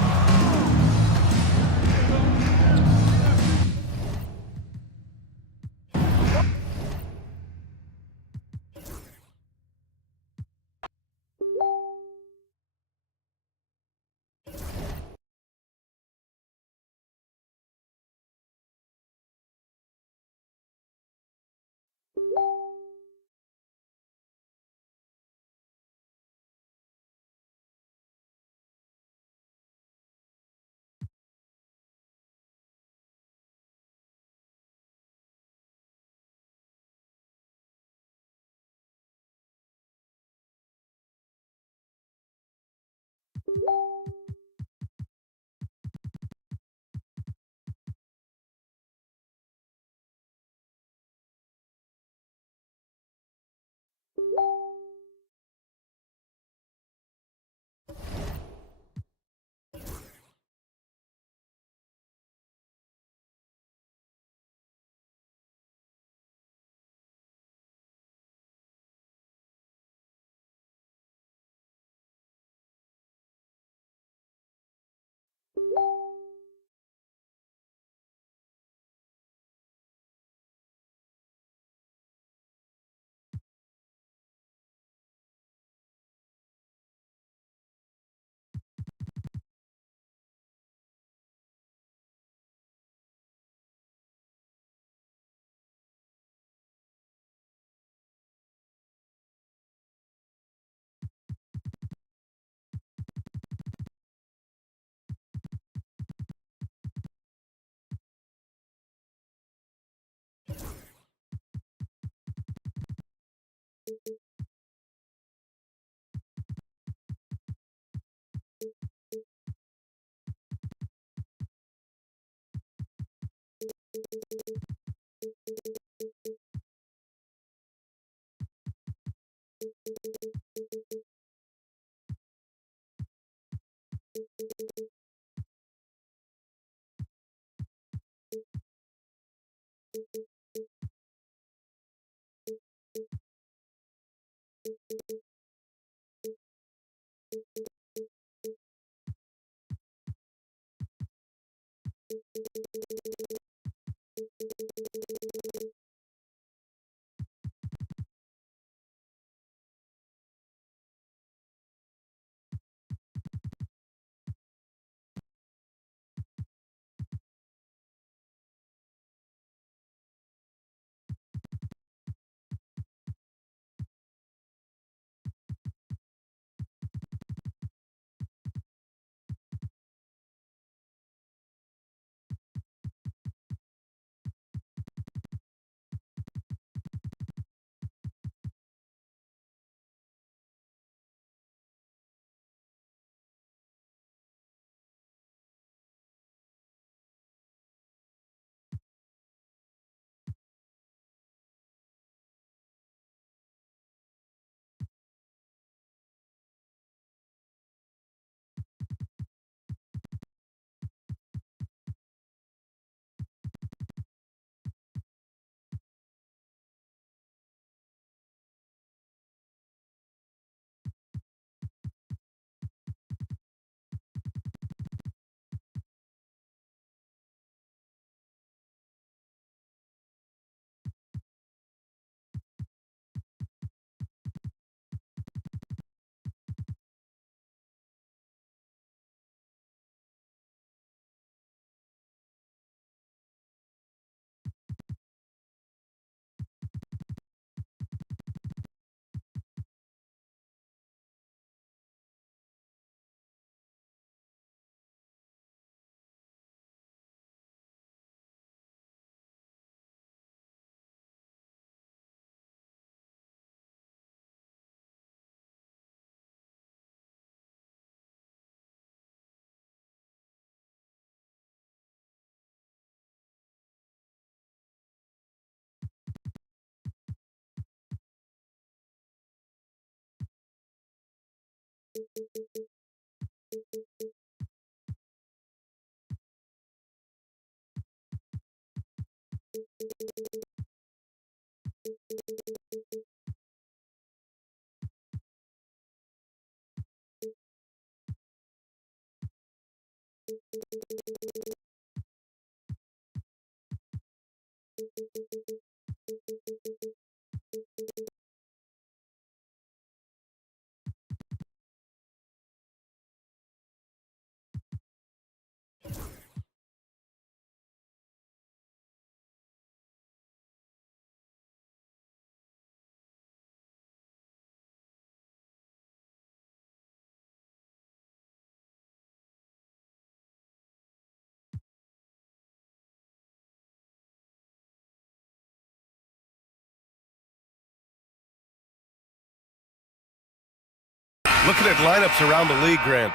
Looking at lineups around the league, Grant,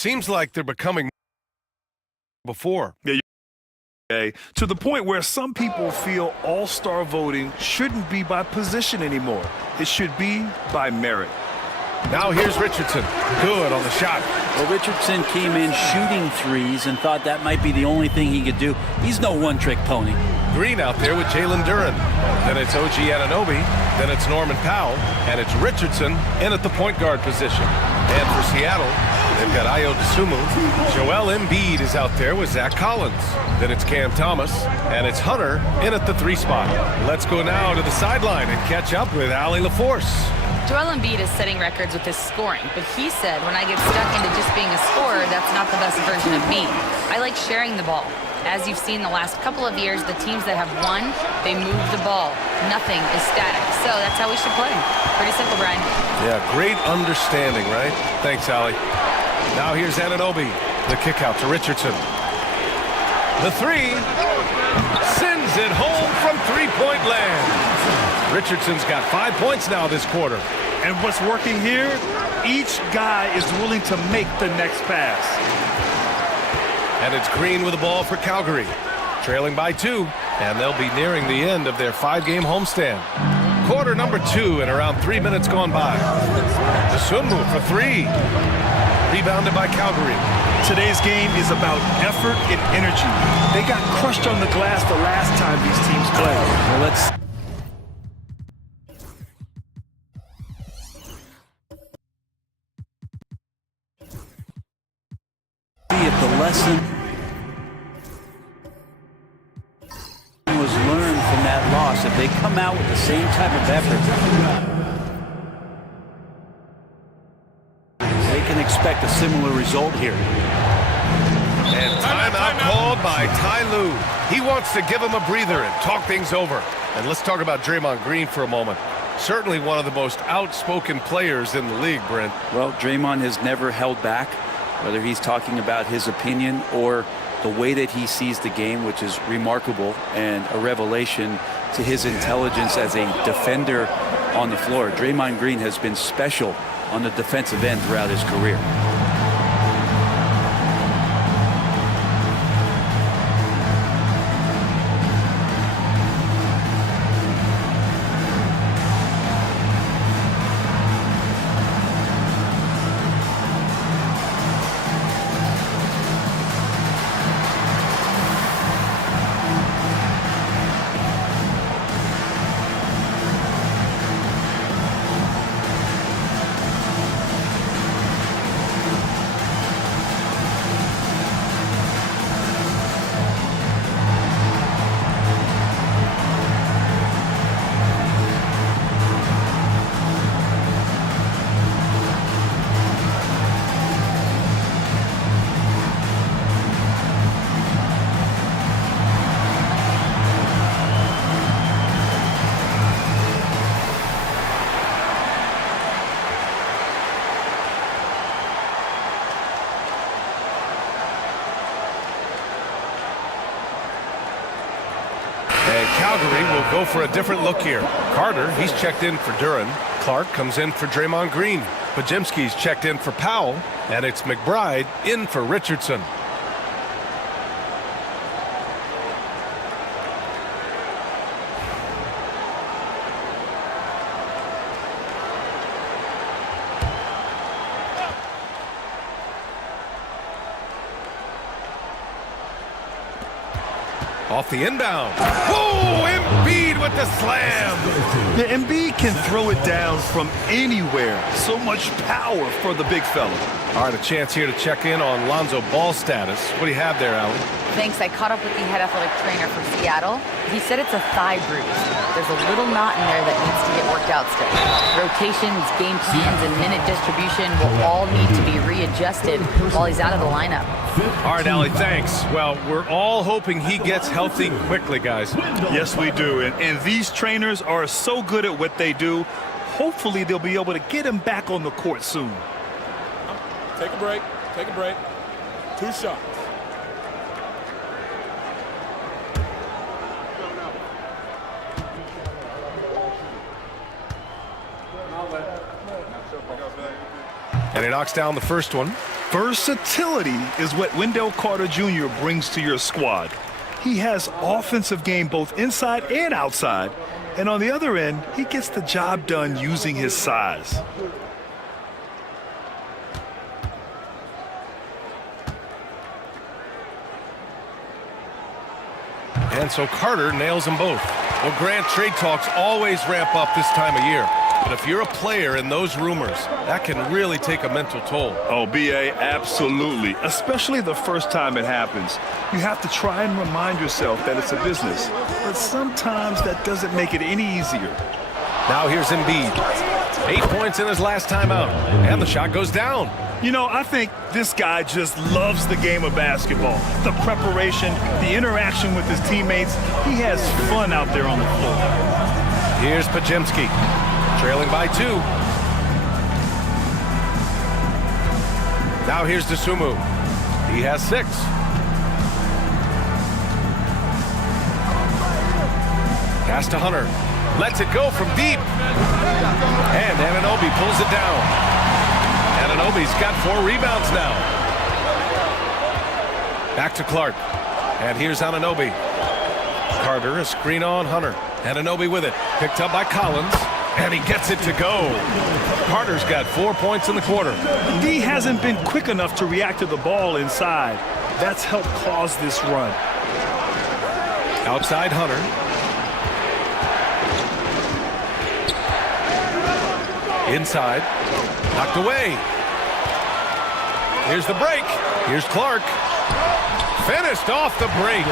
seems like they're becoming before. Yeah, to the point where some people feel all-star voting shouldn't be by position anymore. It should be by merit. Now here's Richardson. Good on the shot. Well, Richardson came in shooting threes and thought that might be the only thing he could do. He's no one-trick pony. Green out there with Jalen Duren. Then it's OG Anunoby. Then it's Norman Powell. And it's Richardson in at the point guard position. And for Seattle, they've got Ayo Dosunmu. Joel Embiid is out there with Zach Collins. Then it's Cam Thomas. And it's Hunter in at the 3 spot. Let's go now to the sideline and catch up with Allie LaForce. Joel Embiid is setting records with his scoring, but he said, when I get stuck into just being a scorer, that's not the best version of me. I like sharing the ball. As you've seen the last couple of years, the teams that have won, they move the ball. Nothing is static. So that's how we should play. Pretty simple, Brian. Yeah, great understanding, right? Thanks, Allie. Now here's Anunoby. The kick out to Richardson. The 3 sends it home from three-point land. Richardson's got 5 points now this quarter. And what's working here, each guy is willing to make the next pass. And it's Green with the ball for Calgary. Trailing by 2, and they'll be nearing the end of their 5-game homestand. Quarter number 2 and around 3 minutes gone by. The swim move for 3. Rebounded by Calgary. Today's game is about effort and energy. They got crushed on the glass the last time these teams played. Well, let's see if the lesson was learned from that loss. If they come out with the same type of effort, they can expect a similar result here. And timeout called by Ty Lue. He wants to give him a breather and talk things over. And let's talk about Draymond Green for a moment. Certainly one of the most outspoken players in the league, Brent. Well, Draymond has never held back, whether he's talking about his opinion or the way that he sees the game, which is remarkable and a revelation to his intelligence as a defender on the floor. Draymond Green has been special on the defensive end throughout his career. Calgary will go for a different look here. Carter, he's checked in for Duran. Clark comes in for Draymond Green. Pajimski's checked in for Powell. And it's McBride in for Richardson. Off the inbound. Whoa, Embiid with the slam. The Embiid can throw it down from anywhere. So much power for the big fella. All right, a chance here to check in on Lonzo Ball status. What do you have there, Allie? Thanks. I caught up with the head athletic trainer for Seattle. He said it's a thigh bruise. There's a little knot in there that needs to get worked out still. Rotations, game plans, and minute distribution will all need to be readjusted while he's out of the lineup. All right, Allie, thanks. Well, we're all hoping he gets healthy quickly, guys. Yes, we do. And these trainers are so good at what they do. Hopefully, they'll be able to get him back on the court soon. Take a break. Take a break. 2 shots. And he knocks down the first one. Versatility is what Wendell Carter Jr. brings to your squad. He has offensive game both inside and outside. And on the other end, he gets the job done using his size. And so Carter nails them both. Well, Grant, trade talks always ramp up this time of year. But if you're a player in those rumors, that can really take a mental toll. Oh, B.A., absolutely. Especially the first time it happens. You have to try and remind yourself that it's a business. But sometimes that doesn't make it any easier. Now here's Embiid. 8 points in his last time out. And the shot goes down. You know, I think this guy just loves the game of basketball. The preparation, the interaction with his teammates. He has fun out there on the floor. Here's Pajimski. Trailing by 2. Now here's Dosunmu. He has 6. Pass to Hunter. Lets it go from deep. And Anunoby pulls it down. Anunoby's got 4 rebounds now. Back to Clark. And here's Anunoby. Carter, a screen on Hunter. Anunoby with it. Picked up by Collins. And he gets it to go. Carter's got 4 points in the quarter. D hasn't been quick enough to react to the ball inside. That's helped cause this run. Outside Hunter. Inside. Knocked away. Here's the break. Here's Clark. Finished off the break.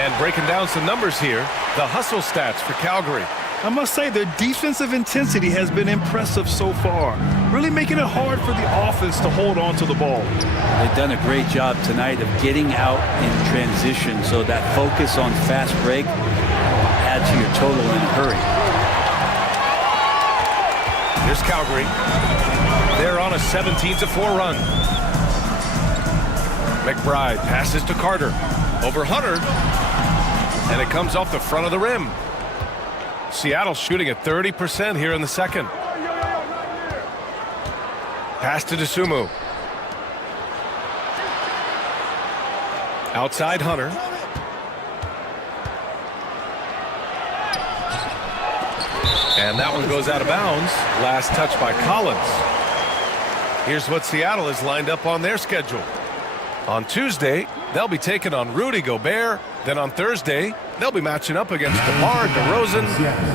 And breaking down some numbers here, the hustle stats for Calgary. I must say their defensive intensity has been impressive so far, really making it hard for the offense to hold on to the ball. They've done a great job tonight of getting out in transition, so that focus on fast break add to your total in a hurry. Here's Calgary. They're on a 17-4 run. McBride passes to Carter. Over Hunter. And it comes off the front of the rim. Seattle shooting at 30% here in the second. Pass to Dosunmu. Outside Hunter. And that one goes out of bounds. Last touch by Collins. Here's what Seattle is lined up on their schedule. On Tuesday, they'll be taking on Rudy Gobert. Then on Thursday, they'll be matching up against DeMar DeRozan.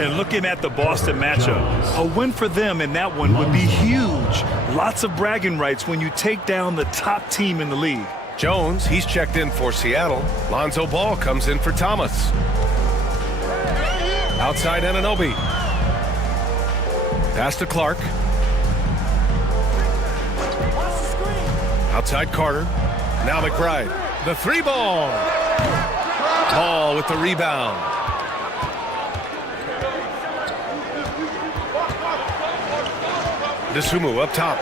And looking at the Boston matchup, a win for them in that one would be huge. Lots of bragging rights when you take down the top team in the league. Jones, he's checked in for Seattle. Lonzo Ball comes in for Thomas. Outside Anunoby. Pass to Clark. Outside Carter. Now McBride. The three ball. Ball with the rebound. Dosunmu up top.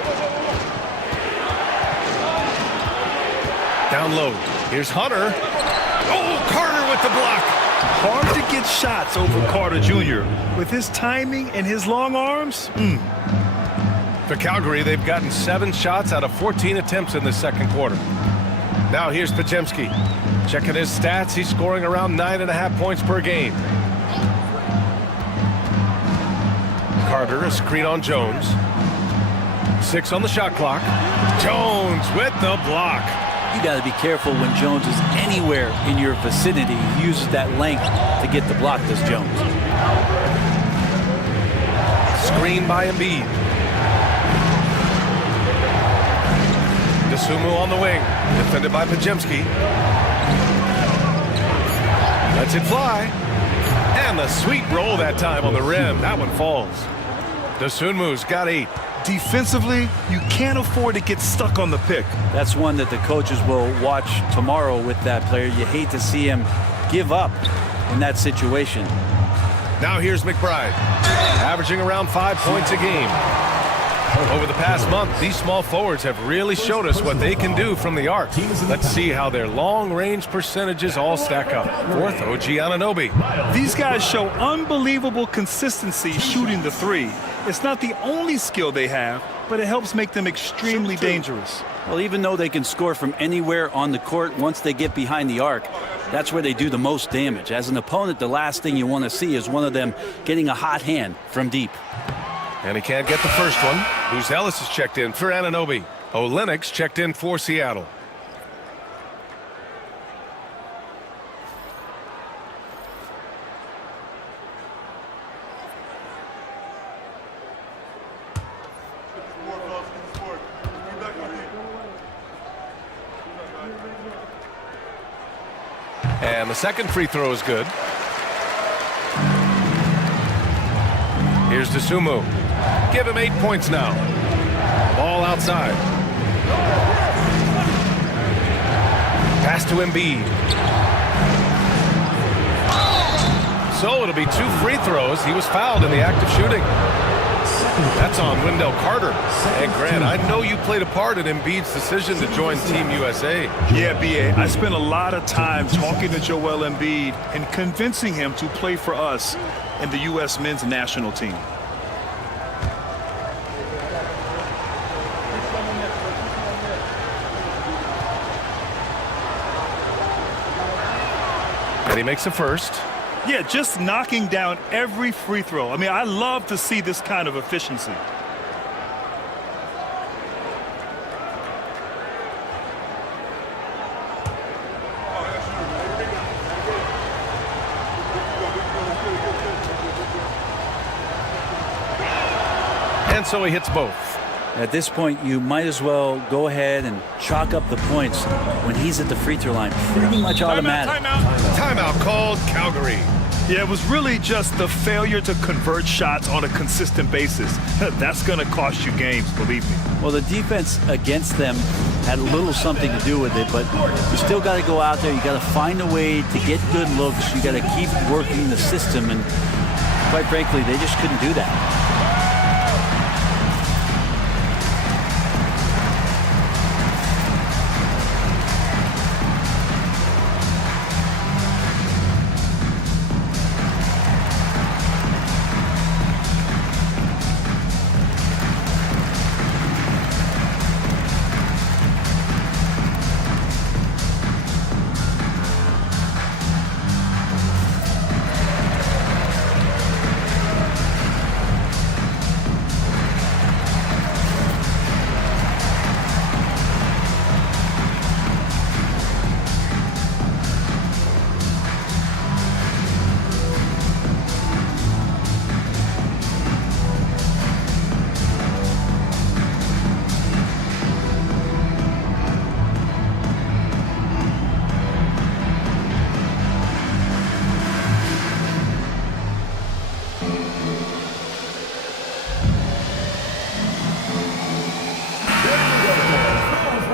Down low. Here's Hunter. Oh, Carter with the block. Hard to get shots over Carter Jr. With his timing and his long arms. For Calgary, they've gotten 7 shots out of 14 attempts in the second quarter. Now here's Podziemski. Checking his stats, he's scoring around 9.5 points per game. Carter, a screen on Jones. 6 on the shot clock. Jones with the block. You got to be careful when Jones is anywhere in your vicinity. He uses that length to get the block, does Jones. Screen by Embiid. Dosunmu on the wing. Defended by Podziemski. Lets it fly. And the sweet roll that time on the rim. That one falls. Dosunmu's got 8. Defensively, you can't afford to get stuck on the pick. That's one that the coaches will watch tomorrow with that player. You hate to see him give up in that situation. Now here's McBride, averaging around 5 points a game. Over the past month, these small forwards have really showed us what they can do from the arc. Let's see how their long-range percentages all stack up. Fourth, OG Anunoby. These guys show unbelievable consistency shooting the three. It's not the only skill they have, but it helps make them extremely dangerous. Well, even though they can score from anywhere on the court, once they get behind the arc, that's where they do the most damage. As an opponent, the last thing you want to see is one of them getting a hot hand from deep. And he can't get the first one. Luz Ellis is checked in for Anunoby. Olenek's checked in for Seattle. And the second free throw is good. Here's Dosunmu. Give him 8 points now. Ball outside. Pass to Embiid. So it'll be 2 free throws. He was fouled in the act of shooting. That's on Wendell Carter. And Grant, I know you played a part in Embiid's decision to join Team USA. Yeah, B.A., I spent a lot of time talking to Joel Embiid and convincing him to play for us in the U.S. men's national team. And he makes the first. Yeah, just knocking down every free throw. I mean, I love to see this kind of efficiency. And so he hits both. At this point, you might as well go ahead and chalk up the points when he's at the free throw line. Pretty much automatic. Timeout called Calgary. Yeah, it was really just the failure to convert shots on a consistent basis. That's going to cost you games, believe me. Well, the defense against them had a little something to do with it, but you still got to go out there. You got to find a way to get good looks. You got to keep working the system, and quite frankly, they just couldn't do that.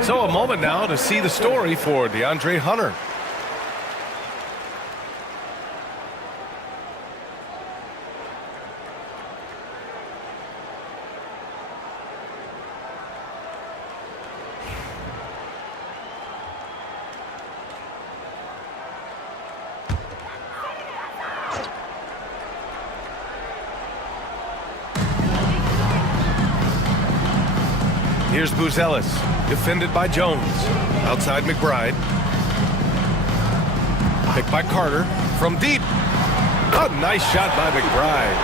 So a moment now to see the story for DeAndre Hunter. Here's Buzelis, defended by Jones. Outside McBride. Picked by Carter from deep. A nice shot by McBride.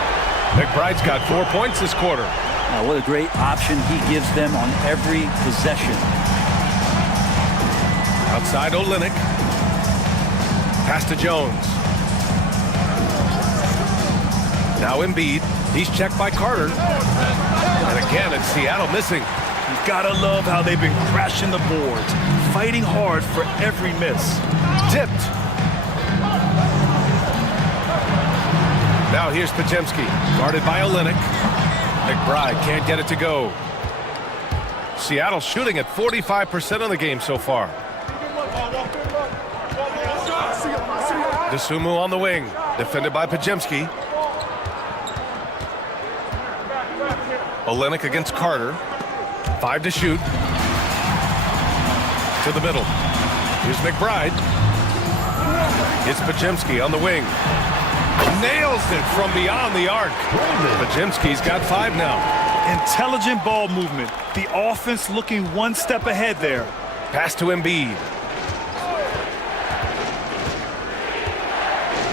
McBride's got 4 points this quarter. Now, what a great option he gives them on every possession. Outside Olynyk. Pass to Jones. Now Embiid. He's checked by Carter. And again, it's Seattle missing. You've got to love how they've been crashing the boards, fighting hard for every miss. Tipped. Now here's Podziemski, guarded by Olynyk. McBride can't get it to go. Seattle shooting at 45% of the game so far. Dosunmu on the wing, defended by Podziemski. Olynyk against Carter. 5 to shoot. To the middle. Here's McBride. It's Podziemski on the wing. Nails it from beyond the arc. Podziemski's got 5 now. Intelligent ball movement. The offense looking one step ahead there. Pass to Embiid.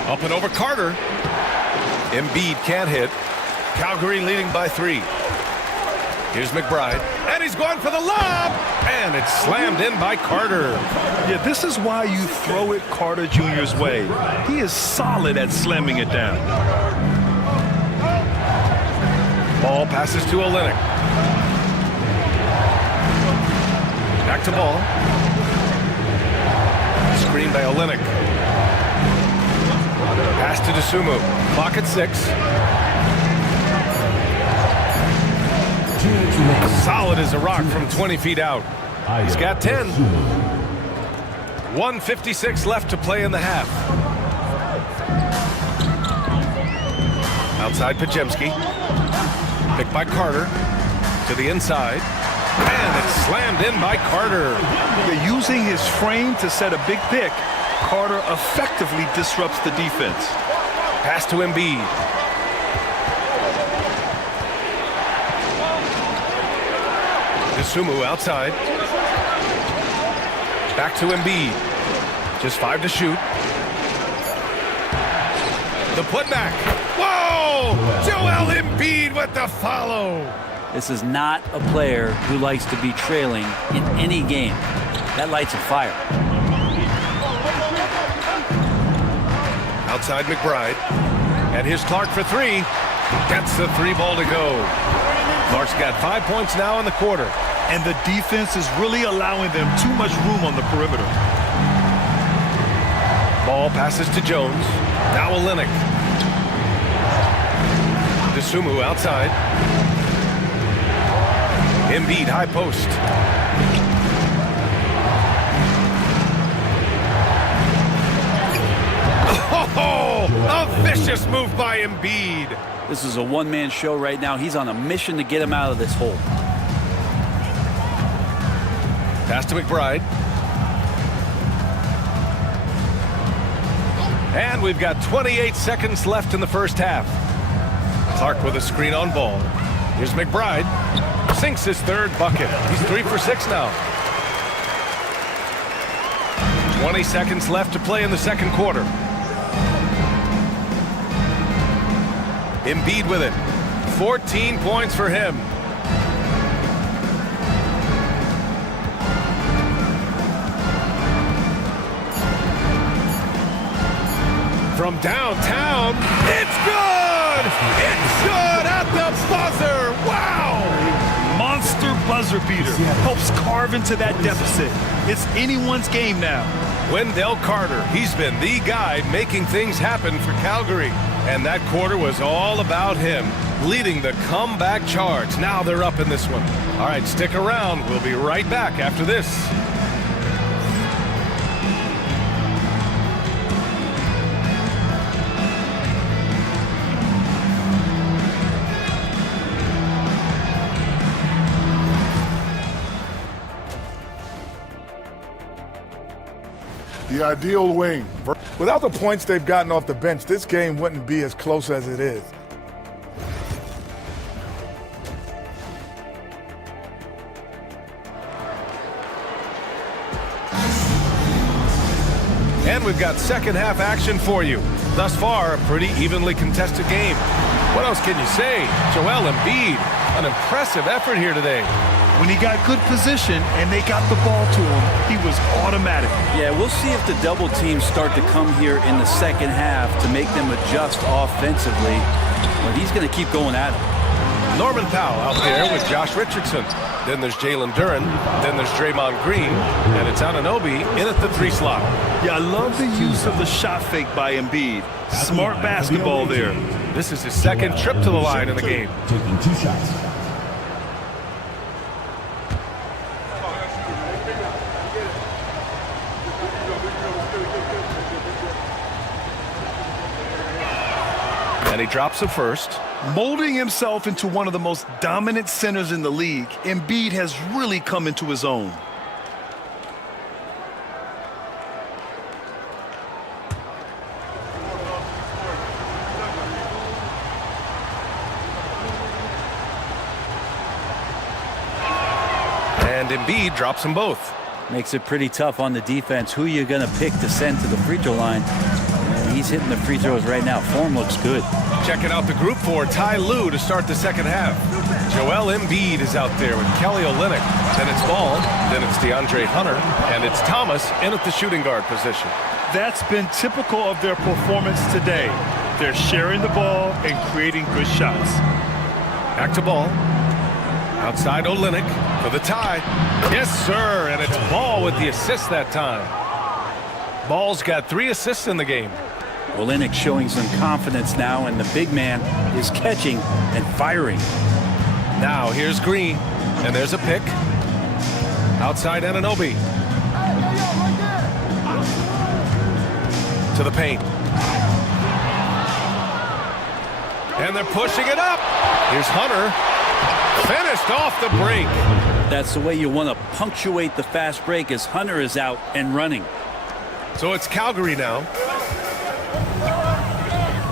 Up and over Carter. Embiid can't hit. Calgary leading by 3. Here's McBride, and he's going for the lob, and it's slammed in by Carter. Yeah, this is why you throw it Carter Jr.'s way. He is solid at slamming it down. Ball passes to Olynyk. Back to Ball. Screen by Olynyk. Pass to Dosunmu. Clock at 6. Solid as a rock from 20 feet out. He's got 10. 1:56 left to play in the half. Outside Podziemski. Picked by Carter. To the inside. And it's slammed in by Carter. They're using his frame to set a big pick. Carter effectively disrupts the defense. Pass to Embiid. Dosunmu outside. Back to Embiid. Just 5 to shoot. The putback. Whoa! Joel Embiid with the follow. This is not a player who likes to be trailing in any game. That lights a fire. Outside McBride. And here's Clark for three. Gets the three ball to go. Clark's got 5 points now in the quarter. And the defense is really allowing them too much room on the perimeter. Ball passes to Jones. Now Olynyk. DeSumo outside. Embiid high post. Oh, a vicious move by Embiid. This is a one-man show right now. He's on a mission to get him out of this hole. Pass to McBride. And we've got 28 seconds left in the first half. Clark with a screen on ball. Here's McBride. Sinks his third bucket. He's 3 for 6 now. 20 seconds left to play in the second quarter. Embiid with it. 14 points for him. From downtown, it's good! It's good at the buzzer! Wow! Monster buzzer beater. Helps carve into that deficit. It's anyone's game now. Wendell Carter, he's been the guy making things happen for Calgary. And that quarter was all about him, leading the comeback charge. Now they're up in this one. All right, stick around. We'll be right back after this. The ideal wing. Without the points they've gotten off the bench, this game wouldn't be as close as it is. And we've got second half action for you. Thus far, a pretty evenly contested game. What else can you say? Joel Embiid, an impressive effort here today. When he got good position and they got the ball to him, he was automatic. Yeah, we'll see if the double teams start to come here in the second half to make them adjust offensively. But he's going to keep going at it. Norman Powell out there with Josh Richardson. Then there's Jalen Duren. Then there's Draymond Green. And it's Anunoby in at the 3 slot. Yeah, I love the use of the shot fake by Embiid. Smart basketball there. This is his second trip to the line in the game. Taking 2 shots. And he drops the first. Molding himself into one of the most dominant centers in the league, Embiid has really come into his own. And Embiid drops them both. Makes it pretty tough on the defense. Who you going to pick to send to the free throw line? And he's hitting the free throws right now. Form looks good. Checking out the group for Ty Lue to start the second half. Joel Embiid is out there with Kelly Olynyk. Then it's Ball. Then it's DeAndre Hunter. And it's Thomas in at the shooting guard position. That's been typical of their performance today. They're sharing the ball and creating good shots. Back to Ball. Outside Olynyk for the tie. Yes, sir. And it's Ball with the assist that time. Ball's got 3 assists in the game. Olynyk showing some confidence now, and the big man is catching and firing. Now here's Green, and there's a pick. Outside Anunoby. To the paint. And they're pushing it up. Here's Hunter. Finished off the break. That's the way you want to punctuate the fast break as Hunter is out and running. So it's Calgary now.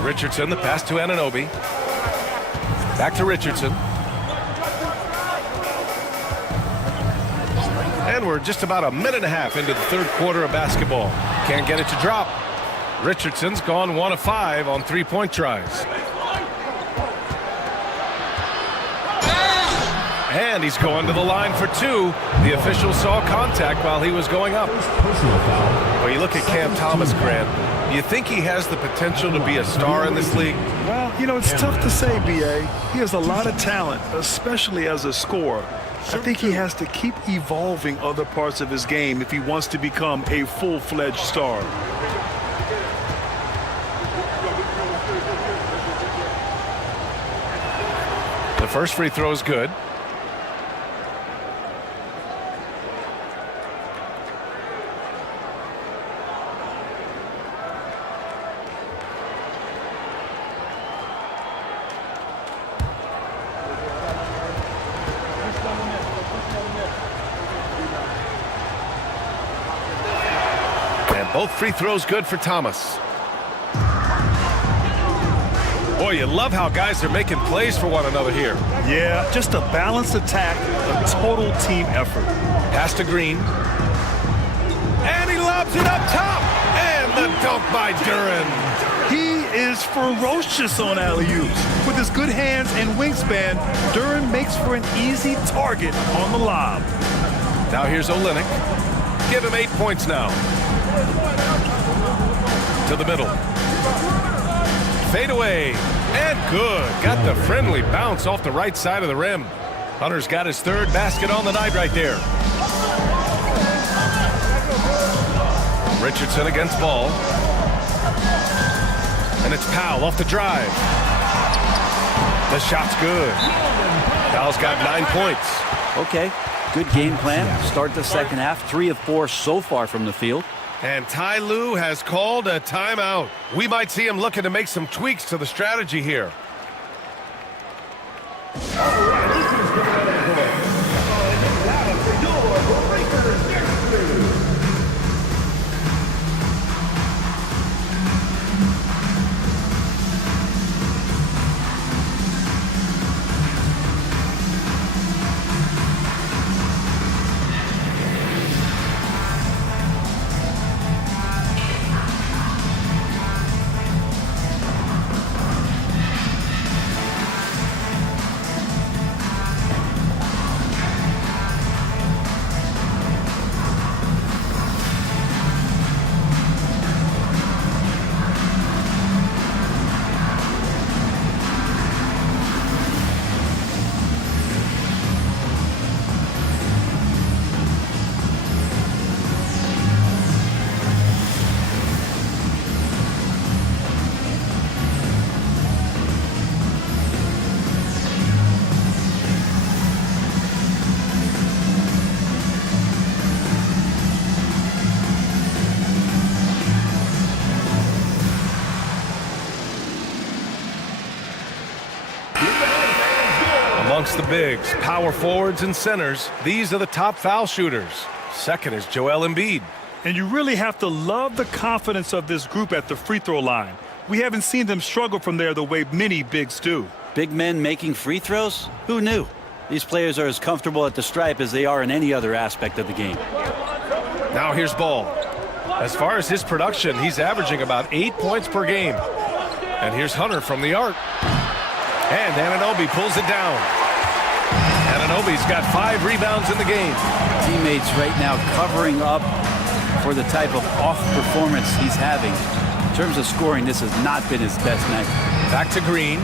Richardson, the pass to Anunoby. Back to Richardson. And we're just about a minute and a half into the third quarter of basketball. Can't get it to drop. Richardson's gone 1 of 5 on 3-point tries. And he's going to the line for 2. The official saw contact while he was going up. Well, you look at Cam Thomas, Grant. Do you think he has the potential to be a star in this league? Well, you know, it's tough to say, B.A. He has a lot of talent, especially as a scorer. I think he has to keep evolving other parts of his game if he wants to become a full-fledged star. The first free throw is good. Both free throws good for Thomas. Boy, you love how guys are making plays for one another here. Yeah, just a balanced attack, a total team effort. Pass to Green. And he lobs it up top. And the dunk by Duren. He is ferocious on alley-oops. With his good hands and wingspan, Duren makes for an easy target on the lob. Now here's Olynyk. Give him 8 points now. To the middle. Fade away. And good. Got the friendly bounce off the right side of the rim. Hunter's got his 3rd basket on the night right there. Richardson against Ball. And it's Powell off the drive. The shot's good. Powell's got 9 points. Okay, good game plan. Start the second half. 3 of 4 so far from the field. And Ty Lue has called a timeout. We might see him looking to make some tweaks to the strategy here. Amongst the bigs, power forwards, and centers, these are the top foul shooters. Second is Joel Embiid. And you really have to love the confidence of this group at the free throw line. We haven't seen them struggle from there the way many bigs do. Big men making free throws? Who knew? These players are as comfortable at the stripe as they are in any other aspect of the game. Now here's Ball. As far as his production, he's averaging about 8 points per game. And here's Hunter from the arc. And Anunoby pulls it down. Anunoby's got 5 rebounds in the game. Teammates right now covering up for the type of off performance he's having. In terms of scoring, this has not been his best night. Back to Green.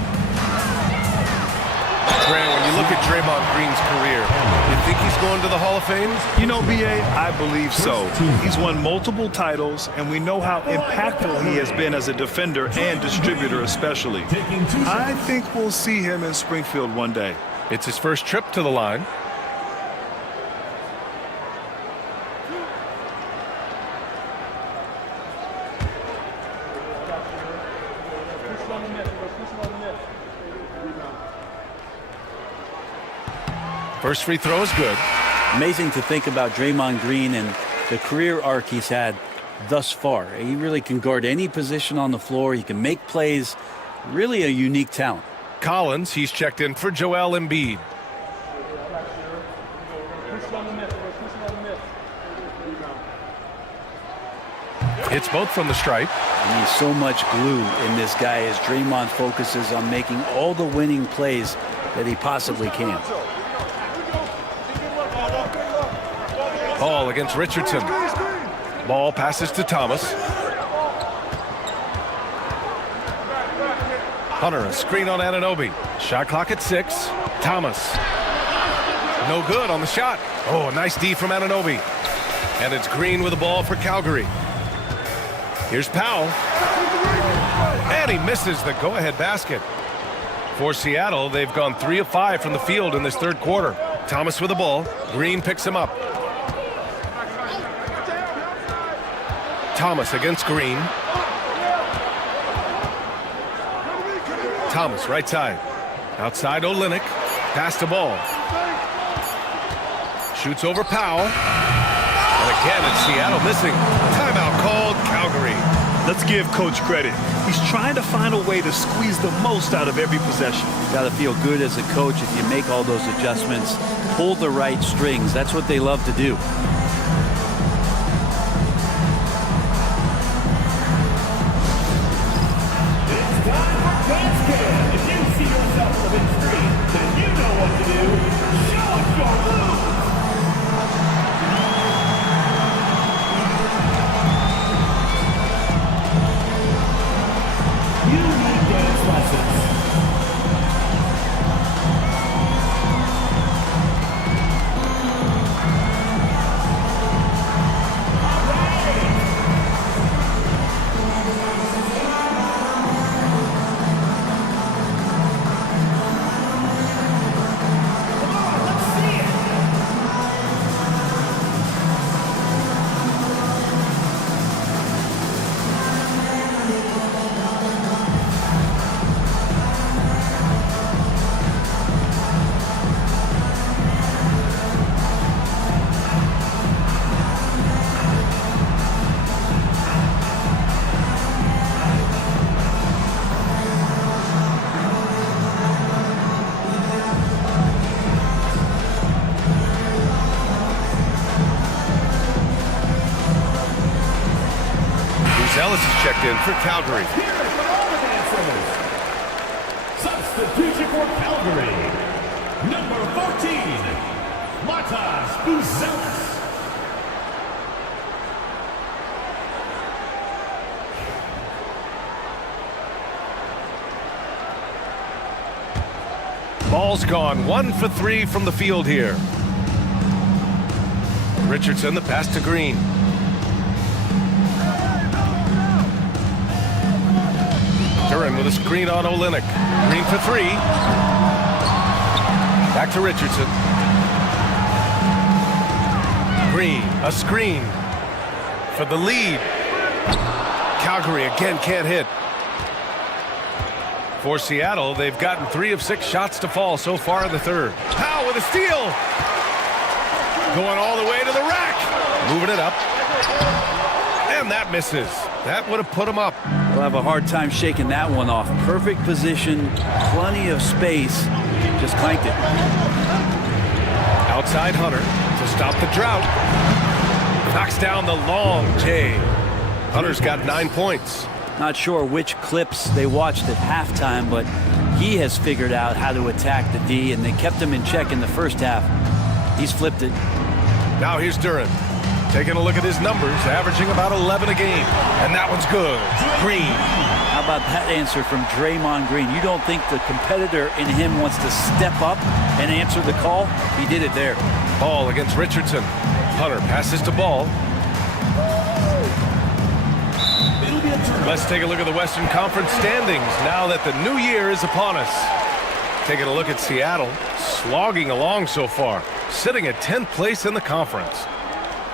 Grant, when you look at Draymond Green's career, you think he's going to the Hall of Fame? You know, B.A., I believe so. He's won multiple titles, and we know how impactful he has been as a defender and distributor especially. I think we'll see him in Springfield one day. It's his first trip to the line. First free throw is good. Amazing to think about Draymond Green and the career arc he's had thus far. He really can guard any position on the floor. He can make plays. Really a unique talent. Collins, he's checked in for Joel Embiid. Hits both from the stripe. I mean, so much glue in this guy as Draymond focuses on making all the winning plays that he possibly can. Ball against Richardson. Ball passes to Thomas. Hunter, a screen on Anunoby. Shot clock at 6. Thomas. No good on the shot. Oh, a nice D from Anunoby. And it's Green with the ball for Calgary. Here's Powell. And he misses the go-ahead basket. For Seattle, they've gone 3 of 5 from the field in this third quarter. Thomas with the ball. Green picks him up. Thomas against Green. Thomas, right side. Outside Olynyk. Pass the ball. Shoots over Powell. And again, it's Seattle missing. Timeout called Calgary. Let's give Coach credit. He's trying to find a way to squeeze the most out of every possession. Got to feel good as a coach if you make all those adjustments, pull the right strings. That's what they love to do. It's time for Godscan. If you see yourself living stream, then you know what to do. Show us your moves. You need dance lessons. Ellis is checked in for Calgary. Here are all the dancers. Substitution for Calgary. Number 14, Matas Buzelis. Ball's gone. 1 for 3 from the field here. Richardson, the pass to Green. Duran with a screen on Olynyk. Green for 3. Back to Richardson. Green, a screen for the lead. Calgary again can't hit. For Seattle, they've gotten 3 of 6 shots to fall so far in the third. Powell with a steal. Going all the way to the rack. Moving it up. And that misses. That would have put him up. We'll have a hard time shaking that one off. Perfect position, plenty of space. Just clanked it. Outside Hunter to stop the drought. Knocks down the long J. Hunter's got 9 points. Not sure which clips they watched at halftime, but he has figured out how to attack the D, and they kept him in check in the first half. He's flipped it. Now here's Duran. Taking a look at his numbers, averaging about 11 a game. And that one's good. Green. How about that answer from Draymond Green? You don't think the competitor in him wants to step up and answer the call? He did it there. Ball against Richardson. Hunter passes to Ball. Let's take a look at the Western Conference standings now that the new year is upon us. Taking a look at Seattle, slogging along so far, sitting at 10th place in the conference.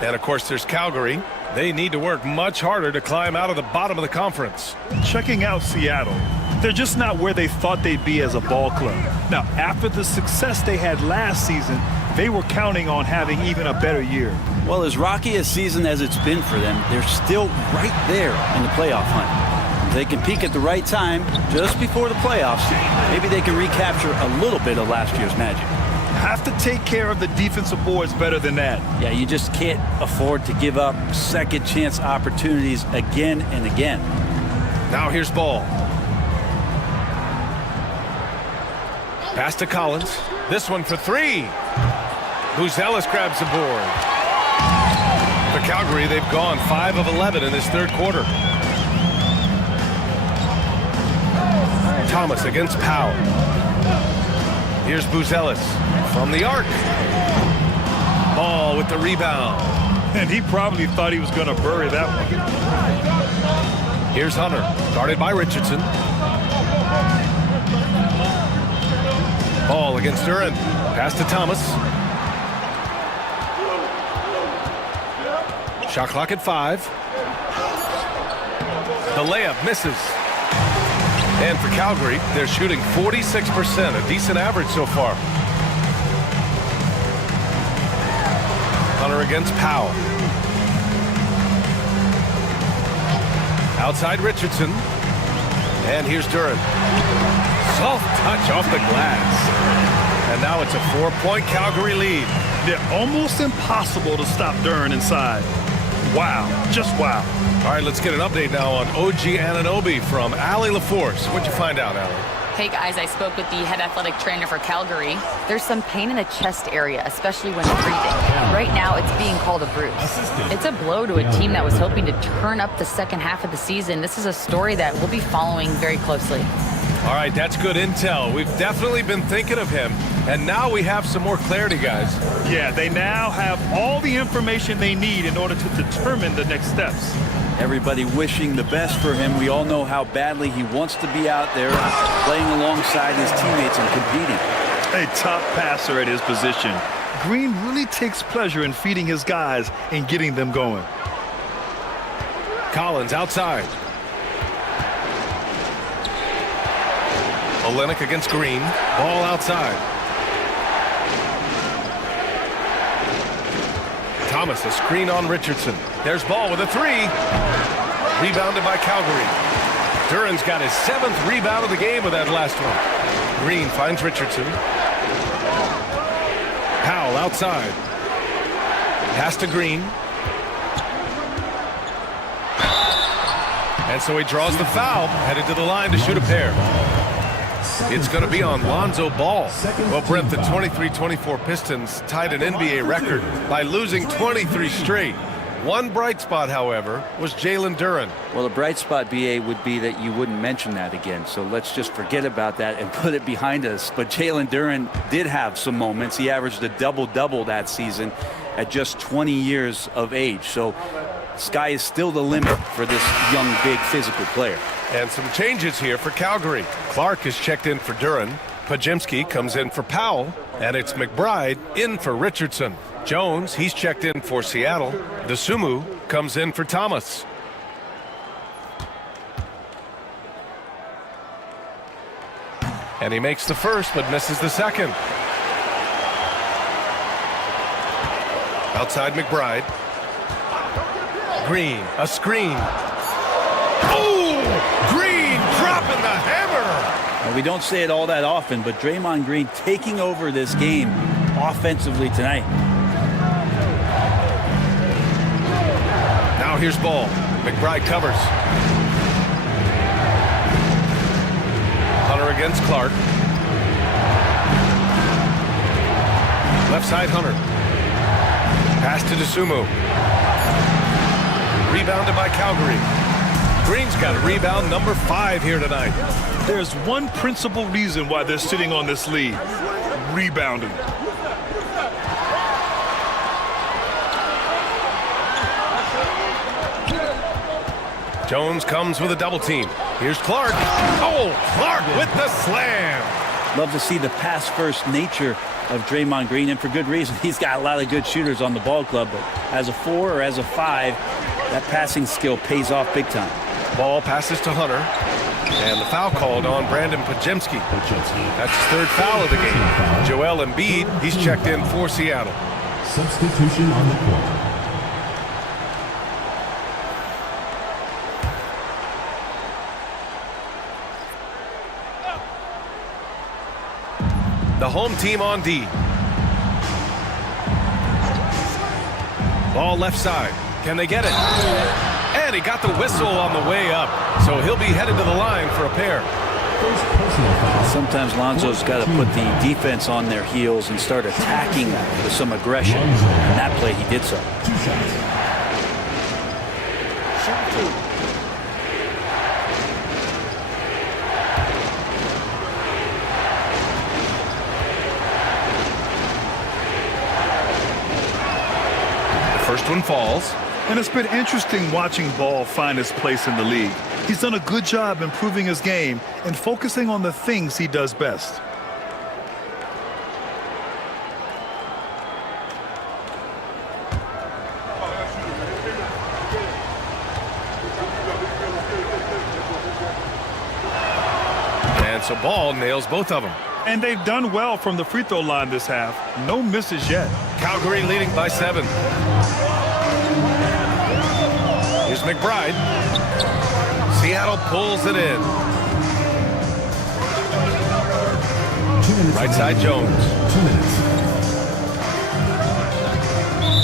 And of course, there's Calgary. They need to work much harder to climb out of the bottom of the conference. Checking out Seattle, they're just not where they thought they'd be as a ball club. Now, after the success they had last season, they were counting on having even a better year. Well, as rocky a season as it's been for them, they're still right there in the playoff hunt. If they can peak at the right time, just before the playoffs, maybe they can recapture a little bit of last year's magic. Have to take care of the defensive boards better than that. Yeah, you just can't afford to give up second chance opportunities again and again. Now here's ball. Pass to Collins. This one for three. Buzelis grabs the board. For Calgary, they've gone 5 of 11 in this third quarter. Thomas against Powell. Here's Buzelis from the arc. Ball with the rebound. And he probably thought he was going to bury that one. Here's Hunter, guarded by Richardson. Ball against Duran. Pass to Thomas. Shot clock at 5. The layup misses. And for Calgary, they're shooting 46%, a decent average so far. Hunter against Powell. Outside Richardson. And here's Duran. Soft touch off the glass. And now it's a 4-point Calgary lead. They're almost impossible to stop Duran inside. Wow, just wow. All right, let's get an update now on OG Anunoby from Allie LaForce. What'd you find out, Allie? Hey guys, I spoke with the head athletic trainer for Calgary. There's some pain in the chest area, especially when breathing. Right now, it's being called a bruise. It's a blow to a team that was hoping to turn up the second half of the season. This is a story that we'll be following very closely. All right, that's good intel. We've definitely been thinking of him, and now we have some more clarity, guys. Yeah, they now have all the information they need in order to determine the next steps. Everybody wishing the best for him. We all know how badly he wants to be out there playing alongside his teammates and competing. A top passer at his position. Green really takes pleasure in feeding his guys and getting them going. Collins outside. Olenek against Green. Ball outside. Thomas, a screen on Richardson. There's ball with a 3. Rebounded by Calgary. Duran's got his 7th rebound of the game with that last one. Green finds Richardson. Powell outside. Pass to Green. And so he draws the foul, headed to the line to shoot a pair. It's going to be on Lonzo Ball. Well, Brent, the 23-24 Pistons tied an NBA record by losing 23 straight. One bright spot, however, was Jalen Duran. Well, the bright spot, BA, would be that you wouldn't mention that again. So let's just forget about that and put it behind us. But Jalen Duran did have some moments. He averaged a double-double that season at just 20 years of age. So sky is still the limit for this young, big, physical player. And some changes here for Calgary. Clark is checked in for Duran. Pajemski comes in for Powell. And it's McBride in for Richardson. Jones, he's checked in for Seattle. Dosunmu comes in for Thomas. And he makes the first, but misses the second. Outside McBride. Green, a screen. Oh! Green dropping the hammer! Well, we don't say it all that often, but Draymond Green taking over this game offensively tonight. Now here's ball. McBride covers. Hunter against Clark. Left side Hunter. Pass to Dosunmu. Rebounded by Calgary. Green's got a rebound number 5 here tonight. There's one principal reason why they're sitting on this lead. Rebounding. Jones comes with a double team. Here's Clark. Oh, Clark with the slam. Love to see the pass-first nature of Draymond Green, and for good reason. He's got a lot of good shooters on the ball club, but as a 4 or as a 5, that passing skill pays off big time. Ball passes to Hunter, and the foul called on Brandon Pajemski. That's his 3rd foul of the game. Joel Embiid, he's checked in for Seattle. Substitution on the court. The home team on D. Ball left side. Can they get it? And he got the whistle on the way up, so he'll be headed to the line for a pair. Sometimes Lonzo's got to put the defense on their heels and start attacking with some aggression. And that play, he did so. The first one falls. And it's been interesting watching Ball find his place in the league. He's done a good job improving his game and focusing on the things he does best. And so Ball nails both of them. And they've done well from the free throw line this half. No misses yet. Calgary leading by 7. Here's McBride. Seattle pulls it in. Right side Jones. 2 minutes.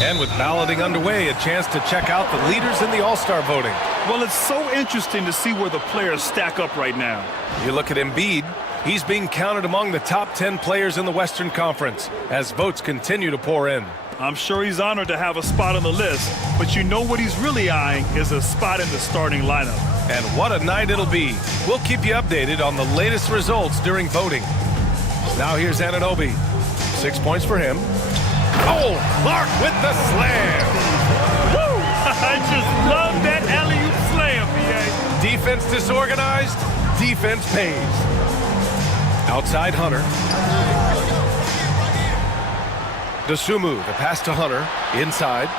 And with balloting underway, a chance to check out the leaders in the All-Star voting. Well, it's so interesting to see where the players stack up right now. You look at Embiid. He's being counted among the top 10 players in the Western Conference as votes continue to pour in. I'm sure he's honored to have a spot on the list, but you know what he's really eyeing is a spot in the starting lineup. And what a night it'll be. We'll keep you updated on the latest results during voting. Now here's Anunoby. 6 points for him. Oh, Clark with the slam. Woo! I just love that alley-oop slam, BA. Defense disorganized, defense pays. Outside Hunter. Dosunmu, the pass to Hunter, inside.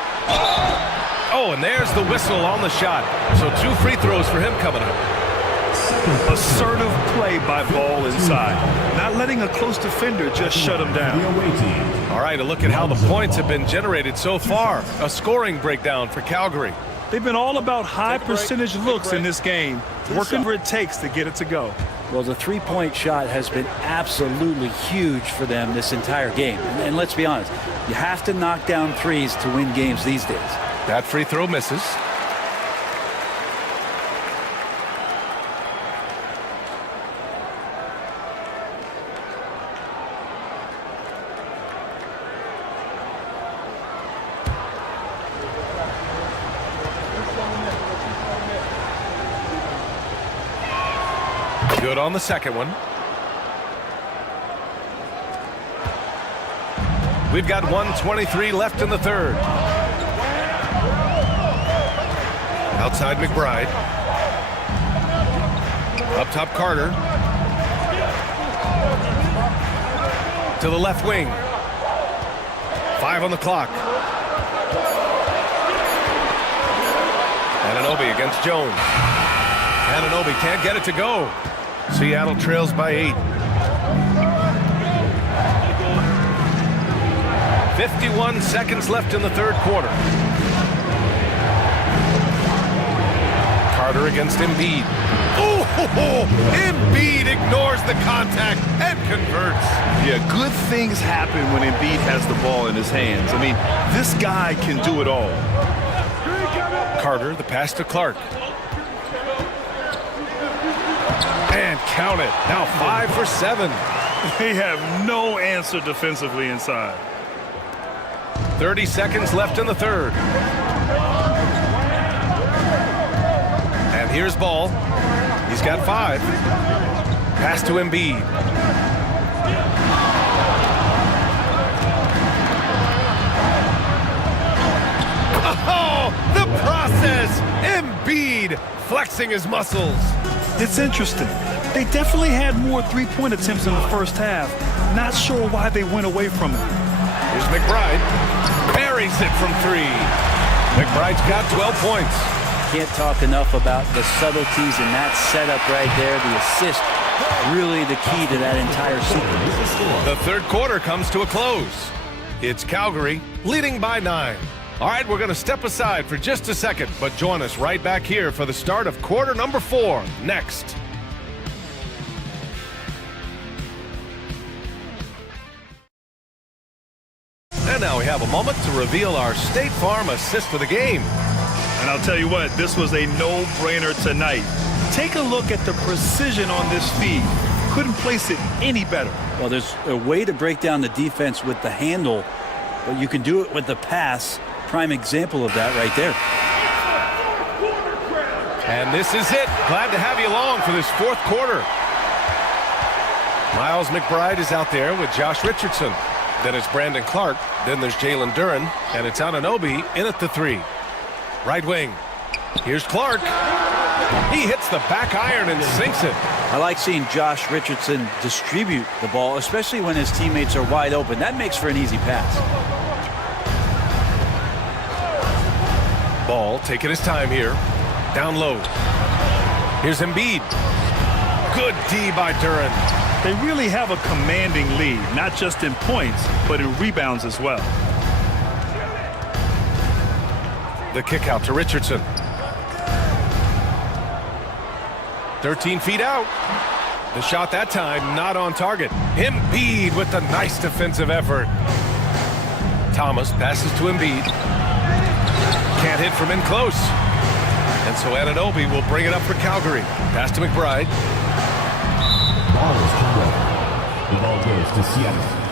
Oh, and there's the whistle on the shot. So 2 free throws for him coming up. Assertive play by Ball inside. Not letting a close defender just shut him down. All right, a look at how the points have been generated so far. A scoring breakdown for Calgary. They've been all about high percentage looks in this game, working where it takes to get it to go. Well, the three-point shot has been absolutely huge for them this entire game. And let's be honest, you have to knock down threes to win games these days. That free throw misses. Good on the second one. We've got 1:23 left in the third. Outside McBride. Up top Carter. To the left wing. 5 on the clock. Anunoby against Jones. Anunoby can't get it to go. Seattle trails by 8. 51 seconds left in the third quarter. Carter against Embiid. Oh, Embiid ignores the contact and converts. Yeah, good things happen when Embiid has the ball in his hands. I mean, this guy can do it all. Carter, the pass to Clark. And count it. Now 5 for 7. They have no answer defensively inside. 30 seconds left in the third. And here's Ball. He's got 5. Pass to Embiid. Oh, the process. Embiid flexing his muscles. It's interesting. They definitely had more three-point attempts in the first half. Not sure why they went away from it. Here's McBride. Buries it from 3. McBride's got 12 points. Can't talk enough about the subtleties in that setup right there. The assist, really the key to that entire sequence. The third quarter comes to a close. It's Calgary leading by 9. All right, we're going to step aside for just a second, but join us right back here for the start of quarter number 4 next. And now we have a moment to reveal our State Farm assist of the game. And I'll tell you what, this was a no-brainer tonight. Take a look at the precision on this feed. Couldn't place it any better. Well, there's a way to break down the defense with the handle, but you can do it with the pass. Prime example of that right there. And this is it. Glad to have you along for this fourth quarter. Miles McBride is out there with Josh Richardson. Then it's Brandon Clark. Then there's Jalen Duren. And it's Anunoby in at the 3. Right wing. Here's Clark. He hits the back iron and sinks it. I like seeing Josh Richardson distribute the ball, especially when his teammates are wide open. That makes for an easy pass. Ball taking his time here. Down low. Here's Embiid. Good D by Duren. They really have a commanding lead, not just in points, but in rebounds as well. The kick out to Richardson. 13 feet out. The shot that time not on target. Embiid with the nice defensive effort. Thomas passes to Embiid. Can't hit from in close. And so Anunoby will bring it up for Calgary. Pass to McBride. Ball is turned over. The ball goes to Seattle.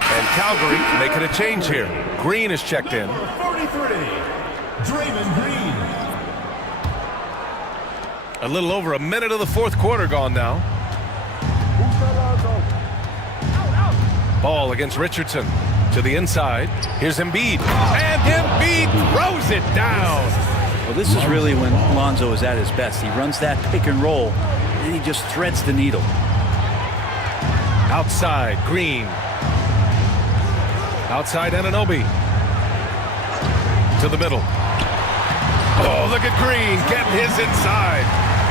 And Calgary making a change here. Green is checked in. 43, Draymond Green. A little over a minute of the fourth quarter gone now. Ball against Richardson. To the inside. Here's Embiid. And Embiid throws it down. Well, this is really when Lonzo is at his best. He runs that pick and roll, and he just threads the needle. Outside, Green. Outside, Anunoby. To the middle. Oh, look at Green getting his inside.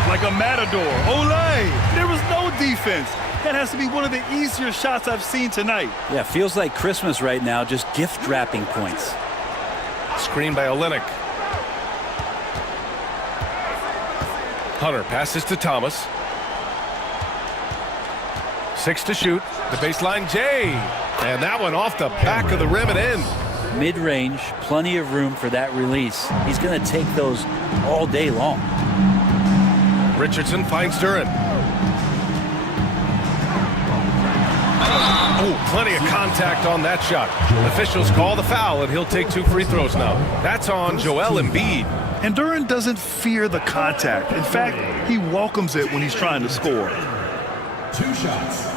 Like a matador. Olay! There was no defense. That has to be one of the easier shots I've seen tonight. Yeah, feels like Christmas right now, just gift wrapping points. Screen by Olynyk. Hunter passes to Thomas. 6 to shoot. The baseline, Jay. And that one off the back of the rim and in. Mid-range, plenty of room for that release. He's going to take those all day long. Richardson finds Duren. Oh, plenty of contact on that shot. Officials call the foul, and he'll take 2 free throws now. That's on Joel Embiid. And Duren doesn't fear the contact. In fact, he welcomes it when he's trying to score. 2 shots.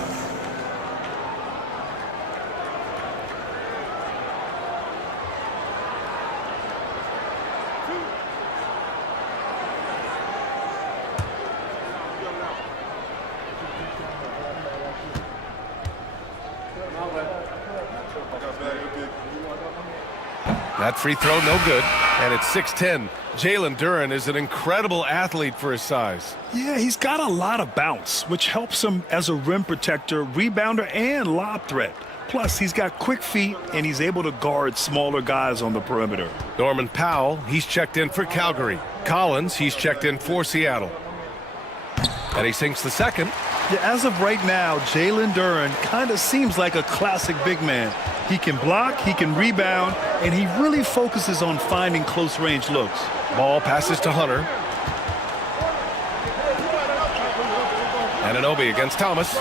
That free throw, no good. And it's 6-10. Jalen Duren is an incredible athlete for his size. Yeah, he's got a lot of bounce, which helps him as a rim protector, rebounder, and lob threat. Plus, he's got quick feet, and he's able to guard smaller guys on the perimeter. Norman Powell, he's checked in for Calgary. Collins, he's checked in for Seattle. And he sinks the second. Yeah, as of right now, Jalen Duren kind of seems like a classic big man. He can block, he can rebound, and he really focuses on finding close-range looks. Ball passes to Hunter. Anunoby against Thomas.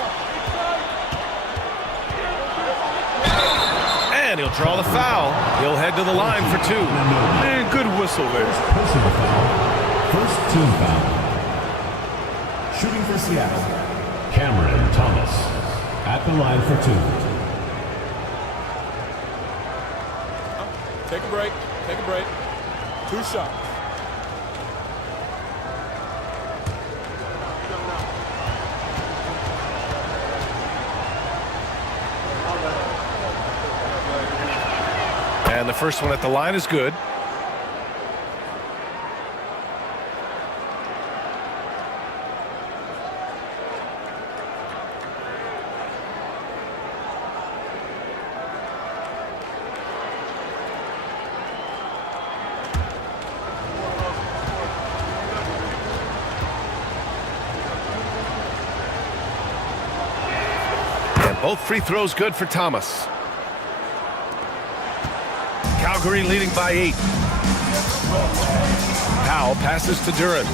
And he'll draw the foul. He'll head to the line for 2. And good whistle there. Personal foul. First team foul. Shooting for Seattle, Cameron Thomas. At the line for 2. Take a break. Take a break. 2 shots. And the first one at the line is good. Both free throws good for Thomas. Calgary leading by 8. Powell passes to Duren.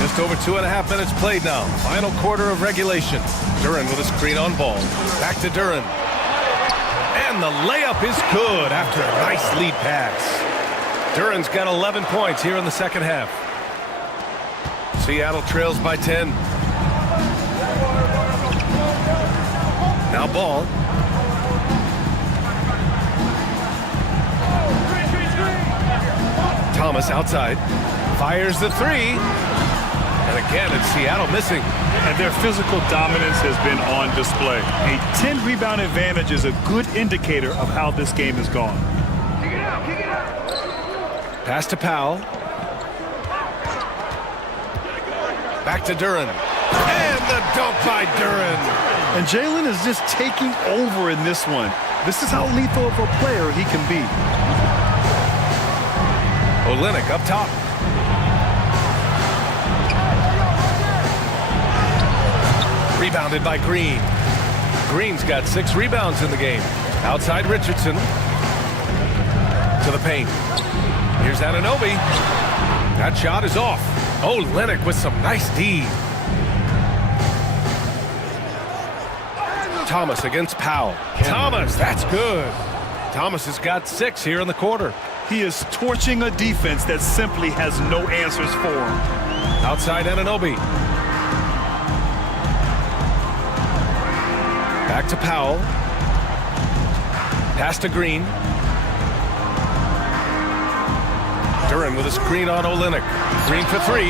Just over 2.5 minutes played now. Final quarter of regulation. Duren with a screen on ball. Back to Duren. And the layup is good after a nice lead pass. Duren's got 11 points here in the second half. Seattle trails by 10. Now Ball. Thomas outside. Fires the three. And again, it's Seattle missing. And their physical dominance has been on display. A 10-rebound advantage is a good indicator of how this game has gone. Pass to Powell. Back to Duren. And the dunk by Duren. And Jalen is just taking over in this one. This is how lethal of a player he can be. Olynyk up top. Rebounded by Green. Green's got 6 rebounds in the game. Outside Richardson. To the paint. Here's Anunoby. That shot is off. Olynyk with some nice D. Thomas against Powell. Thomas, that's good. Thomas has got 6 here in the quarter. He is torching a defense that simply has no answers for him. Outside Anunoby. Back to Powell. Pass to Green. Duren with a screen on Olynyk. Green for 3.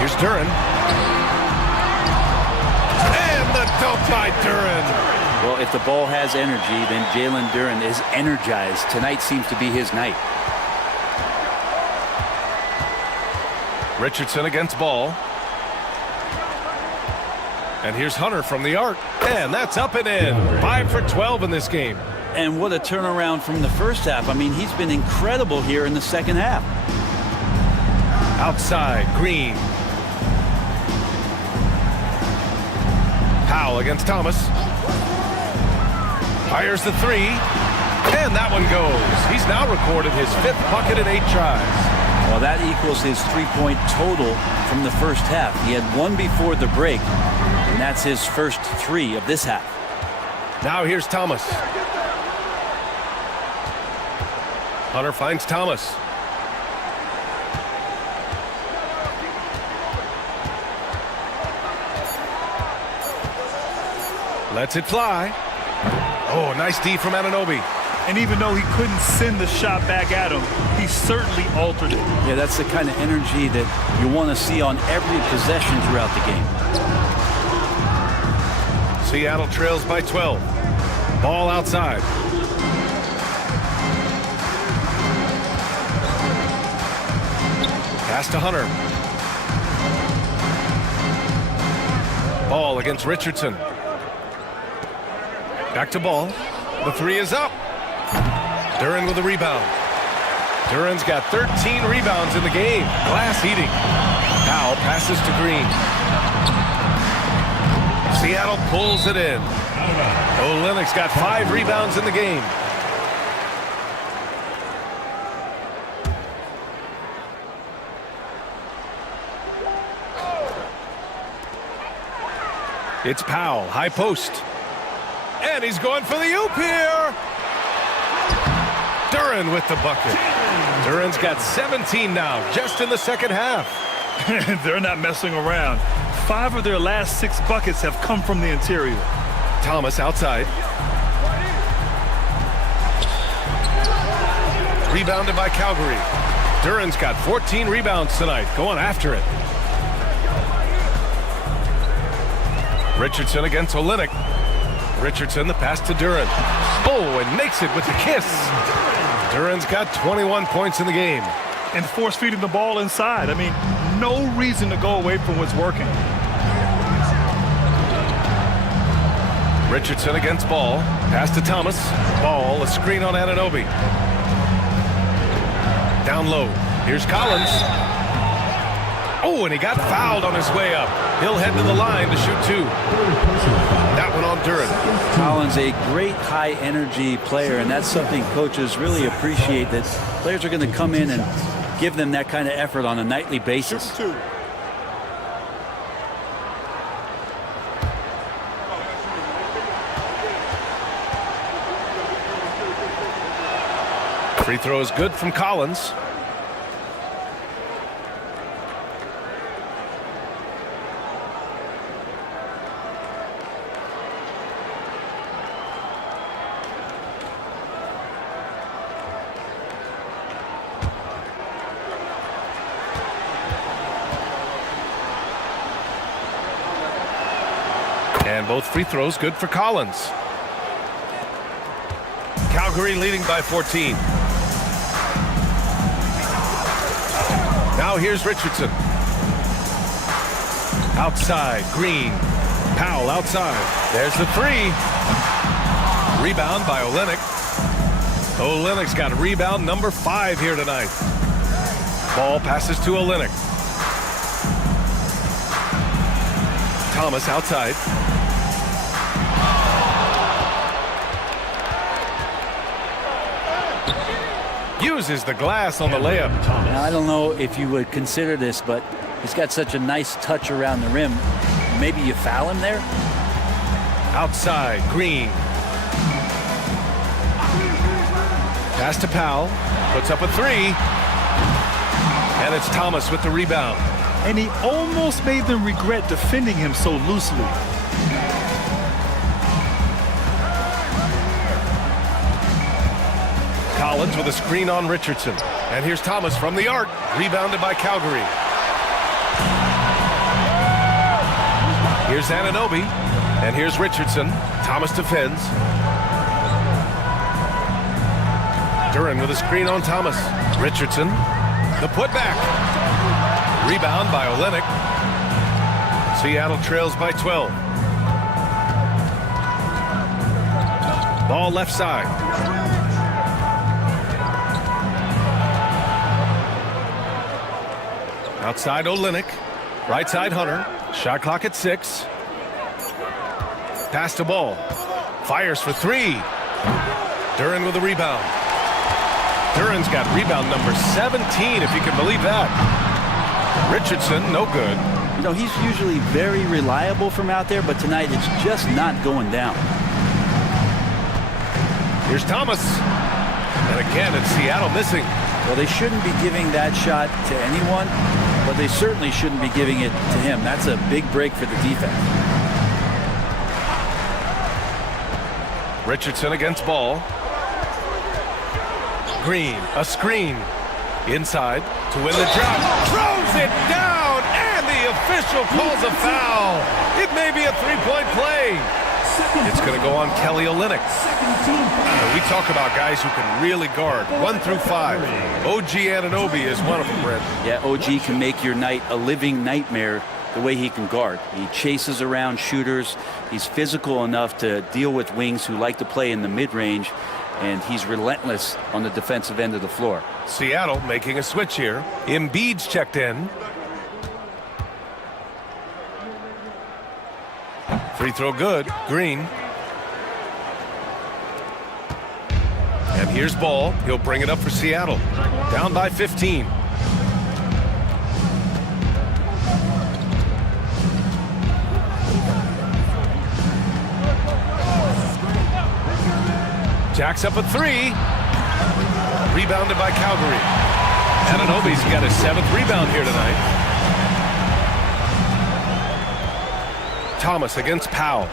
Here's Duren. And the dunk by Duren. Well, if the ball has energy, then Jalen Duren is energized. Tonight seems to be his night. Richardson against Ball. And here's Hunter from the arc. And that's up and in. 5 for 12 in this game. And what a turnaround from the first half. I mean, he's been incredible here in the second half. Outside, Green. Powell against Thomas. Fires the 3. And that one goes. He's now recorded his 5th bucket in 8 tries. Well, that equals his 3-point total from the first half. He had 1 before the break, and that's his first 3 of this half. Now here's Thomas. Hunter finds Thomas. Lets it fly. Oh, nice D from Anunoby. And even though he couldn't send the shot back at him, he certainly altered it. Yeah, that's the kind of energy that you want to see on every possession throughout the game. Seattle trails by 12. Ball outside. Pass to Hunter. Ball against Richardson. Back to Ball. The 3 is up. Duren with a rebound. Duren's got 13 rebounds in the game. Glass eating. Powell passes to Green. Seattle pulls it in. Olynyk's got 5 rebounds in the game. It's Powell, high post. And he's going for the oop here. Duren with the bucket. Duren's got 17 now, just in the second half. They're not messing around. 5 of their last 6 buckets have come from the interior. Thomas outside. Rebounded by Calgary. Duren's got 14 rebounds tonight, going after it. Richardson against Olynyk. Richardson, the pass to Duren. Oh, and makes it with the kiss. Duren's got 21 points in the game. And force feeding the ball inside. I mean, no reason to go away from what's working. Richardson against Ball. Pass to Thomas. Ball, a screen on Anunoby. Down low. Here's Collins. Oh, and he got fouled on his way up. He'll head to the line to shoot 2. That one on Duran. Collins, a great high-energy player, and that's something coaches really appreciate, that players are going to come in and give them that kind of effort on a nightly basis. Free throw is good from Collins. And both free throws good for Collins. Calgary leading by 14. Now here's Richardson. Outside, Green. Powell outside. There's the three. Rebound by Olynyk. Olynyk's got rebound number 5 here tonight. Ball passes to Olynyk. Thomas outside. Uses the glass on the layup. Now, I don't know if you would consider this, but he's got such a nice touch around the rim. Maybe you foul him there? Outside, Green. Pass to Powell. Puts up a 3. And it's Thomas with the rebound. And he almost made them regret defending him so loosely. Collins with a screen on Richardson. And here's Thomas from the arc. Rebounded by Calgary. Here's Anunoby. And here's Richardson. Thomas defends. Duran with a screen on Thomas. Richardson. The putback. Rebound by Olynyk. Seattle trails by 12. Ball left side. Outside Olynyk. Right side Hunter. Shot clock at 6. Pass to Ball. Fires for 3. Duran with the rebound. Duran's got rebound number 17, if you can believe that. Richardson, no good. You know, he's usually very reliable from out there, but tonight it's just not going down. Here's Thomas. And again, it's Seattle missing. Well, they shouldn't be giving that shot to anyone, but they certainly shouldn't be giving it to him. That's a big break for the defense. Richardson against Ball. Green, a screen. Inside to win the job. Throws it down, and the official calls a foul. It may be a three-point play. It's going to go on Kelly Olynyk. We talk about guys who can really guard 1 through 5. OG Anunoby is one of them, Brent. Yeah, OG can make your night a living nightmare the way he can guard. He chases around shooters. He's physical enough to deal with wings who like to play in the mid-range, and he's relentless on the defensive end of the floor. Seattle making a switch here. Embiid's checked in. Free throw good. Green. And here's Ball. He'll bring it up for Seattle. Down by 15. Jacks up a 3. Rebounded by Calgary. Anunoby's got his 7th rebound here tonight. Thomas against Powell.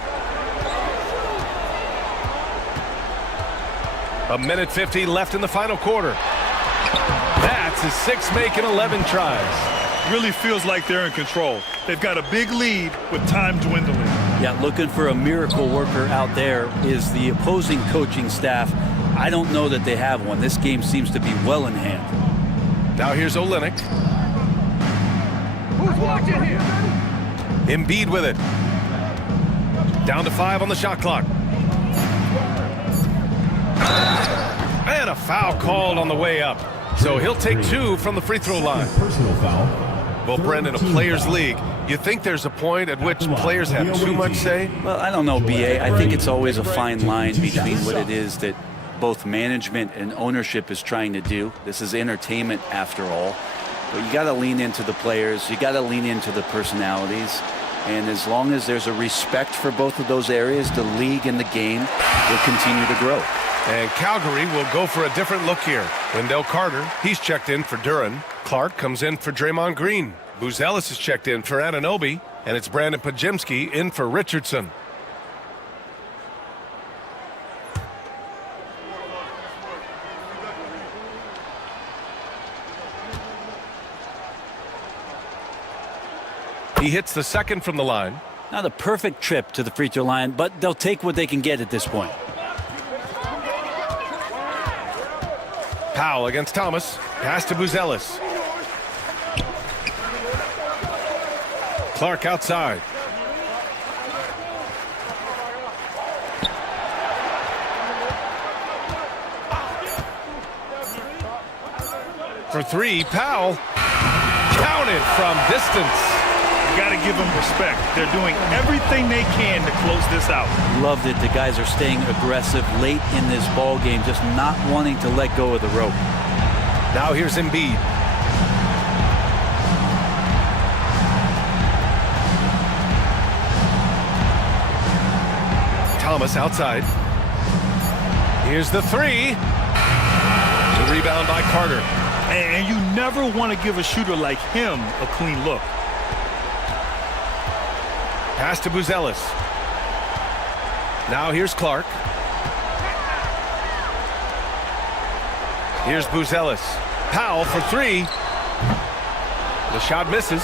1:50 left in the final quarter. That's his 6th make in 11 tries. Really feels like they're in control. They've got a big lead with time dwindling. Yeah, looking for a miracle worker out there is the opposing coaching staff. I don't know that they have one. This game seems to be well in hand. Now here's Olynyk. Who's watching here? Embiid with it. Down to 5 on the shot clock. And a foul called on the way up. So he'll take 2 from the free throw line. Personal foul. Well, Brendan, a player's league, You think there's a point at which players have too much say? Well, I don't know, B.A. I think it's always a fine line between what it is that both management and ownership is trying to do. This is entertainment after all. But you got to lean into the players. You got to lean into the personalities. And as long as there's a respect for both of those areas, the league and the game will continue to grow. And Calgary will go for a different look here. Wendell Carter, he's checked in for Duran. Clark comes in for Draymond Green. Buzelis is checked in for Anunoby. And it's Brandon Pajemski in for Richardson. He hits the second from the line. Not a perfect trip to the free throw line, but they'll take what they can get at this point. Powell against Thomas. Pass to Buzelis. Clark outside. For three, Powell. Counted from distance. You got to give them respect. They're doing everything they can to close this out. Loved it. The guys are staying aggressive late in this ball game, just not wanting to let go of the rope. Now here's Embiid. Thomas outside. Here's the three. The rebound by Carter. And you never want to give a shooter like him a clean look. Pass to Buzelis. Now here's Clark. Here's Buzelis. Powell for three. The shot misses.